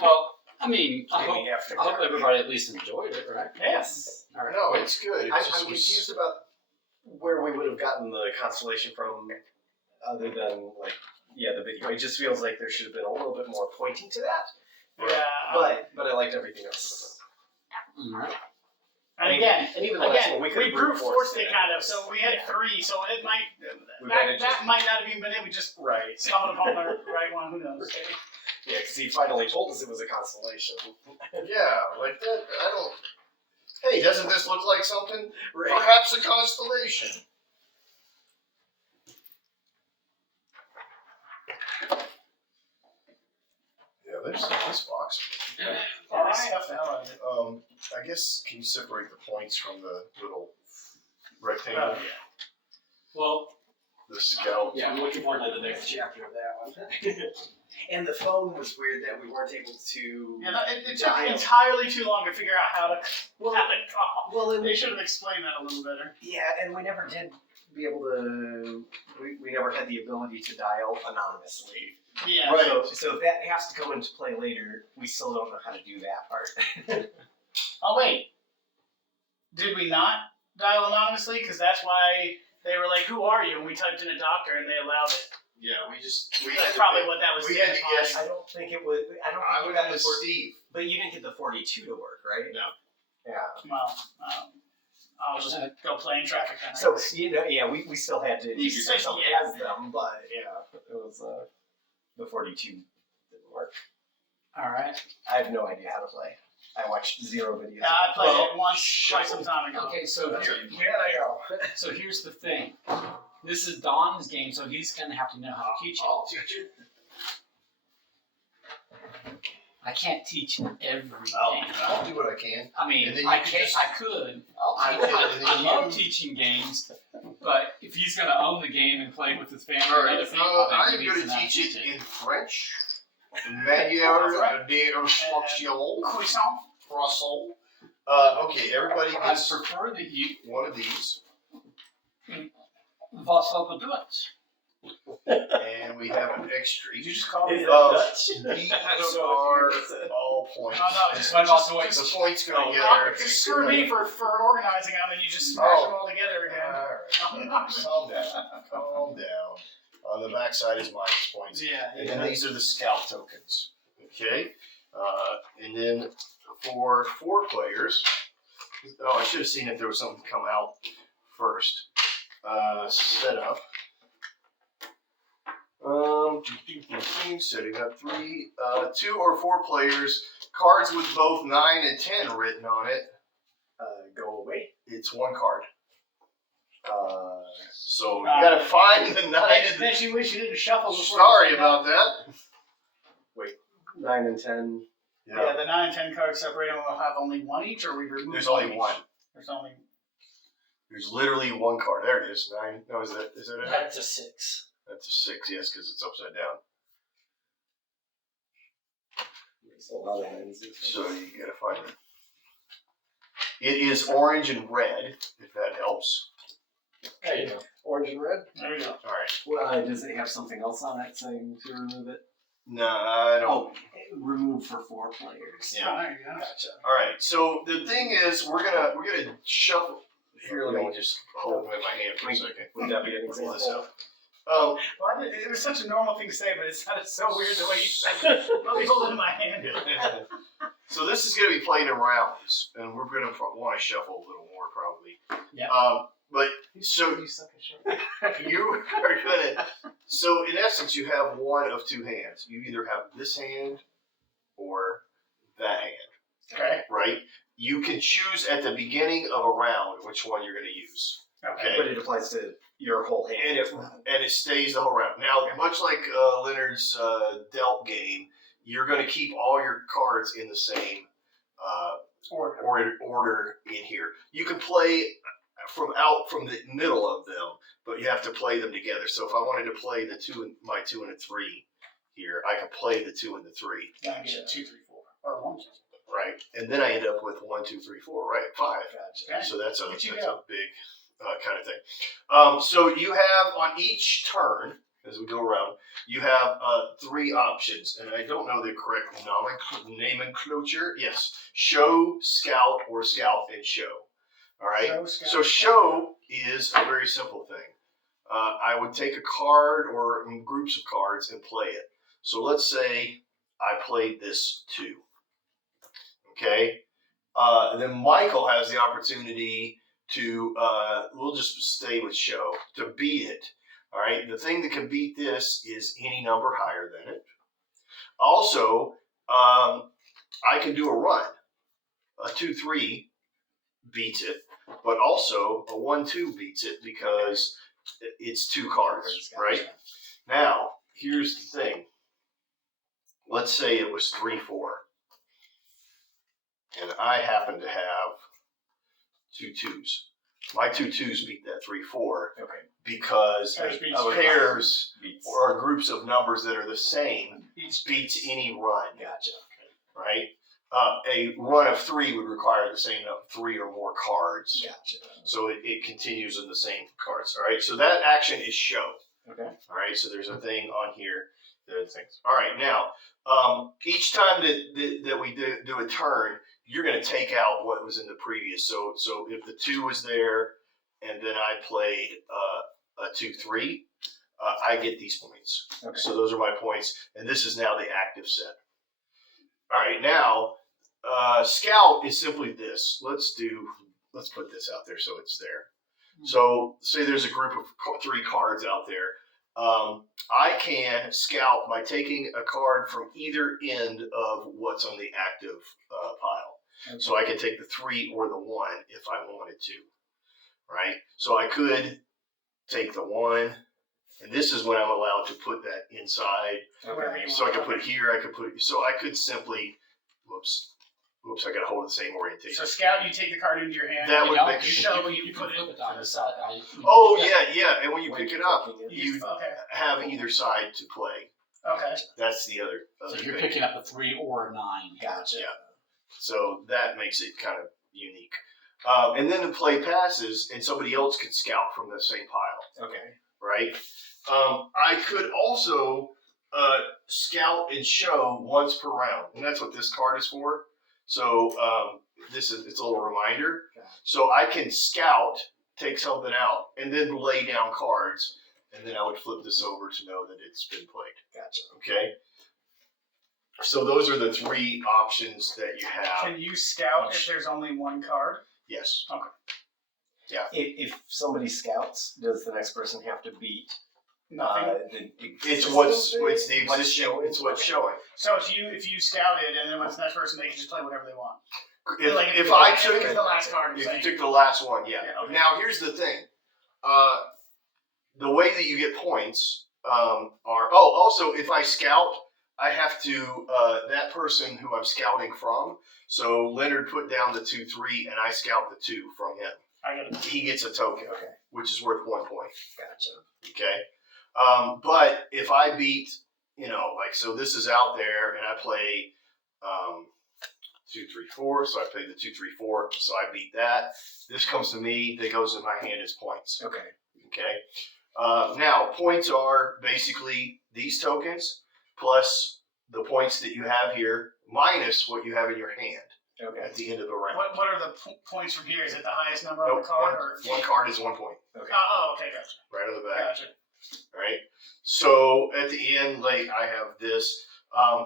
Well, I mean, I Maybe hope, after I hope dark. everybody at least enjoyed it, right? Yes. All right. No, it's good. It's I'm just confused about where we would have gotten the constellation from, other than the video. It just feels like there should have been a little bit more pointing to that. Yeah. But I liked everything else. All right. And again, and even the last one, we we could brute forced it it. kind of. So we had 3. So it might We might have that might not have even been it. We just Right. stumbled upon the right one. Who knows? Yeah, because he finally told us it was a constellation. Yeah, like that. I don't. Hey, doesn't this look like something? Right. Perhaps a constellation. Yeah, there's this box. I stuffed the hell out of it. I guess can you separate the points from the little rectangle? Well, The scout. Yeah, I'm looking forward to the next chapter of that one. And the phone was weird that we weren't able to. Yeah, it took entirely too long to figure out how to call. Well, They should have explained that a little better. Yeah, and we never did be able to. We never had the ability to dial anonymously. Yeah. Right. So if that has to come into play later, we still don't know how to do that part. Oh wait, did we not dial anonymously? Because that's why they were like, "Who are you?" And we typed in a doctor, and they allowed it. Yeah, we That's probably what that was. we had to signifying. guess. I don't think it was. I don't I think would you got have the to 40, Steve. but you didn't get the 42 to work, right? No. Yeah. Well, I'll just go play in traffic then. So yeah, we still had to You introduce said ourselves yeah. as them, but yeah, it was the 42 didn't work. all right. I have no idea how to play. I watched 0 videos. Yeah, I played Well, it once, quite some time ago. Okay, so go. so here's the thing. This is Don's game, so he's gonna have to know how to teach it. I'll teach you. I can't teach every game. I'll do what I can. I mean, And then you I can can't. just- I could. I'll teach it, and then I love you. teaching games, but if he's gonna own the game and play with his family All and right. other people, then I'm he going needs to know how teach it in French. Manière d'instruction. Croissant. Croissant. Okay, everybody I gets prefer that you one of these, was open to it. and we have an extra. Did you just call me? Is Um, that Dutch? These I don't know are what you said. all points. No, no, just the points go together. Just screw me for organizing them, and you just smash Oh. them all together again. Alright, calm down, calm down. On the back side is minus points. Yeah. And then these are the scout tokens. Okay? And then for 4 players, oh, I should have seen if there was something to come out first. Setup. Setting up 3, 2 or 4 players, cards with both 9 and 10 written on it. Go away. It's 1 card. So you Uh, gotta find the 9 and the. Bet you wish you didn't shuffle before. Sorry you about that. 9 and 10. Yeah, the 9 and 10 cards separated will have only 1 each, or we remove. There's only each? 1. There's only. There's literally 1 card. There it is. 9. No, is that a 9? That's a 6. That's a 6. Yes, because it's upside down. There's a lot of hands. So you gotta find it. It is orange and red, if that helps. There you go. Orange and red. There you go. All right. Well, does it have something else on it saying to remove it? No, I don't. Oh, remove for 4 players. Yeah. Oh, there you go. Gotcha. All right. So the thing is, we're gonna shuffle. Here, let me just hold them in my hand for a second. Would that be an Pull this example? out. Well, it was such a normal thing to say, but it sounded so weird the way you said it. Let me hold it in my hand. So this is going to be played in rounds, and we're going to want to shuffle a little more probably. Yeah. But so You suck at shit. you are going to. So in essence, you have one of 2 hands. You either have this hand or that hand, Okay. right? You can choose at the beginning of a round which one you're going to use. Okay. But it applies to your whole hand. And it stays the whole round. Now, much like Leonard's Delp game, you're going to keep all your cards in the same order in here. You can play from the middle of them, but you have to play them together. So if I wanted to play my 2 and a 3 here, I can play the 2 and the 3. Then I get 2, 3, 4, or 1, 2, 3. Right, and then I end up with 1, 2, 3, 4. Right, 5. Okay. So that's a Look at you that's go. a big kind of thing. So you have on each turn, as we go around, you have 3 options, and I don't know the correct nomenclature. Yes, show, scout, or scout and show. All right. So show is a very simple thing. I would take a card or groups of cards and play it. So let's say I played this 2. Okay. Then Michael has the opportunity to, we'll just stay with show, to beat it. All right. The thing that can beat this is any number higher than it. Also, I can do a run. A 2-3 beats it, but also a 1-2 beats it because it's 2 cards, right? Now, here's the thing. Let's say it was 3-4, and I happen to have 2 2s. My 2 2s beat that 3-4 because pairs or groups of numbers that are the same beats any run. Gotcha. Right? A run of 3 would require the same 3 or more cards. Gotcha. So it continues in the same cards. All right. So that action is show. Okay. All right. So there's a thing on here. There are things. All right. Now, each time that we do a turn, you're going to take out what was in the previous. So if the 2 was there, and then I played a 2-3, I get these points. Okay. So those are my points, and this is now the active set. All right, now scout is simply this. Let's put this out there so it's there. So say there's a group of 3 cards out there. I can scout by taking a card from either end of what's on the active pile. Okay. So I can take the 3 or the 1 if I wanted to, right? So I could take the 1, and this is when I'm allowed to put that inside. Okay. So I could put it here, so I could simply, whoops, I got to hold the same orientation. So scout, you take the card into your hand. That would make show you put flip it it on the side. Oh yeah, and when you pick it up, you okay. have either side to play. Okay. That's the other So you're thing. picking up a 3 or a 9. Gotcha. Yeah. So that makes it kind of unique. And then the play passes, and somebody else could scout from the same pile. Okay. Right? I could also scout and show once per round, and that's what this card is for. So it's a little reminder. So I can scout, take something out, and then lay down cards, and then I would flip this over to know that it's been played. Gotcha. Okay. So those are the 3 options that you have. Can you scout if there's only 1 card? Yes. Okay. Yeah. If somebody scouts, does the next person have to beat? Nothing. It's the existing. It's what's showing. So if you scouted and then once the next person, they can just play whatever they want. If I took the last card, if you took the last one, yeah. Okay. Now here's the thing. The way that you get points are also if I scout, I have to that person who I'm scouting from. So Leonard put down the 2-3, and I scout the 2 from him. I get it. He gets a token, Okay. which is worth 1 point. Gotcha. Okay. But if I beat, so this is out there, and I play 2, 3, 4. So I played the 2, 3, 4. So I beat that. This comes to me. That goes in my hand as points. Okay. Okay. Now points are basically these tokens plus the points that you have here minus what you have in your hand. Okay. At the end of the round. What are the points from here? Is it the highest number on the card? One card is 1 point. Okay. Okay, gotcha. Right on the back. Gotcha. Right. So at the end, I have this.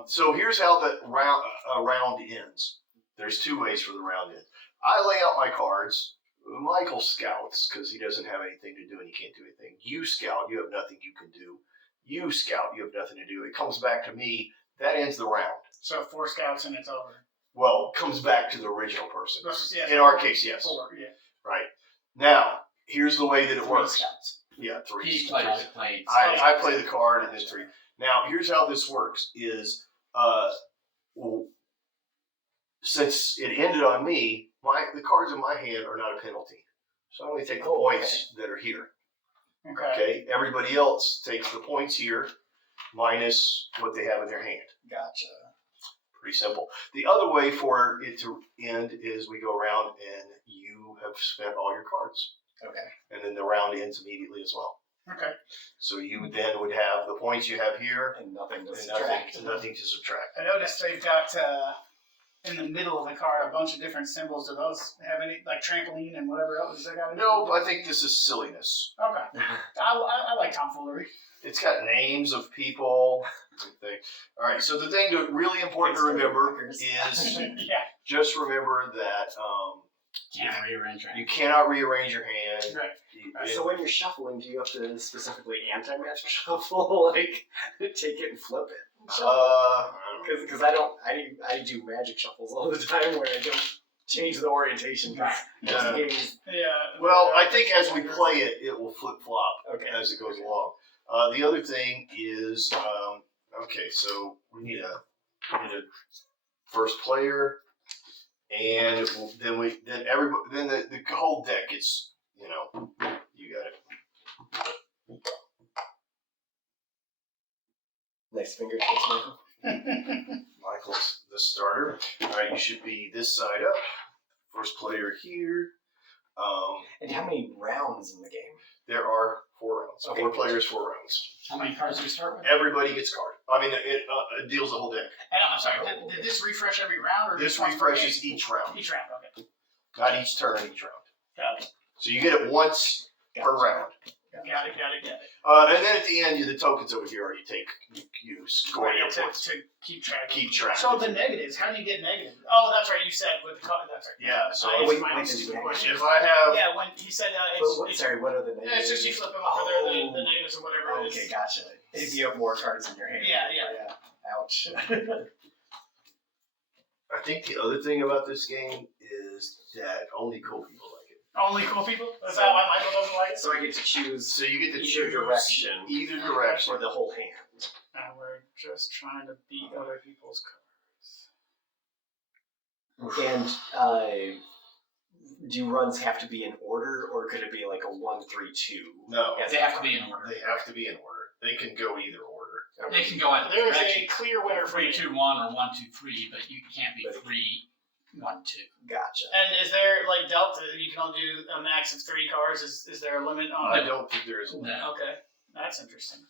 So here's how the round ends. There's 2 ways for the round end. I lay out my cards. Michael scouts because he doesn't have anything to do and he can't do anything. You scout. You have nothing you can do. You scout. You have nothing to do. It comes back to me. That ends the round. So 4 scouts and it's over. Well, comes back to the original person. Yeah, in our case, yes. 4, yeah. Right. Now, here's the way that it 3 works. scouts. Yeah, 3. He three. played. I play the card and then 3. Now, here's how this works: is since it ended on me, the cards in my hand are not a penalty, so I only take the points that are here. Okay. Everybody else takes the points here minus what they have in their hand. Gotcha. Pretty simple. The other way for it to end is we go around and you have spent all your cards. Okay. And then the round ends immediately as well. Okay. So you then would have the points you have here And nothing to and subtract. nothing to subtract. I noticed they've got in the middle of the card a bunch of different symbols. Do those have any, like trampoline and whatever else? Does that got any? Nope, I think this is silliness. Okay. I like tomfoolery. It's got names of people. All right, so the thing really important to remember is Yeah. just remember that Can't rearrange your you hand. cannot rearrange your hand. Right. So when you're shuffling, do you have to specifically anti-match shuffle, like take it and flip it? I don't know. Because I do magic shuffles all the time where I don't change the orientation. Right. Yeah. Yeah. Well, I think as we play it, it will flip flop Okay. as it goes along. The other thing is, okay, so we need a first player, and then the whole deck gets, you got it. Nice finger tips, Michael. Michael's the starter. All right, you should be this side up. First player here. And how many rounds in the game? There are 4 rounds. Okay. 4 players, 4 rounds. How many cards do we start with? Everybody gets card. I mean, it deals the whole deck. And I'm sorry. Did this refresh every round, or This just once per refreshes game? each round, Each round. Okay. not each turn, each round. Got it. So you get it once per round. Got it. And then at the end, the tokens over here already you score Right, your to points. keep track. Keep track. So the negatives. How do you get negative? Oh, that's right. You said with the card. That's right. Yeah, so I if- asked my own wait, stupid wait, question. if I have, Yeah, when he said it's Sorry, what are the yeah, it's negatives? just you flip them up, or they're the negatives or whatever it is. Okay, gotcha. If you have more cards in your hand. Yeah. Ouch. I think the other thing about this game is that only cool people like it. Only cool people. That's that why Michael doesn't like it. So I get to choose So you get to either choose direction either direction. for the whole hand. And we're just trying to beat other people's cards. And do runs have to be in order, or could it be like a 1, 3, 2? No, They have to be in order. they have to be in order. They can go either order. They can go either There is direction. a clear winner for 3, you. 2, 1, or 1, 2, 3, but you can't be 3, 1, 2. Gotcha. And is there like delta? You can only do a max of 3 cards. Is there a limit on I it? don't think there is a limit. No. Okay, that's interesting.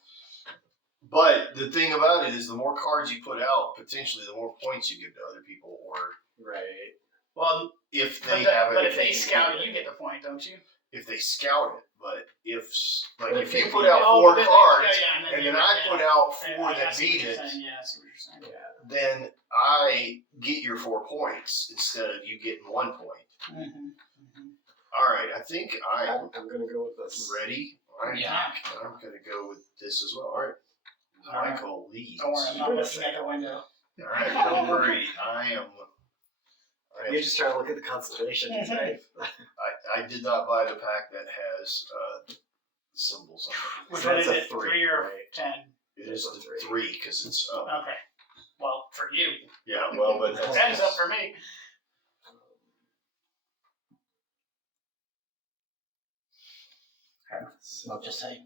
But the thing about it is, the more cards you put out, potentially the more points you give to other people, or Right. Well, if but, they have but it. if they scout it, you get the point, don't you? If they scout it, but if But if you if put they- out Oh, 4 but then cards, and and you- then I put out 4 I that see what beat you're it, saying. Yeah, I see what you're saying. Yeah. then I get your 4 points instead of you getting 1 point. Mm-hmm. All right, I think I'm I'm gonna go with this. ready. All right, Yeah. I'm gonna go with this as well. All right, All right. Michael leads. Don't worry, I'm not looking at the window. All right, don't worry. You're just trying to look at the constellations, right? I did not buy the pack that has symbols on it. Which So one that's is a it? 3, 3 or right? 10? It is That's a 3 because it's Okay. Well, for you, yeah. Well, but that's 10's up for me. So just say,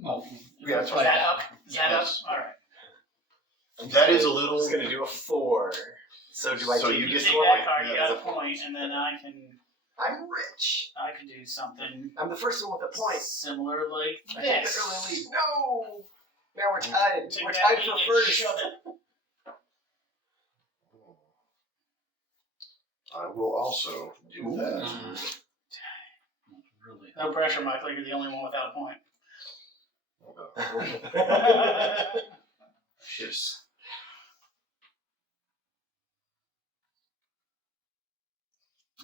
well, Yeah, that's Is right. that up? Is that up? Yes. All right. That is a I'm little. just gonna do a 4. So do I So take you You get take one that point. card, you Yeah. got a point, and then I can I'm rich. do something I'm the first one with a point. similar like I take the this. early lead. No! Now we're tied. Take We're that tied meat for and first. shove it. I will also do that. really. No pressure, Michael. You're the only one without a point. Yes.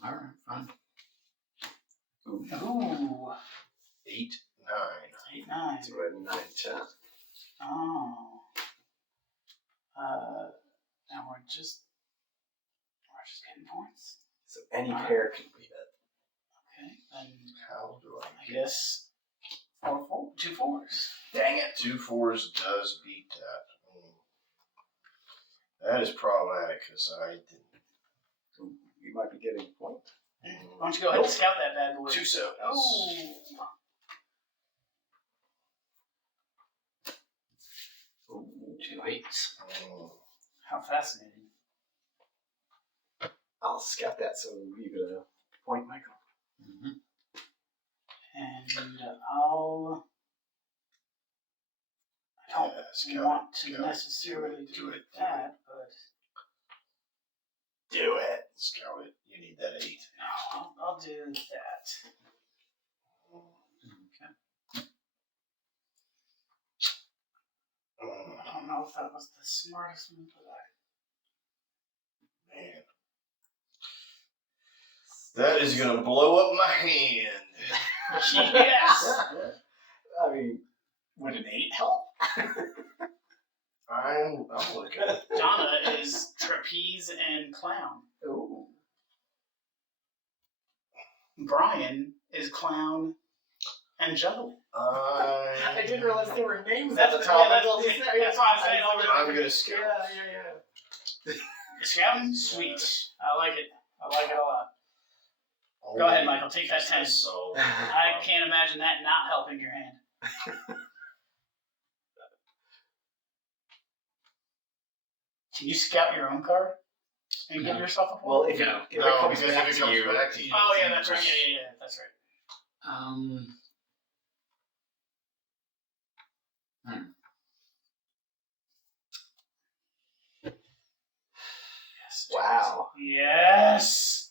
All right, fine. Ooh. 8, 9. 8, 9. Do a 9, 10. Oh. And we're just getting points. So any pair can beat it. Okay. Then How do I I get guess 2 4s. Dang it! 2 4s does beat that. That is problematic because I didn't. You might be getting a point. Why don't you go ahead and scout that bad boy? 2 7s. Oh. 2 8s. How fascinating. I'll scout that so you get a point, Michael. Mm-hmm. And I don't want to necessarily do that, but Do it. Scout it. You need that 8. No, I'll do that. Okay. I don't know if that was the smartest move, but Man. That is going to blow up my hand. yes! I mean, would an 8 help? I'm looking. Donna is trapeze and clown. Ooh. Brian is clown and juggling. I didn't realize there were names That's at the yeah, top. that's what I'm saying. I'm going to scout. Yeah. Scouting? Sweet. I like it. I like it a lot. Go ahead, Michael. Take that 10. So, I can't imagine that not helping your hand. Can you scout your own card and give No. yourself a point? Well, if No. it No, comes because back if it to comes you, back to you. Oh, yeah, that's right. Yeah, that's right. Yes. Wow. Yes.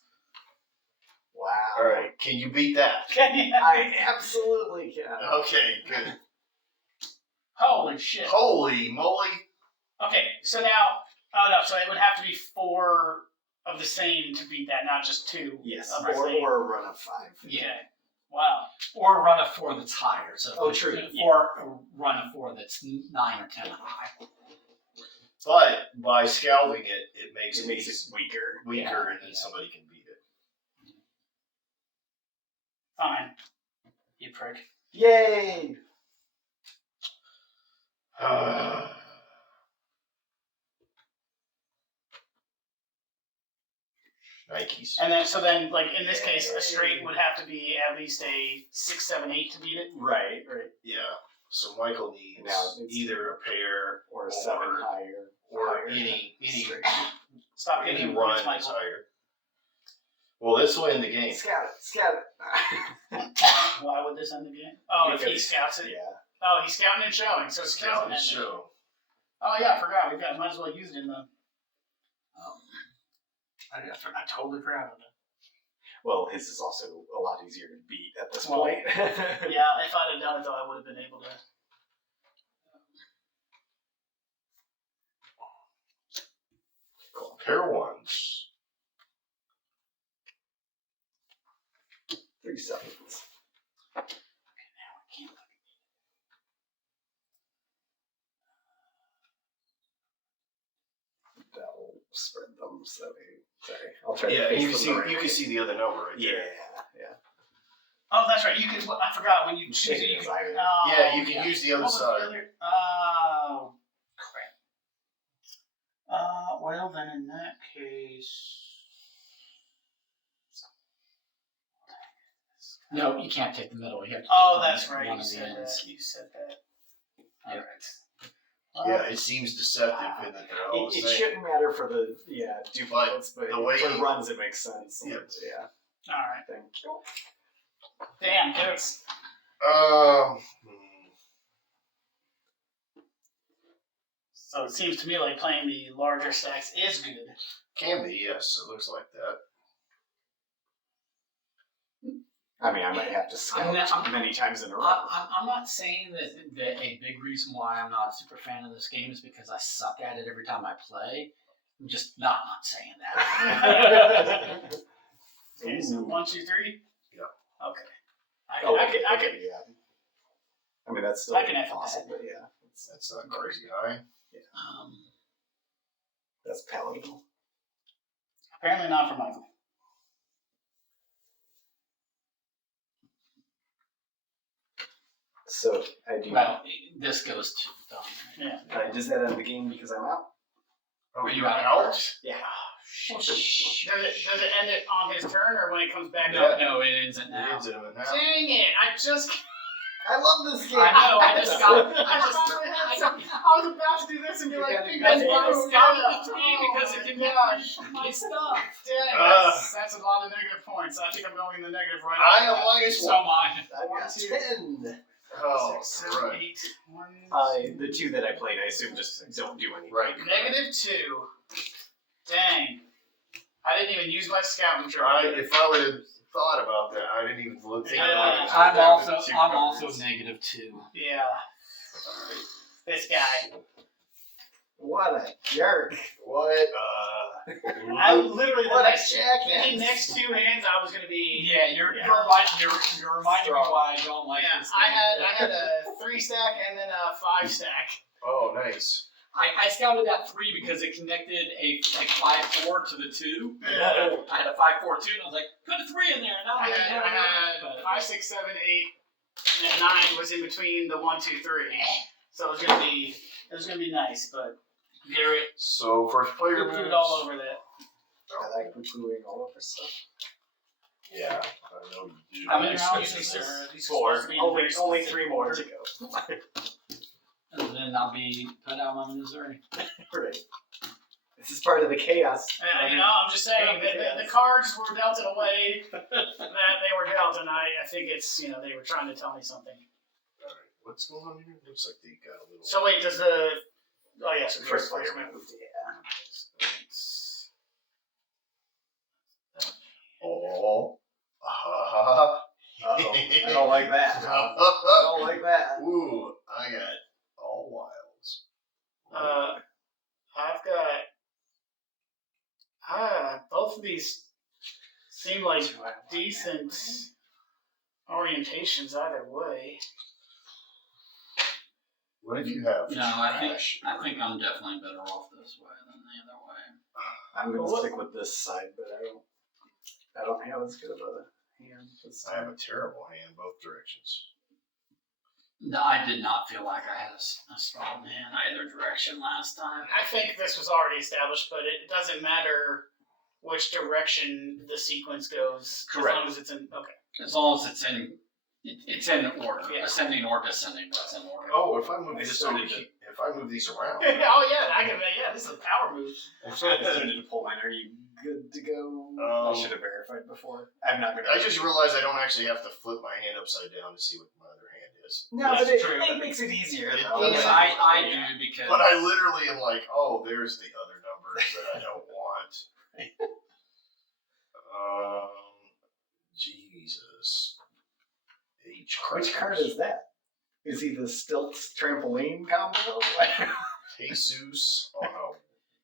Wow. All right. Can you beat that? I absolutely can. Okay, good. Holy shit. Holy moly. Okay, so now, oh no, so it would have to be 4 of the same to beat that, not just 2. Yes. of the same. Or a run of 5. Yeah. Okay. Wow. Or run a 4 that's higher. So Oh, true. Or run a 4 that's 9 or 10 high. But by scalding it, it makes It makes it weaker. weaker and then somebody can beat it. Fine. You prick. Yay! Nikes. And then, so then, like, in this case, a straight would have to be at least a 6, 7, 8 to beat it. Right. Yeah. So Michael needs Now it's- either a pair Or a 7 Or- higher. or higher. any Stop any giving him run points, that's Michael. higher. Well, this will end the game. Scout it. Why would this end the game? Oh, if he Because- scouts it. Yeah. Oh, he's scouting and showing, so it's Scout counting. and show. Oh yeah, I forgot. Might as well use it in the. I totally forgot about that. Well, his is also a lot easier to beat at this Well, point. Yeah, if I'd have done it though, I would have been able to. Pair ones. 3 seconds. That'll spread them. So sorry, I'll try. Yeah, to and you face can them see the right way. the other number right Yeah, there. yeah. Oh, that's right. You could. I forgot when you choose it. You Negative could. either. Oh, Yeah, you can use the other What was side. Oh, crap. Well then, in that case. No, you can't take the middle. You have to Oh, take that's right. one You of the said ends. that. You said that. Yeah. All right. Yeah, it seems deceptive in that they're all the It same. shouldn't matter for the duplicates, but the way- for runs it makes sense. Yeah. Yeah. All right. Thank you. Damn, kids. Um, So it seems to me like playing the larger stacks is good. can be, yes. It looks like that. I mean, I might have to scout many times in a row. I'm not saying that a big reason why I'm not a super fan of this game is because I suck at it every time I play. I'm just not saying that. Okay, so 1, 2, 3. Yeah. Okay. I could. Yeah. I mean, that's still I can effort awesome, that. but yeah, That's not crazy high. that's palatable. Apparently not for Michael. So I do. Well, this goes to Dom. Right? Yeah. Does that end the game because I'm out? Oh, Are you you're out? Yeah. Does it end it on his turn or when it comes back? No, it ends it It now. ends it now. Dang it! I love this game. I know, I just got- I was about to do this and be like, That's why I "Boom, scouted yeah." the tree, because it can gosh. make my stuff. Dang, Ugh. that's a lot of negative points. I think I'm going in the negative right I now. am minus So one. am I. I got 10. Oh, 6, 7, right. 8, 1, The 2 that I played, I assume, just don't do anything. Right. negative 2. Dang. I didn't even use my scouting If try. I would have thought about that, I didn't even look. Yeah. I'm also Two cards. -2. Yeah. This guy. What a jerk. What? I literally the What a next jackass. the next 2 hands I was gonna be. Yeah, you're reminding me why I don't like Yeah, this I game. had a 3 stack and then a 5 stack. Oh, nice. I scouted that 3 because it connected a 5-4 to the 2. Yeah. I had a 5-4-2, and I was like, put a 3 in there. And I had 5, 6, 7, 8, and then 9 was in between the 1, 2, 3. So it was gonna be nice, but Garrett So first player poo-pooed moves. all over that. I like poo-pooing all over stuff. Yeah, I know you do. How many How rounds many is are this? these? 4. Supposed to be Only very 3 more to go. And then I'll be put out my Missouri. Right. This is part of the chaos. You know, I'm just saying that the cards were dealt in a way that they were dealt, and I think it's, you know, they were trying to tell me something. All right, what's going on here? Looks like they got a little. So wait, does the so First player moved. Oh. Uh-oh. I don't like that. I don't like that. Ooh, I got all wilds. I've got both of these seem like decent orientations either way. What if you have? No, I trash? think I'm definitely better off this way than the other way. I'm going Well, to what- stick with this side, but I don't have as good of a hand this I have time. a terrible hand both directions. No, I did not feel like I had a strong hand either direction last time. I think this was already established, but it doesn't matter which direction the sequence goes, as long as it's in. Okay. As long as it's in order, Yeah. ascending or descending, but it's in order. Oh, if I move I this, started if I move these around. Oh yeah, I can. Yeah, this is a power move. I started to pull mine. Are you good to go? I should have verified before. I'm not going to. I just realized I don't actually have to flip my hand upside down to see what my other hand is. No, That's but it, true. it makes it easier. It though. does. I do because. But I literally am like, oh, there's the other numbers that I don't want. Jesus. Which card is that? Is he the stilts trampoline combo? Jesus. Oh no.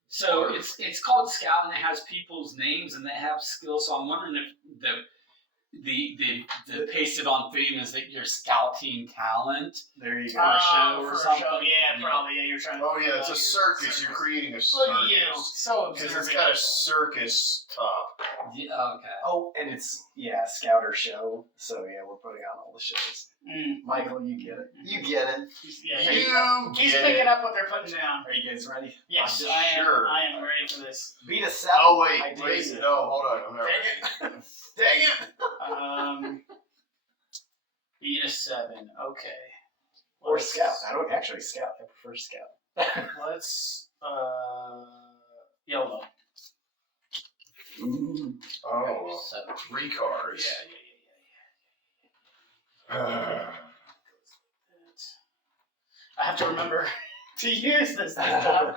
So it's called Scout and it has people's names and they have skills. So I'm wondering if the pasted on theme is that you're scouting talent There you for go. a show or For a something. show, yeah, probably. Yeah, you're trying to. Oh yeah, it's a circus. You're creating a Look circus. at you, so Because observant. it's got a circus top. Yeah, okay. Oh, and it's scouter show. So yeah, we're putting on all the shows. Mm. Michael, you get it. You get it. Yeah, You he's get picking it. up what they're putting down. Are you guys ready? Yes, I'm I am. sure. I am ready for this. Beat a 7. Oh I wait, dare wait, you. no, hold on. I'm not Dang ready. it! Dang it! Beat a 7. Okay. Or Let's- scout. I don't actually scout. I prefer scout. Let's YOLO. Oh, So 3 cards. I have to remember to use this time.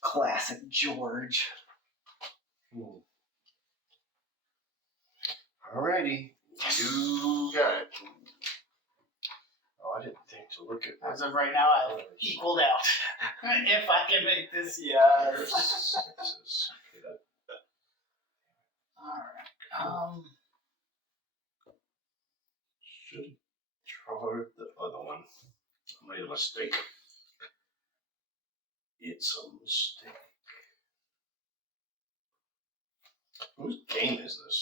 Classic George. Alrighty, you got it. Oh, I didn't think to look at As of right now, I've equaled out. If I can make this. There's 6s. Alright. Should have tried the other one. I made a mistake. It's a mistake. Whose game is this?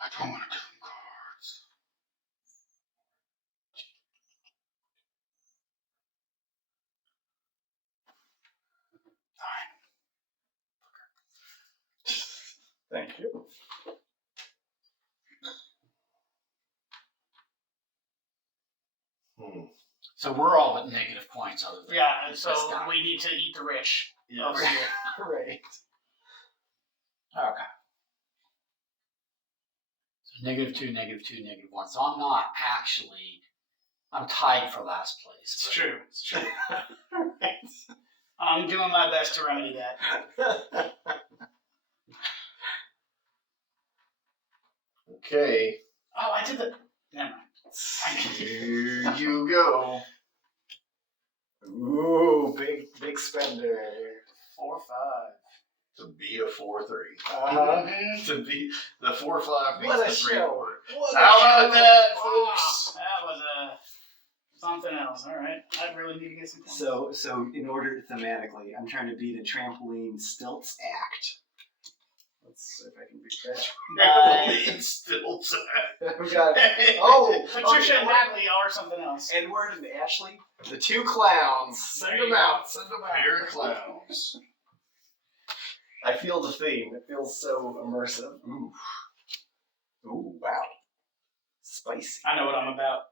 I don't want to do cards. Thank you. So we're all at negative points other than Yeah, this so guy. we need to eat the rich over Yes. here. Right. Okay. So -2, -2, -1. So I'm not actually. I'm tied for last place. It's true. It's true. I'm doing my best to remedy that. Okay, Oh, I did the. Never mind. here you go. Ooh, big spender. 4, 5. To be a 4-3. Uh-huh. To be the 4-5 beats What a the 3-4. show. How about that, Wow, folks? that was something else. All right, I really need to get some points. So in order thematically, I'm trying to beat a trampoline stilts act. Let's see if I can beat that. Trampoline still sad. We've got Patricia and Natalie are something else. Edward and Ashley, the two clowns. Send There them you out. go. Send them out. Pair of clowns. I feel the theme. It feels so immersive. Ooh. Ooh, wow. Spicy. I know what I'm about.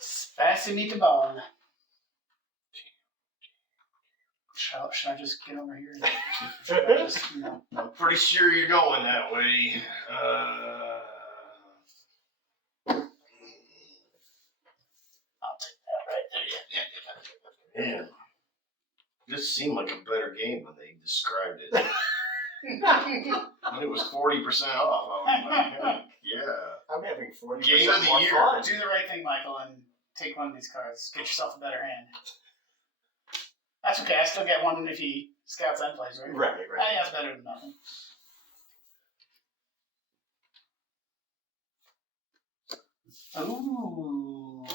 Spicy meatball. Should I just get over here? Should I just, I'm pretty sure you're going that way. I'll take that right there. Man, this seemed like a better game when they described it. When it was 40% off, I was like, heck, yeah. I'm having 40% Game of the more year. fun. Do the right thing, Michael, and take one of these cards. Get yourself a better hand. That's okay. I still get one if he scouts and plays, right? Right, I think right. that's better than nothing. Ooh.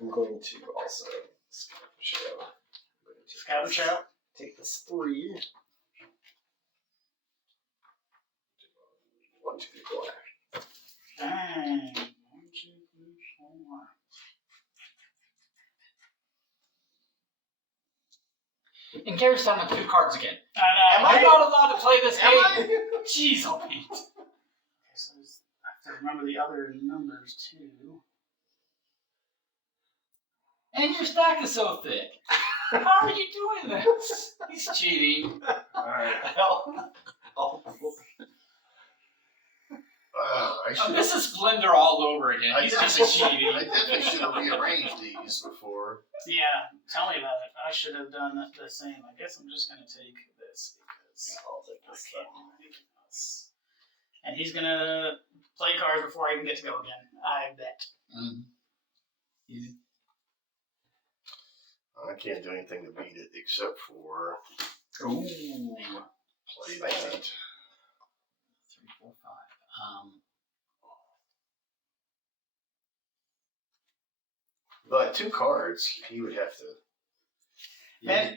I'm going to also scout and show. Scout and shout. Take this 3. 1, 2, 3, 4. Dang. 1, 2, 3, 4. And Gary's down with 2 cards again. Am I'm not allowed to play this Am I? game. Jeez, oh Pete. Okay, so I have to remember the other numbers too. And your stack is so thick. How are you doing this? He's cheating. Alright. I should This is Splendor all over again. He's just cheating. I definitely should have rearranged these before. Yeah, tell me about it. I should have done the same. I guess I'm just gonna take this because I'll take I this can't do anything else. And he's gonna play cards before I even get to go again. I bet. Easy. I can't do anything to beat it except for Ooh. play Spicy. that. 3, 4, 5. But 2 cards, he would have to.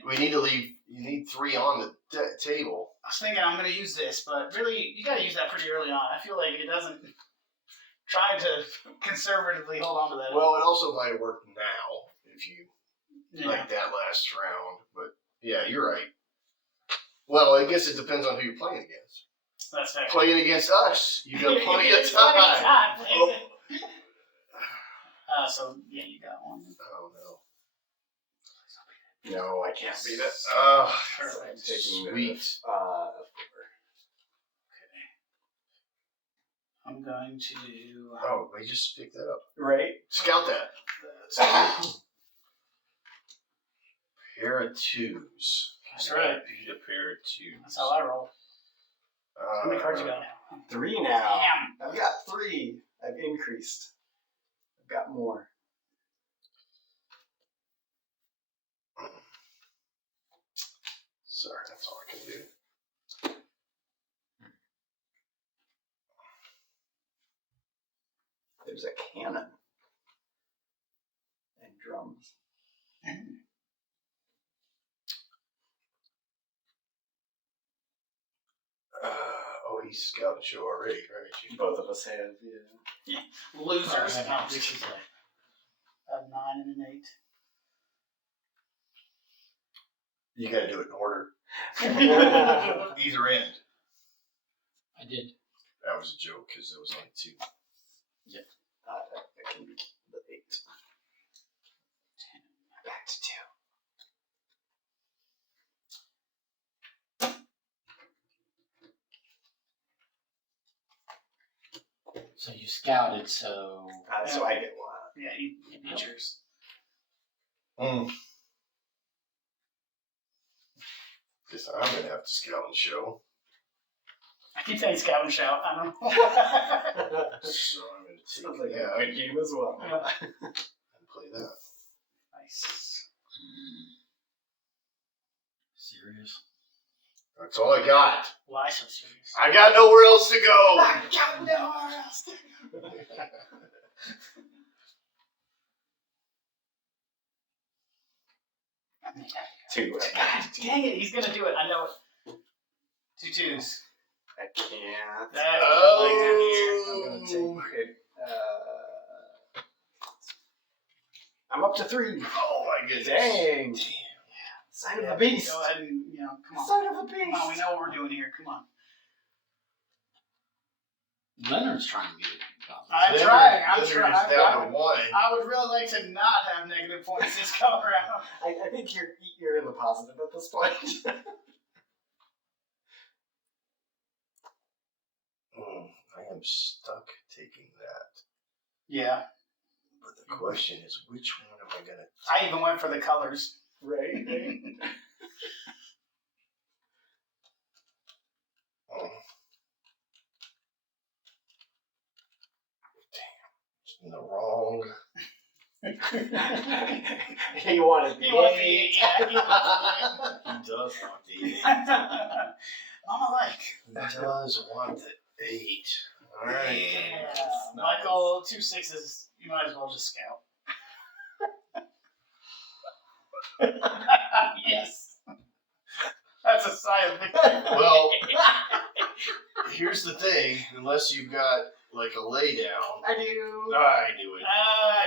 We need to leave. You need 3 on the table. I was thinking I'm gonna use this, but really, you gotta use that pretty early on. I feel like it doesn't. Try to conservatively hold on to that. Well, it also might work now if you Yeah. like that last round. But yeah, you're right. Well, I guess it depends on who you're playing against. That's fair. Playing against us, you got plenty of It's plenty of time. time. Oh. So yeah, you got one. Oh No, I can't beat it. no. Perfect. I'm taking Sweet. the 4. I'm going to do. Oh, we just picked that up. Right? Scout that. Pair of 2s. That's right. Beat a pair of 2s. That's how I roll. How many cards you got now? 3 now. Damn. I've got 3. I've increased. I've got more. Sorry, that's all I can do. There's a cannon. And drums. Oh, he's scouted show already, right? Both of us have, yeah. Losers. Oh, this is like A 9 and an 8. You got to do it in order. Either end. I did. That was a joke because there was only 2. That can be the 8. Back to 2. So you scouted, so So I get 1. Yeah, you beat yours. Guess I'm going to have to scout and show. I keep saying scout and shout. I don't know. So I'm going to take Sounds like Yeah. a good game as well. And play that. Nice. serious. That's all I got. Why so serious? I got nowhere else to go. I got nowhere else to go. 2. God dang it, he's gonna do it. I know it. 2 twos. I can't. That's I'm gonna take it. I'm up to 3. Oh my goodness. Dang. Sign of the beast. Go ahead and, come on. Sign of the Come beast. on, we know what we're doing here. Come on. Leonard's trying to be a I'm Leonard- trying. I'm Leonard trying. is down to 1. I would really like to not have negative points this go around. I think you're in the positive at this point. I am stuck taking that. Yeah. But the question is, which one am I going to I even went for the colors. right? It's in the wrong. He wanted the He wants the 8. 8. Yeah, he wants He does want the 8. the 8. I'm alike. He does want the 8. Alright. Yeah. Michael, 2 6s. You might as well just scout. Yes. That's a sign of victory. Well, here's the thing. Unless you've got like a laydown, I do. I do it.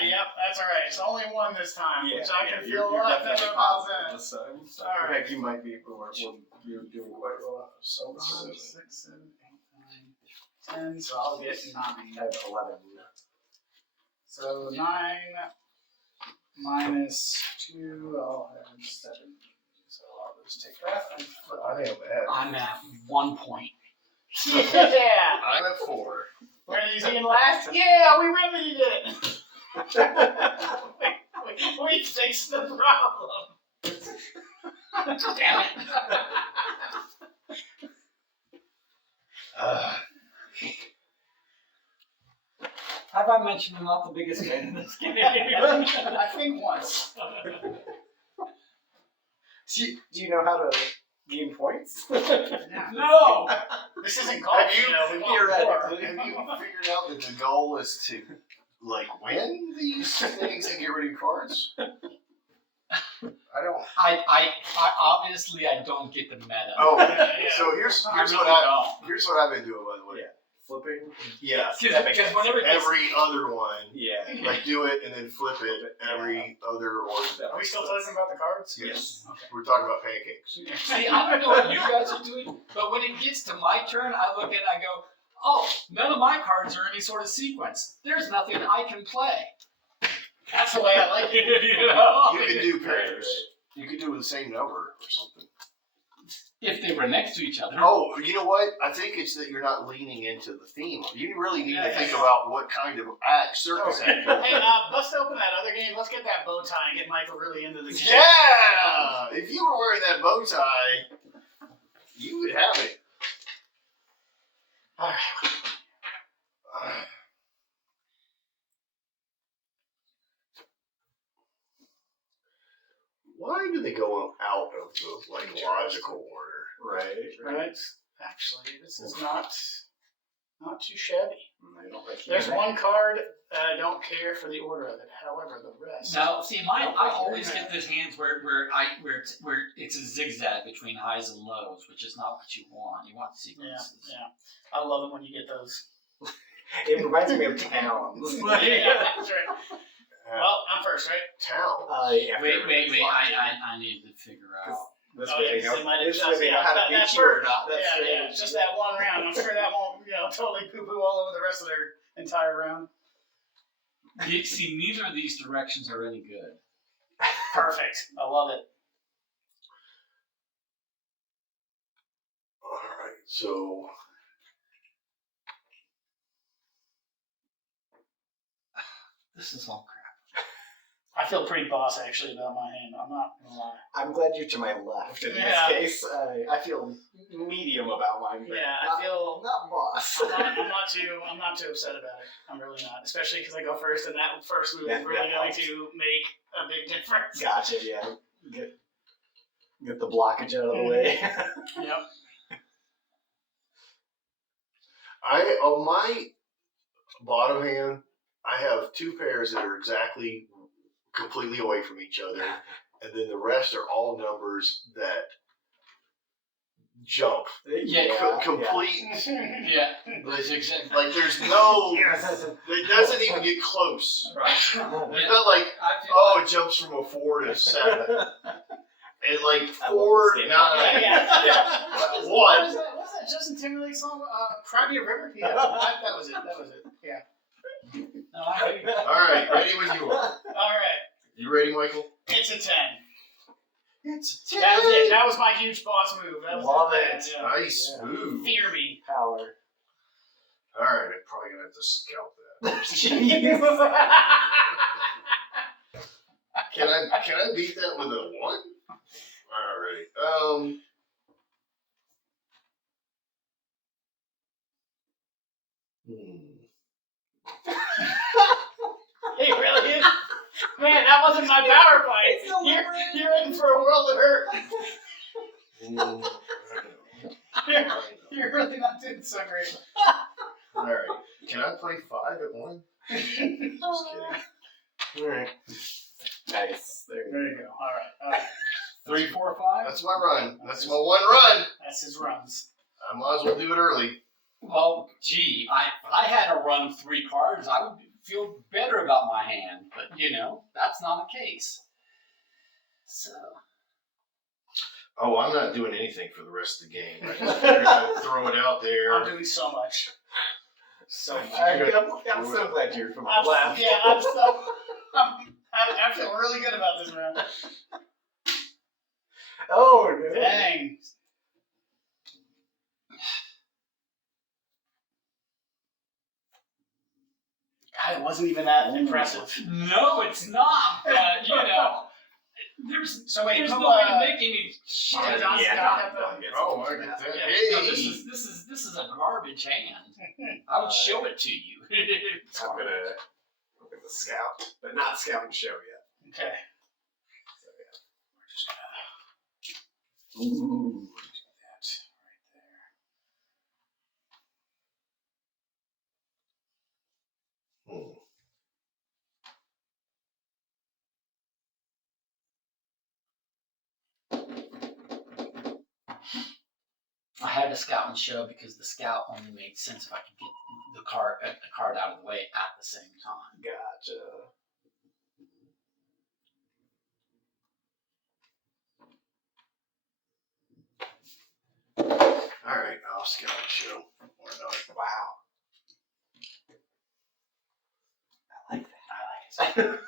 Yep, that's alright. It's only 1 this time, which I can feel a you're lot definitely better about positive that. this time. All right. In fact, you might be. You're doing quite well. 7, 5, 6, 7, 8, 9, 10. So I'll get 9. I have 11. So 9 minus 2, I'll have 7. So I'll just take that and flip. I think I'm at 1 point. Yeah! I'm at 4. Where did you see in last? Yeah, we remedied it! we fixed the problem! Damn it. Have I mentioned I'm not the biggest fan of this game? I think once. Do you know how to gain points? No! This isn't golf, Have you- we want more. Have you figured out that the goal is to like win these things and get rid of cards? I don't. I obviously I don't get the meta. Oh, Yeah. so here's I what really I don't. here's what I've been doing, by the way. Flipping. Yeah. Because whenever it gets- Every other one, Yeah. like do it and then flip it every other or. Are we still talking about the cards? Yes. Okay. We're talking about pancakes. See, I don't know what you guys are doing, but when it gets to my turn, I look at it and I go, oh, none of my cards are any sort of sequence. There's nothing I can play. That's the way I like it. You know? You can do pairs. You could do with the same number or something. If they were next to each other. Oh, you know what? I think it's that you're not leaning into the theme. You really need to think about what kind of circus act. Hey, bust open that other game. Let's get that bow tie and get Michael really into the game. Yeah! If you were wearing that bow tie, you would have it. All right. Why do they go out of the logical order? Right. Actually, this is not too shabby. I don't like There's one card I don't care for the order of it. However, the rest. Now, see, mine. I always get this hands where it's a zigzag between highs and lows, which is not what you want. You want sequences. Yeah. I love it when you get those. It reminds me of towns. Yeah, that's right. Well, I'm first, right? Town. Wait. I need to figure out. This Oh, way yeah, they 'cause know. they might This way adjust, they know yeah, how to that beat you first- or not. That's yeah, strategy. just that one round. I'm sure that won't, totally poo-poo all over the rest of their entire round. See, neither of these directions are any good. Perfect. I love it. All right, so This is all crap. I feel pretty boss actually about my hand. I'm not gonna lie. I'm glad you're to my left in Yeah. this case. I feel medium about mine. But Yeah, not, I feel. not boss. I'm not too upset about it. I'm really not, especially because I go first, and that first move is That really going helps. to make a big difference. Gotcha. Yeah. Get the blockage out of the way. Yep. on my bottom hand, I have two pairs that are exactly completely away from each other, and then the rest are all numbers that jump. Yeah, Complete. Yeah, that's exactly. Like there's no. Yes. It doesn't even get close. Right. It's not like, I feel oh, it jumps from a 4 to 7. And like I 4, love this game. 9. Yeah. What? Was that Justin Timberlake song? Cry Me a River? Yeah, that was it. Yeah. No, I All right, ready when you are. All right. You ready, Michael? It's a 10. It's That was it. That was my huge boss move. That was Love it. it. Yeah. Nice Yeah. move. Fear me. Power. All right, I'm probably gonna have to scout that. Jeez. Can I beat that with a 1? All right. He really is. Man, that wasn't my power fight. It's so You're in for a world of hurt. You're really not doing so great. All right. Can I play 5 at 1? Just kidding. All right. Nice. There There you go. All right. 3, 4, 5. That's my run. That's my one run. That's his runs. I might as well do it early. Well, gee, I had to run 3 cards. I would feel better about my hand, but that's not the case. So. Oh, I'm not doing anything for the rest of the game. I just figured I'd throw it out there. I'm doing so much. So much. I'm so glad you're from the left. Yeah, I feel really good about this round. Oh, no. Dang. God, it wasn't even that impressive. No, it's not. But there's So wait, there's who, no way to make any shit. yeah, out of yeah, it. Don- Oh, I get that. Yeah. Hey. No, this is a garbage hand. I would show it to you. I'm gonna look at the scout, but not scout and show yet. Okay. So, We're just gonna yeah. Ooh. do that right there. I had a scout and show because the scout only made sense if I could get the card out of the way at the same time. Gotcha. All right, I'll scout and show. Or not. Wow. I like that.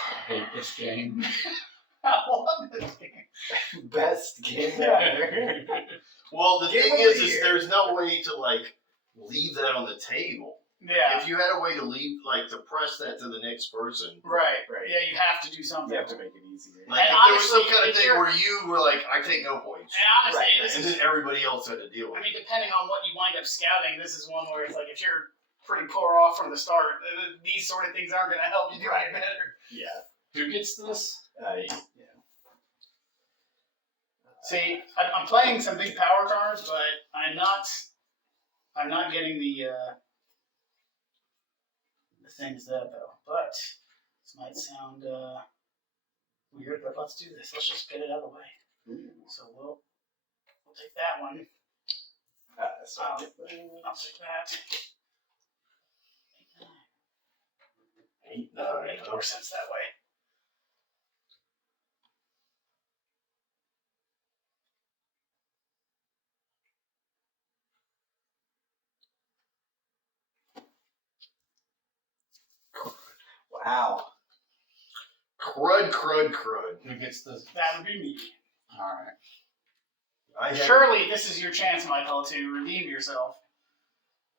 I hate this game. I love this game. Best game ever. Well, the Game thing of the is year. there's no way to leave that on the table. Yeah. If you had a way to leave, to press that to the next person. Right. Right. Yeah, you have to do something. You have to make it easier. Like And if there was some honestly, kind of if thing you're- where you were like, I take no points, And honestly, Right, this and is. then everybody else had to deal I with mean, it. depending on what you wind up scouting, this is one where it's like if you're pretty poor off from the start, these sort of things aren't going to help you do any better. Yeah. Who gets this? Yeah. See, I'm playing some big power cards, but I'm not getting the things that though. But this might sound weird, but let's do this. Let's just get it out of the way. So we'll take that one. So I'll take that. 8, That would 9. make more sense that way. Wow. Crud. Who gets the? That would be me. All right. I have- Surely this is your chance, Michael, to redeem yourself.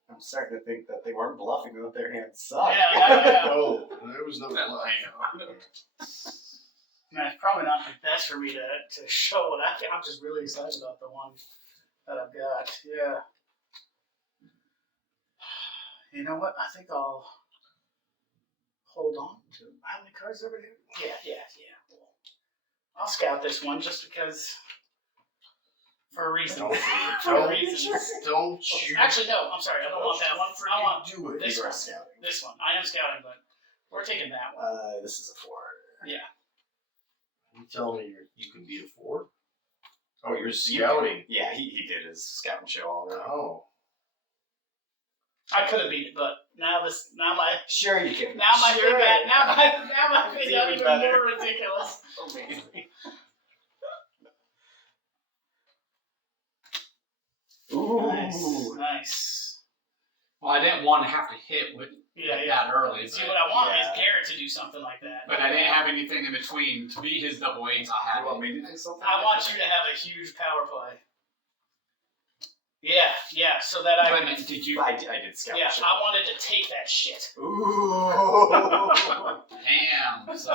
I'm starting to think that they weren't bluffing with their hands suck. Yeah. Oh, there was no line. Man, it's probably not the best for me to show what I'm just really excited about the one that I've got. Yeah. You know what? I think I'll hold on to how many cards over here? Yeah. I'll scout this one just because for a reason. For a reason. Don't you Actually, no. I'm sorry. I don't want that one. I want do it. this You are one. scouting. This one. I am scouting, but we're taking that one. This is a 4. You tell me you can beat a 4? Oh, you're scouting. Yeah, he did his scout and show already. Oh. I could have beat it, but now my Sure you can. thing got even better. more ridiculous. Amazing. Ooh. Nice. Well, I didn't want to have to hit with that early. See, but- what I want yeah. is Garrett to do something like that. But I didn't have anything in between to beat his double 8s. I had You want it. me to do something? I want you to have a huge power play. Yeah, so that I Wait a can. minute, did you? I did scout Yeah, and show. I wanted to take that shit. Ooh. Damn. So,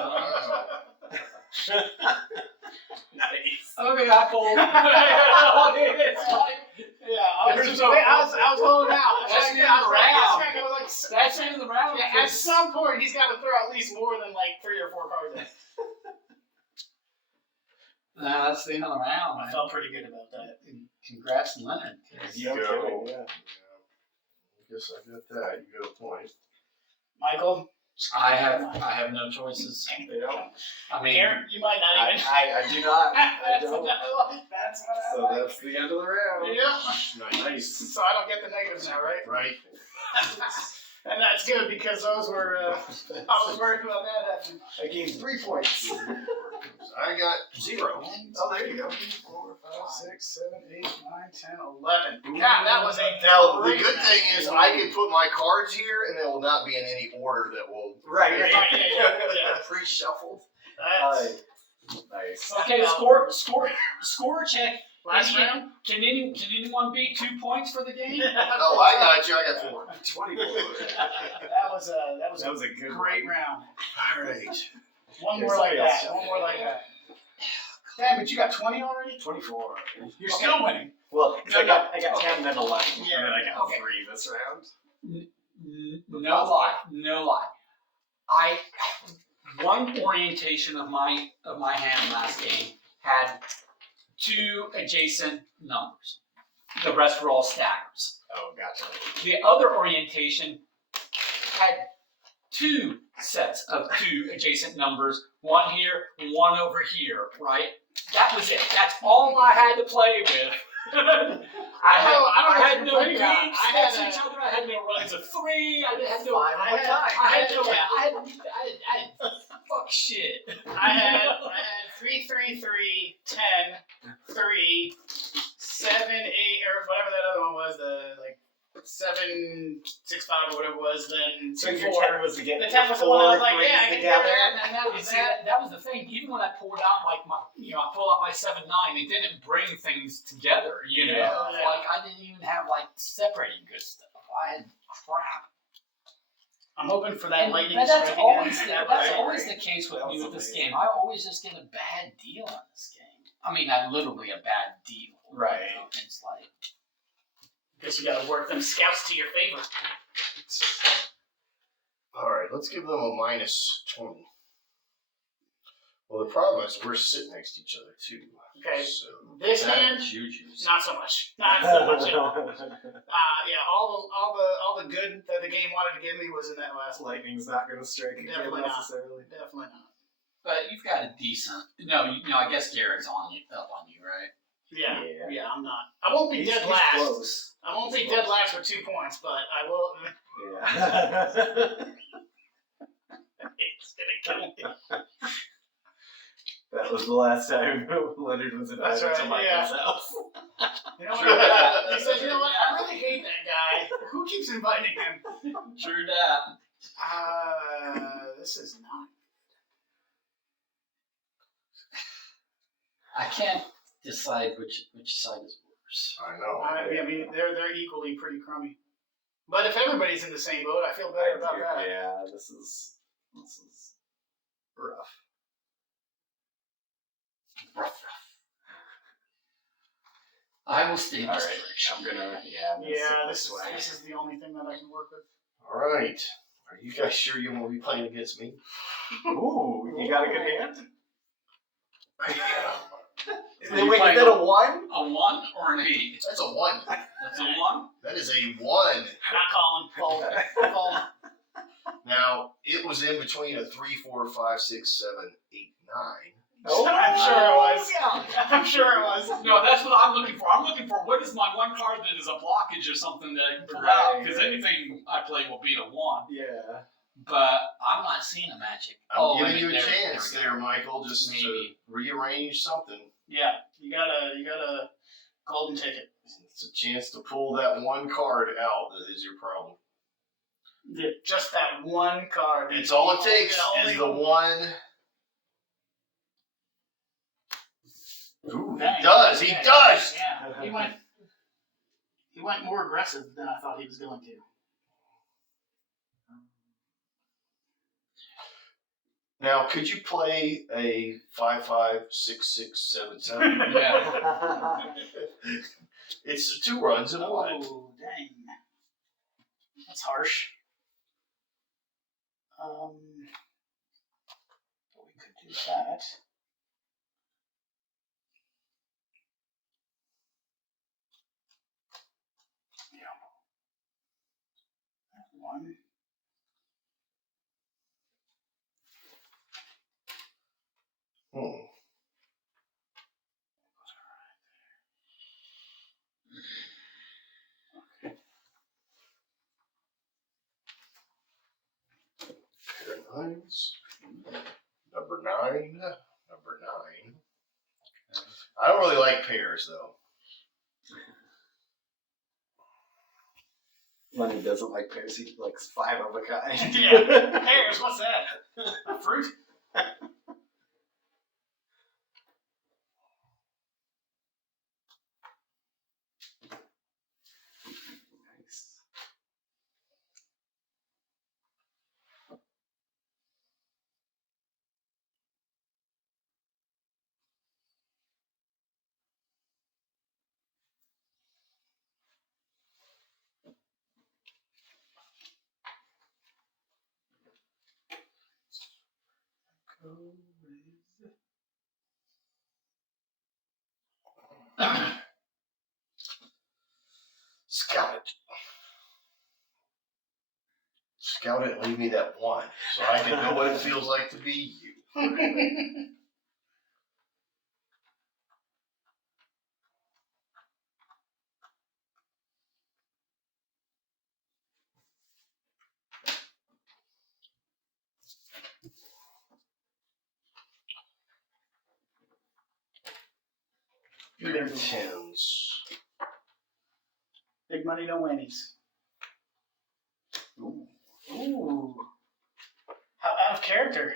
Nice. okay, I pulled. Yeah, I was holding out. That's in the I was round. like, That's the end of the round. yeah, at some point, he's got to throw at least more than like 3 or 4 cards in. Nah, that's the end of the round. I Man. felt pretty good about that. Congrats, Leonard. You No go. kidding, yeah. Guess I got that. You got a point. Michael, I have no choices. You know? I mean, Garrett, you might not even. I do not. I don't. That's what I So like. that's the end of the round. Yeah. Nice. So I don't get the negatives now, right? Right. And that's good because those were. I was worried about that happening. I gained 3 points. I got 0. Oh, there you go. 3, 4, 5, 6, 7, 8, 9, 10, 11. God, that was a Now, the great good thing round. is I can put my cards here and they will not be in any order that will Right. Yeah. pre-shuffled. That's Nice. okay, score check. last round. Can anyone beat 2 points for the game? Oh, I got you. I got 4. 24. That was a good great one. round. All right. One Here's more like somebody else. that. One more like that. Damn, but you got 20 already? 24. You're still winning. Well, 'cause No, I got okay. 10 and then 11. Yeah, And then I got okay. 3 this round. No lie. I one orientation of my hand last game had 2 adjacent numbers. The rest were all staggers. Oh, gotcha. The other orientation had 2 sets of 2 adjacent numbers, one here, one over here, right? That was it. That's all I had to play with. I had no beats next to each other. I had no runs of 3. I had no. I had fuck shit. I had 3, 3, 3, 10, 3, 7, 8, or whatever that other one was, the like 7, 6, 5 or whatever it was, then So 2, your 4. 10 was to get The your 10 was the one I was 4 like, threes yeah, I can together. do that. And that You was see, that. that was the thing. Even when I pulled out like I pulled out my 7, 9, it didn't bring things together. You know, Yeah. like I didn't even have like separating good stuff. I had crap. I'm hoping for that And lightning but that's strike always again. that's always the case with That me was with this amazing. game. I always just get a bad deal on this game. I mean, not literally a bad deal. Right. You know, it's like Guess you gotta work them scouts to your favor. All right, let's give them a minus 20. Well, the problem is we're sitting next to each other too. Okay. So This that hand, juju's. not so much. Not so much at all. Yeah, all the good that the game wanted to give me was in that last one. Lightning's not going to strike again Definitely not. necessarily. Definitely not. But you've got a decent. No, I guess Garrett's up on you, right? Yeah, Yeah. I'm not. I won't be He's dead last. close. I won't be He's dead close. last with 2 points, but I will. Yeah. That was the last time Leonard was invited That's to right, Michael's yeah. house. You know what? He said, you know what? I really hate that guy. Who keeps inviting him? True that. This is not. I can't decide which side is worse. I know. I mean, they're equally pretty crummy. But if everybody's in the same boat, I feel better about that. Yeah, this is rough. I will stay in All this right, direction. I'm gonna Yeah, sit this is the only thing that I can work with. All right. Are you guys sure you won't be playing against me? Ooh, you got a good hand. Are you Wait, playing is that a 1? A 1 or an 8? That's a 1. That's a 1? That is a 1. Not calling. Fold. Fold. Now, it was in between a 3, 4, 5, 6, 7, 8, 9. Oh, I'm sure it was. yeah. I'm sure it was. No, that's what I'm looking for. I'm looking for what is my one card that is a blockage or something that I can pull out. Because Right. anything I play will beat a 1. Yeah. But I'm not seeing a magic. I'm wait giving you a minute, chance we there, go. Michael, just to Maybe. rearrange something. Yeah, you got a golden ticket. It's a chance to pull that one card out that is your problem. Yeah, just that one card. It's all it takes Only is the one. Ooh, Dang. he does. He Yeah, does. Yeah, he went more aggressive than I thought he was going to. Now, could you play a 5, 5, 6, 6, 7, 7? Yeah. It's 2 runs in 1. Oh, dang. That's harsh. We could do that. Yeah. One. Hmm. Pair of 9s. Number 9. Number 9. I don't really like pairs, though. Lenny doesn't like pairs. He likes 5 of a kind. Yeah. Pears, what's that? A fruit? Nice. Scout it. Scout it and leave me that 1 so I can know what it feels like to be you. Pair of 10s. Big money, no whammies. Ooh. Ooh. How out of character.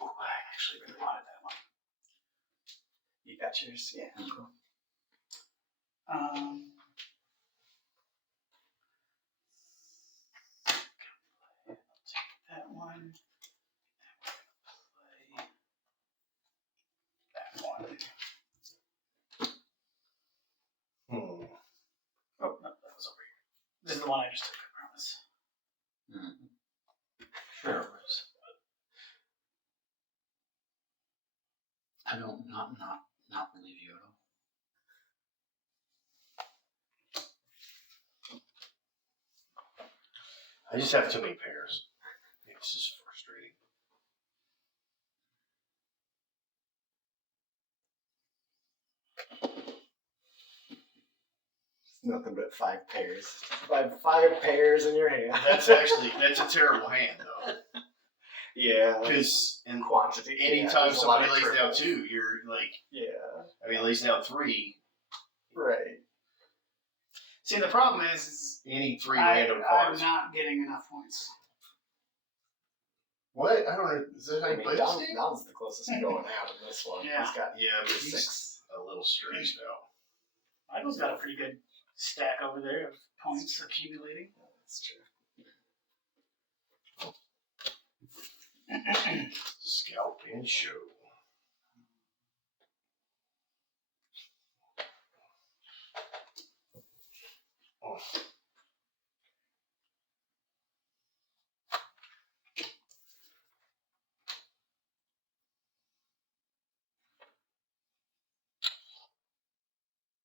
Ooh, I actually really wanted that one. You got yours? Yeah. Cool. That one. Play that one. Hmm. Oh, no, that was over here. This is the one I just took, I promise. Sure it was. I don't not believe you at all. I just have too many pairs. It's just frustrating. Nothing but 5 pairs. Five pairs in your hand. That's a terrible hand though. Yeah. Because in Quantity. anytime there's a lot somebody of lays down triples. 2, you're like, Yeah. I mean, lays down 3. Right. See, the problem is Any 3 I'm random cards. not getting enough points. What? I don't know. Is that how I you mean, play this game? Don's the closest going out in this one. Yeah. He's got Yeah, but he's 6. a little stressed out. Michael's got a pretty good stack over there of points accumulating. That's true. Scalp and show. Oh.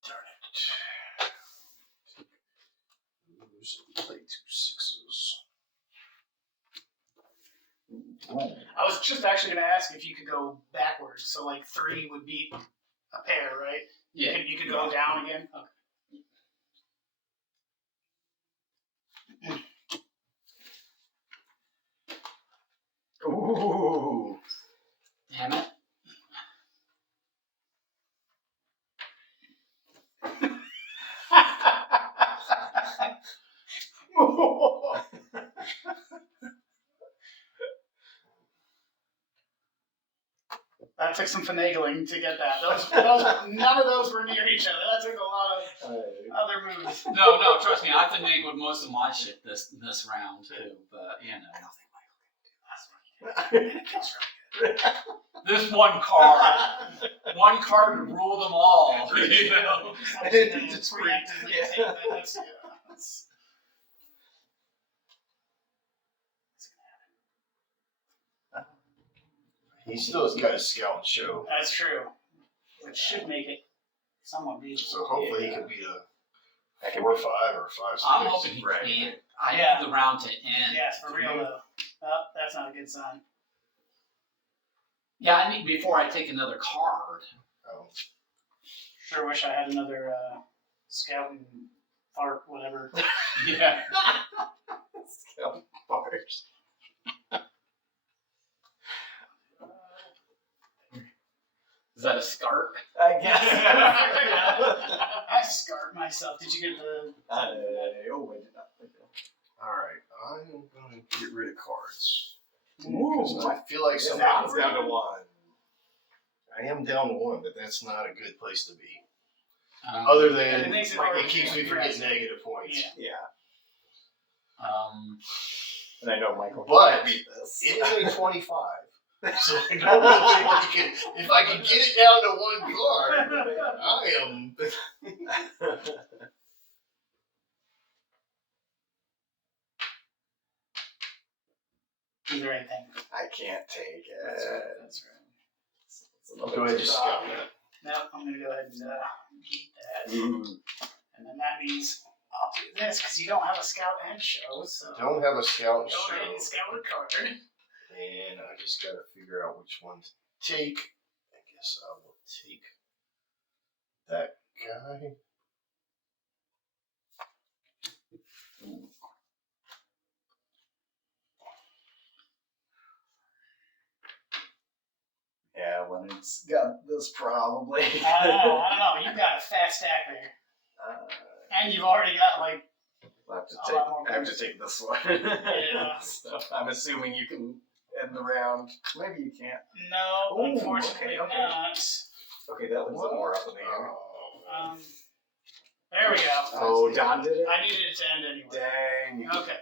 Darn it. Lose and play 2 6s. I was just actually going to ask if you could go backwards. So, like, 3 would beat a pair, right? Yeah. You could go down again? Okay. Ooh. Damn it. That took some finagling to get that. None of those were near each other. That took a lot of other moves. No, trust me, I finagled most of my shit this round too, but you know. This one card to rule them all. You know? Just preemptively take that. That's- He still has got his scout and show. That's true. Which should make it somewhat beatable. So hopefully he can beat a 4 5 or 5 6. I'm hoping he Right. can. I Yeah. need the round to end. Yes, for real though. Oh, that's not a good sign. Yeah, I need before I take another card. Oh. Sure wish I had another scout and fart, whatever. Yeah. Scalp bars. Is that a SCART? I guess. I scarred myself. Did you get the? I did not. Alright, I'm going to get rid of cards. Ooh. Because I feel like So somebody. Don's down to 1. I am down to 1, but that's not a good place to be. And Other And than it makes it it hard keeps to me from progress. getting negative points. Yeah. Yeah. And I know Michael But can't beat this. It is only 25. So I don't really if I can get it down to 1 card, I am. Is there anything? I can't take it. That's right. It's Go ahead and just scout $2. that. No, I'm gonna go ahead and beat that. Ooh. And then that means I'll do this because you don't have a scout and show, so Don't have a scout and go ahead show. and scout a card. And I just gotta figure out which one to take. I guess I will take that guy. Yeah, Leonard's got this probably. I don't know. You've got a fat stack there, and you've already got like I'll have to a take, lot more I have to points. take this one. Yeah. So I'm assuming you can end the round. Maybe you can't. No, Ooh, unfortunately okay. not. Okay, that looks more up in the air. There we go. Oh, Don did it? I needed it to end anyway. Dang. You Okay.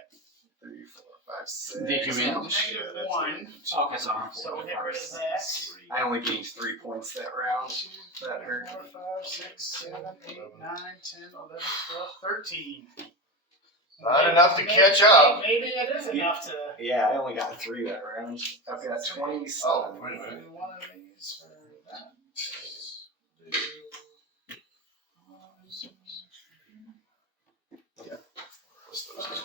3, 4, 5, 6. Did you win? Negative 1. Okay, so I'm So we'll get rid of that. I only gained 3 points that round. That hurt. 4, 5, 6, 7, 8, 9, 10, 11, 12, 13. Not enough to catch up. Maybe it is enough to. Yeah, I only got 3 that round. I've got 27. Oh, wait a minute. Do one of these for that. What's those?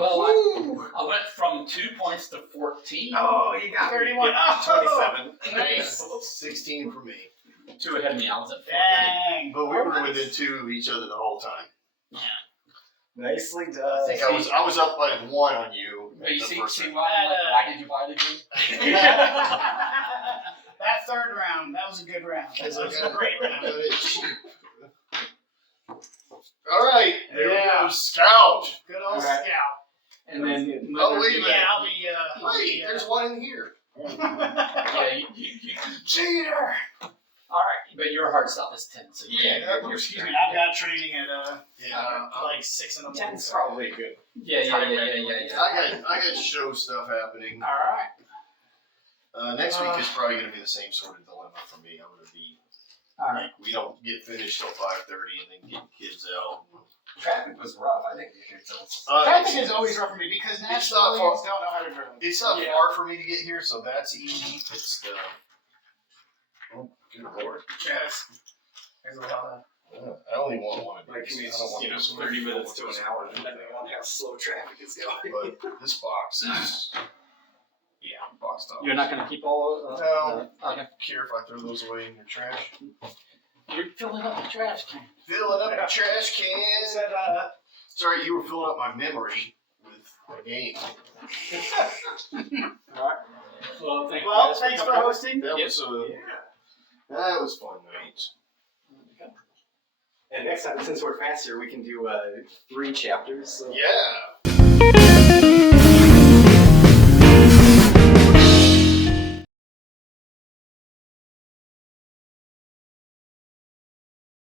Well, Woo! I went from 2 points to 14. Oh, you got 31. Oh, 27. nice. 16 for me. 2 ahead of me. I was at 14. Dang. But we were within 2 of each other the whole time. Nicely I done. think I was up by 1 on you. But you the see, first see round. why did you buy the game? That third round, that was a good round. That was a great round. Got it cheap. All right, there we Yeah. go. Scout. Good old All right. scout. And then Oh, wait a minute. Yeah, I'll Wait, be. there's one in here. yeah, you Cheater. all right, but your hard stop is 10, so Excuse me, I've got training at Yeah, like 6 in the morning. 10's probably good. Yeah. I got show stuff happening. All right. Next week is probably going to be the same sort of dilemma for me. I'm going to be All right. like, we don't get finished till 5:30 and then get kids out. Traffic was rough. I think you should Traffic is always rough for me because It's not Nashvilleians far. don't know how to drive. It's not Yeah. far for me to get here, so that's easy. It's the. Oh, good lord. Yes. There's a lot of. I only want one of My these. commute's I don't want just, this 30 one. minutes to an hour, depending on how slow traffic is going. But this box is. Yeah, boxed up. You're not going to keep all. No. Okay. I don't care if I throw those away in your trash. You're filling up the trash can. Filling up the trash He can. said, Sorry, you were filling up my memory with the game. All right. Well, thank you well, guys thanks for coming. hosting. That Yep. was Yeah. that was fun night. And next time, since we're faster, we can do 3 chapters. So. Yeah.